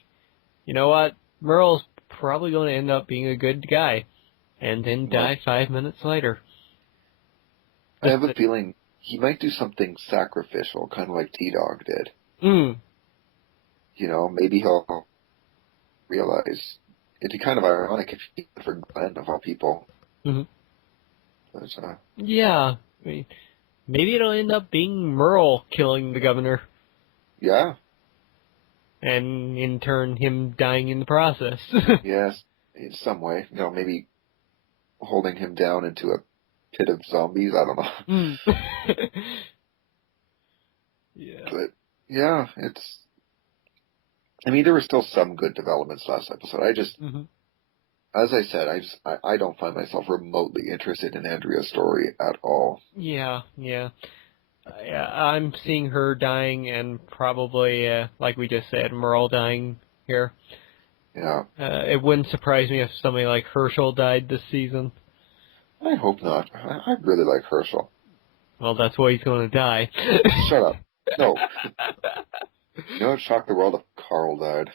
you know what? Merle's probably going to end up being a good guy, and then Well, die 5 minutes later. I have a feeling he might do something sacrificial, kind of like T-Dog did. Maybe he'll realize it'd be kind of ironic if he did for Glenn of all people. Mm-hmm. But, Yeah, maybe it'll end up being Merle killing the governor, yeah. and in turn him dying in the process. Yes. In some way, maybe holding him down into a pit of zombies. I don't know. Yeah. But yeah, there were still some good developments last episode. As I said, I don't find myself remotely interested in Andrea's story at all. Yeah, yeah. I'm seeing her dying, and probably, like we just said, Merle dying here. Yeah. It wouldn't surprise me if somebody like Herschel died this season. I hope not. I really like Herschel. Well, that's why he's going to die. Shut up. No. It shocked the world if Carl died.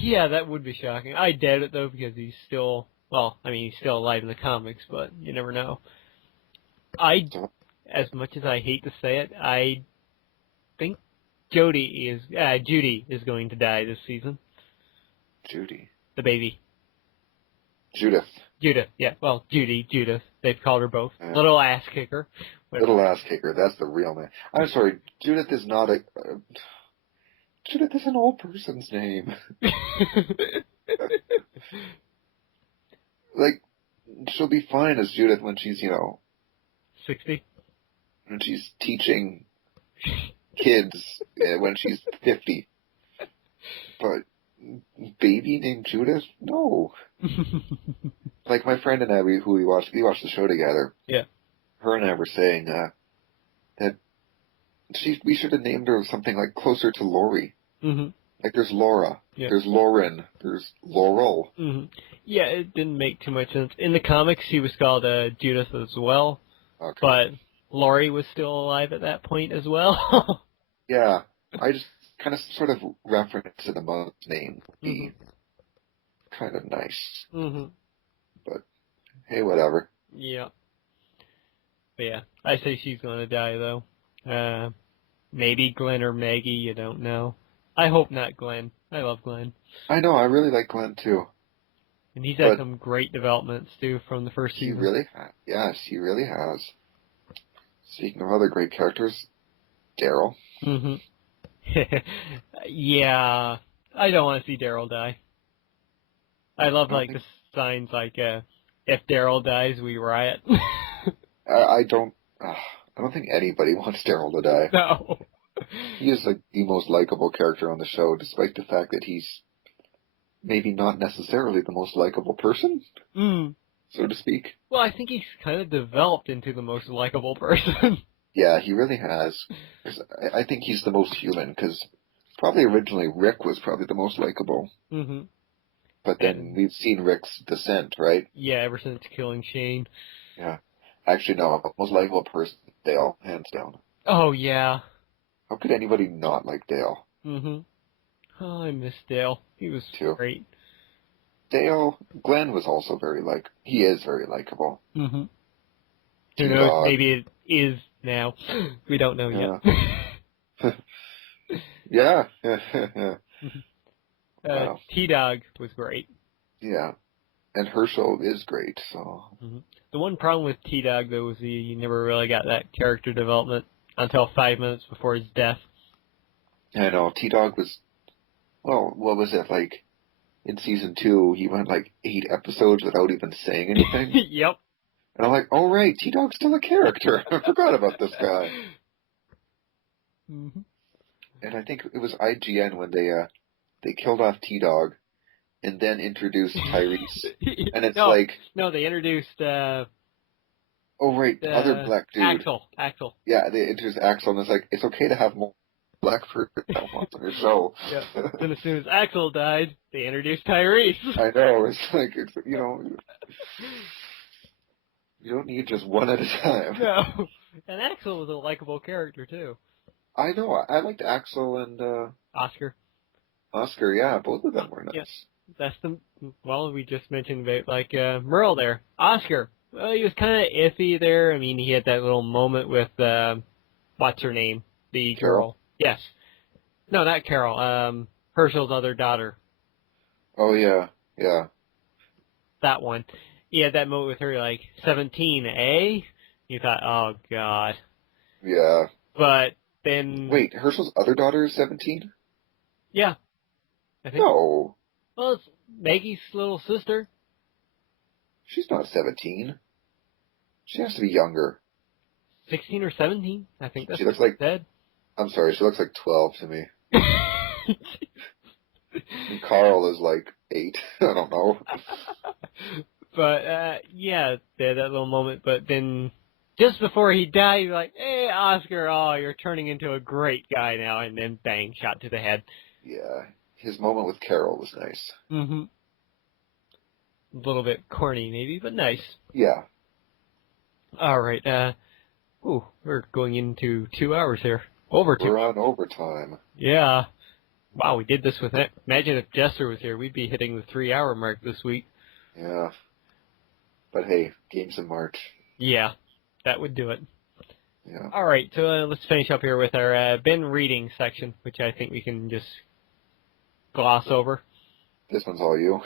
Yeah, that would be shocking. I doubt it, though, because he's still alive in the comics, but you never know. As much as I hate to say it, I think Judy is going to die this season. Judy. The baby. Judith. Judith, yeah. Well, Judith. They've called her both. Yeah. Little ass kicker. Little ass kicker. That's the real name. I'm sorry. Judith is not a... Judith is an old person's name. Like, she'll be fine as Judith when she's, 60? when she's teaching kids when she's 50. But baby named Judith? No. Like my friend and I, we watched the show together. Yeah. Her and I were saying that we should have named her something like closer to Lori. Mm-hmm. Like there's Laura, there's Lauren, there's Laurel. Mm-hmm. Yeah, it didn't make too much sense. In the comics, she was called Judith as well, Okay. but Lori was still alive at that point as well. Yeah, I just kind of sort of reference to the mother's name would be kind of nice. Mm-hmm. But hey, whatever. Yeah. But yeah, I say she's going to die, though. Maybe Glenn or Maggie, you don't know. I hope not Glenn. I love Glenn. I know, I really like Glenn too. And he's had some great developments, too, from the first season. He really has. Yes, he really has. Speaking of other great characters, Daryl. Mm-hmm. Yeah, I don't want to see Daryl die. I love, the signs like, if Daryl dies, we riot. I don't think anybody wants Daryl to die. No. He is the most likable character on the show, despite the fact that he's maybe not necessarily the most likable person, so to speak. Well, I think he's kind of developed into the most likable person. Yeah, he really has. I think he's the most human, because probably originally Rick was probably the most likable. Mm-hmm. But then we've seen Rick's descent, right? Yeah, ever since killing Shane. Yeah. Actually, no, most likable person, Dale, hands down. Oh, yeah. How could anybody not like Dale? Mm-hmm. Oh, I miss Dale. He was great. Glenn was also he is very likable. Mm-hmm. Who knows? T-Dog. Maybe it is now. We don't know yet. Yeah. Wow. T-Dog was great. Yeah. And Herschel is great, so. Mm-hmm. The one problem with T-Dog, though, was he never really got that character development until 5 minutes before his death. I know, T-Dog was, well, what was it, in season 2, he went 8 episodes without even saying anything. Yep. And I'm like, oh right, T-Dog's still a character. I forgot about this guy. Mm-hmm. And I think it was IGN when they killed off T-Dog and then introduced Tyrese. And it's No, they introduced, oh right, the other black dude. Axel. Yeah, they introduced Axel, and it's okay to have more black person on your show. Yeah. Then as soon as Axel died, they introduced Tyrese. I know, you don't need just one at a time. No. And Axel was a likable character, too. I know, I liked Axel and, Oscar, yeah, both of them were nice. Yeah. We just mentioned about, Merle there. Oscar, well, he was kind of iffy there. I mean, he had that little moment with, what's her name? The Carol? girl. Yes. No, not Carol. Herschel's other daughter. Oh, yeah. That one. He had that moment with her, 17, eh? You thought, oh, God. Yeah. But then... Wait, Herschel's other daughter is 17? Yeah. I think. No. Well, it's Maggie's little sister. She's not 17. She has to be younger. 16 or 17, I think that's she what looks she said. I'm sorry, she looks like 12 to me. And Carl is 8. I don't know. But, yeah, they had that little moment, but then just before he died, you're like, hey, Oscar, oh, you're turning into a great guy now, and then bang, shot to the head. Yeah, his moment with Carol was nice. Mm-hmm. A little bit corny, maybe, but nice. Yeah. All right, we're going into 2 hours here. We're on overtime. Yeah. Wow, we did this with it. Imagine if Jester was here, we'd be hitting the 3-hour mark this week. Yeah. But hey, games in March. Yeah, that would do it. Yeah. All right, so let's finish up here with our been reading section, which I think we can just gloss over. This one's all you.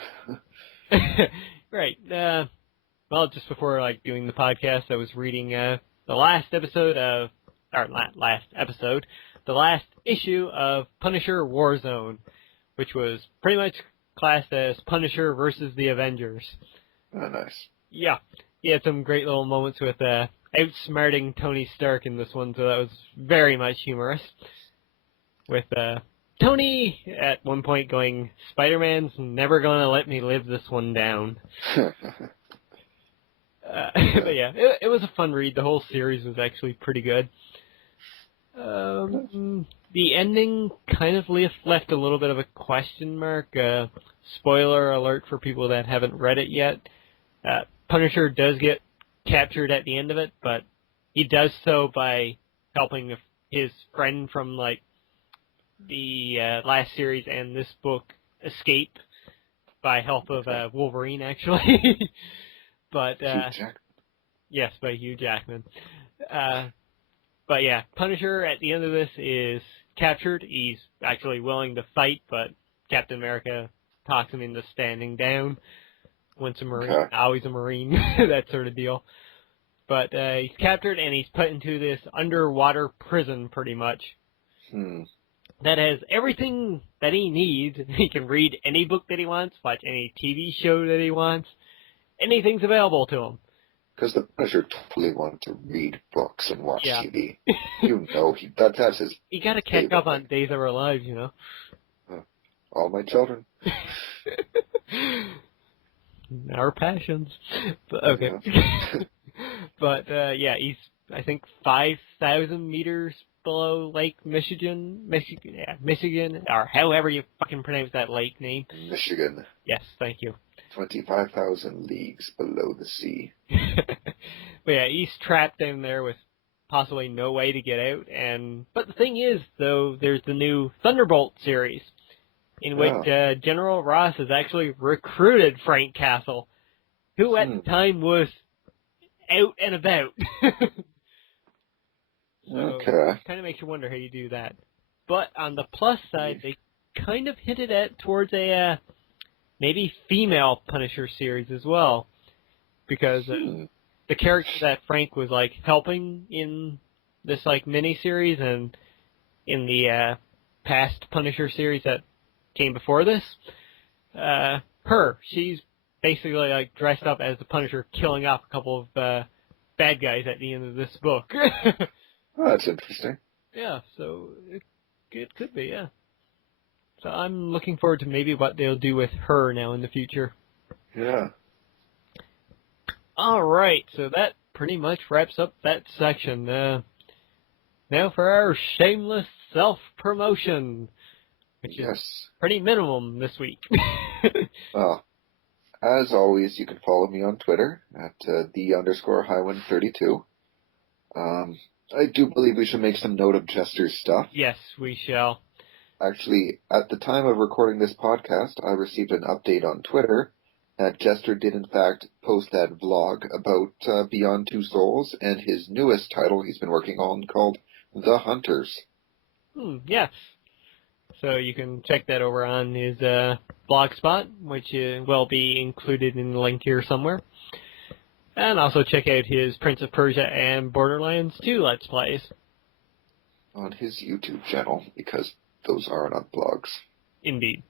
Right. Well, just before doing the podcast, I was reading the last issue of Punisher Warzone, which was pretty much classed as Punisher versus the Avengers. Oh, nice. Yeah. He had some great little moments with outsmarting Tony Stark in this one, so that was very much humorous. With Tony at one point going, Spider-Man's never gonna let me live this one down. But yeah, it was a fun read. The whole series was actually pretty good. The ending kind of left a little bit of a question mark. Spoiler alert for people that haven't read it yet. Punisher does get captured at the end of it, but he does so by helping his friend from the last series and this book escape by help of Wolverine, actually. But yes, by Hugh Jackman. But yeah, Punisher at the end of this is captured. He's actually willing to fight, but Captain America talks him into standing down. Once a Marine, always a Marine, that sort of deal. But he's captured and he's put into this underwater prison, pretty much. That has everything that he needs. He can read any book that he wants, watch any TV show that he wants. Anything's available to him. Because the Punisher totally wants to read books and watch TV. You know, that's his... You gotta catch up on Days of Our Lives, you know. All my children. Our passions. But, okay. Yeah. But, yeah, he's, I think, 5,000 meters below Lake Michigan, or however you fucking pronounce that lake name. Michigan. Yes, thank you. 25,000 leagues below the sea. But yeah, he's trapped down there with possibly no way to get out. But the thing is, though, there's the new Thunderbolt series. in which General Ross has actually recruited Frank Castle, who at the time was out and about. So kind of makes you wonder how you do that. But on the plus side, they kind of hinted at towards a maybe female Punisher series as well, because the character that Frank was like helping in this like mini-series and in the past Punisher series that came before this, she's basically like dressed up as the Punisher, killing off a couple of bad guys at the end of this book. Oh, that's interesting. Yeah, so it could be, yeah. So I'm looking forward to maybe what they'll do with her now in the future. Yeah. All right, so that pretty much wraps up that section. Now for our shameless self-promotion, which is pretty minimum this week. As always, you can follow me on Twitter at _Highwind32. I do believe we should make some note of Jester's stuff. Yes, we shall. Actually, at the time of recording this podcast, I received an update on Twitter that Jester did in fact post that vlog about Beyond Two Souls and his newest title he's been working on called The Hunters. Yes. So you can check that over on his blog spot, which will be included in the link here somewhere. And also check out his Prince of Persia and Borderlands 2 Let's Plays. On his YouTube channel, because those are not blogs. Indeed.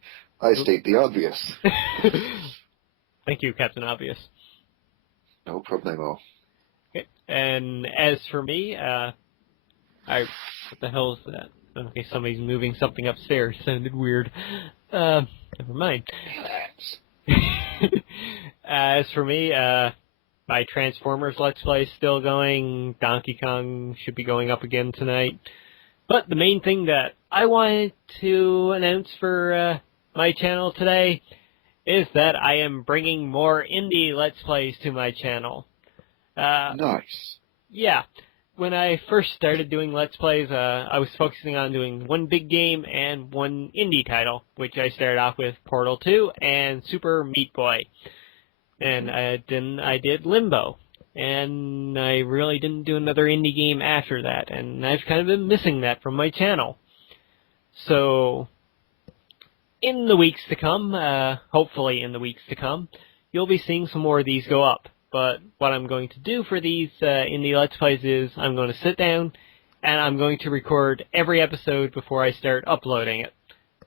I state the obvious. Thank you, Captain Obvious. No problemo. Okay. And as for me, what the hell is that? Okay, somebody's moving something upstairs. Sounded weird. Never mind. As for me, my Transformers Let's Play is still going. Donkey Kong should be going up again tonight. But the main thing that I wanted to announce for my channel today is that I am bringing more indie Let's Plays to my channel. Nice. Yeah. When I first started doing Let's Plays, I was focusing on doing one big game and one indie title, which I started off with Portal 2 and Super Meat Boy. And then I did Limbo. And I really didn't do another indie game after that, and I've kind of been missing that from my channel. So, in the weeks to come, hopefully in the weeks to come, you'll be seeing some more of these go up. But what I'm going to do for these indie Let's Plays is I'm going to sit down and I'm going to record every episode before I start uploading it.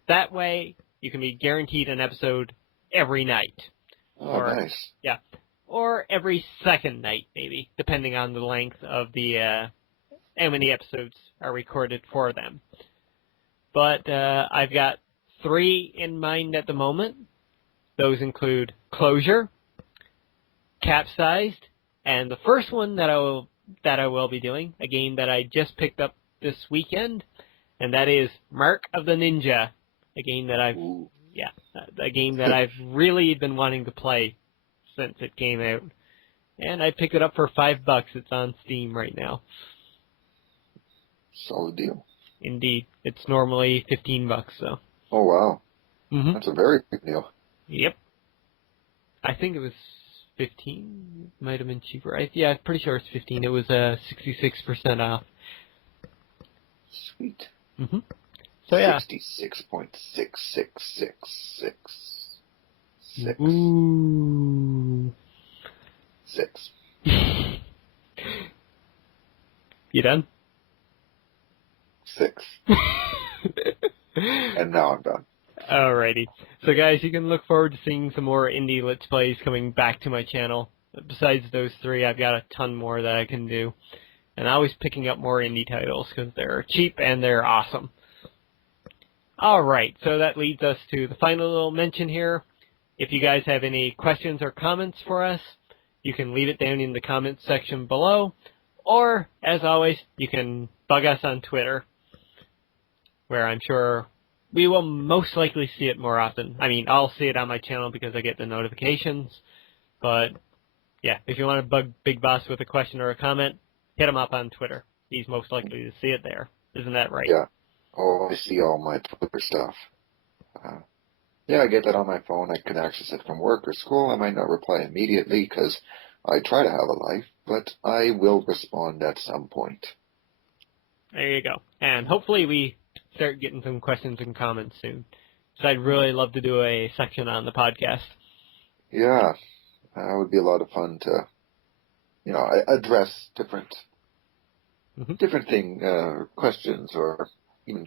That way, you can be guaranteed an episode every night. Oh, nice. Yeah. Or every second night, maybe, depending on the length of the, how many episodes are recorded for them. But I've got 3 in mind at the moment. Those include Closure, Capsized, and the first one that I will be doing, a game that I just picked up this weekend, and that is Mark of the Ninja, a game that I've really been wanting to play since it came out. And I picked it up for $5. It's on Steam right now. Solid deal. Indeed. It's normally $15, so. Oh, wow. Mm-hmm. That's a very big deal. Yep. I think it was 15. It might have been cheaper. I'm pretty sure it's 15. It was 66% off. Sweet. Mm-hmm. So yeah. 66.6666. Ooh. 6. You done? 6. And now I'm done. Alrighty. So guys, you can look forward to seeing some more indie Let's Plays coming back to my channel. Besides those 3, I've got a ton more that I can do. And always picking up more indie titles because they're cheap and they're awesome. Alright, so that leads us to the final little mention here. If you guys have any questions or comments for us, you can leave it down in the comments section below. Or, as always, you can bug us on Twitter, where I'm sure we will most likely see it more often. I mean, I'll see it on my channel because I get the notifications. But, yeah, if you want to bug Big Boss with a question or a comment, hit him up on Twitter. He's most likely to see it there. Isn't that right? Yeah. Oh, I see all my Twitter stuff. Yeah, I get that on my phone. I can access it from work or school. I might not reply immediately because I try to have a life, but I will respond at some point. There you go. And hopefully we start getting some questions and comments soon. So I'd really love to do a section on the podcast. Yeah, that would be a lot of fun to, address different questions or even,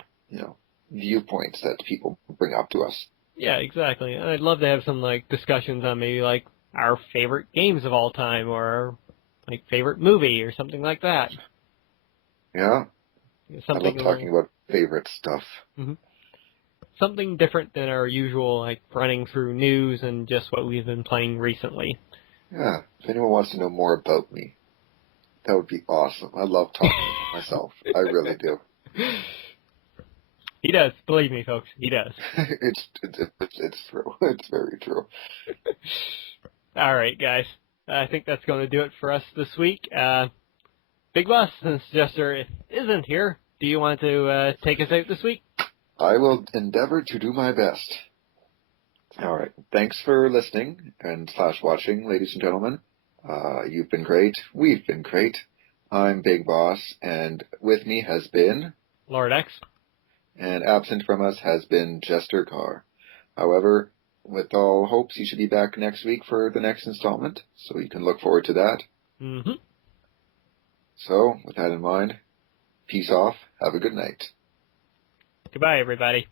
viewpoints that people bring up to us. Yeah, exactly. I'd love to have some discussions on maybe our favorite games of all time or our favorite movie or something like that. Yeah. Something I love talking about favorite stuff. Mm-hmm. Something different than our usual running through news and just what we've been playing recently. Yeah. If anyone wants to know more about me, that would be awesome. I love talking about myself. I really do. He does. Believe me, folks. He does. It's true. It's very true. All right, guys. I think that's going to do it for us this week. Big Boss, since Jester isn't here, do you want to take us out this week? I will endeavor to do my best. All right. Thanks for listening and /watching, ladies and gentlemen. You've been great. We've been great. I'm Big Boss, and with me has been Lord X. And absent from us has been Jester Carr. However, with all hopes, he should be back next week for the next installment, so you can look forward to that. Mm-hmm. So, with that in mind, peace off. Have a good night. Goodbye, everybody.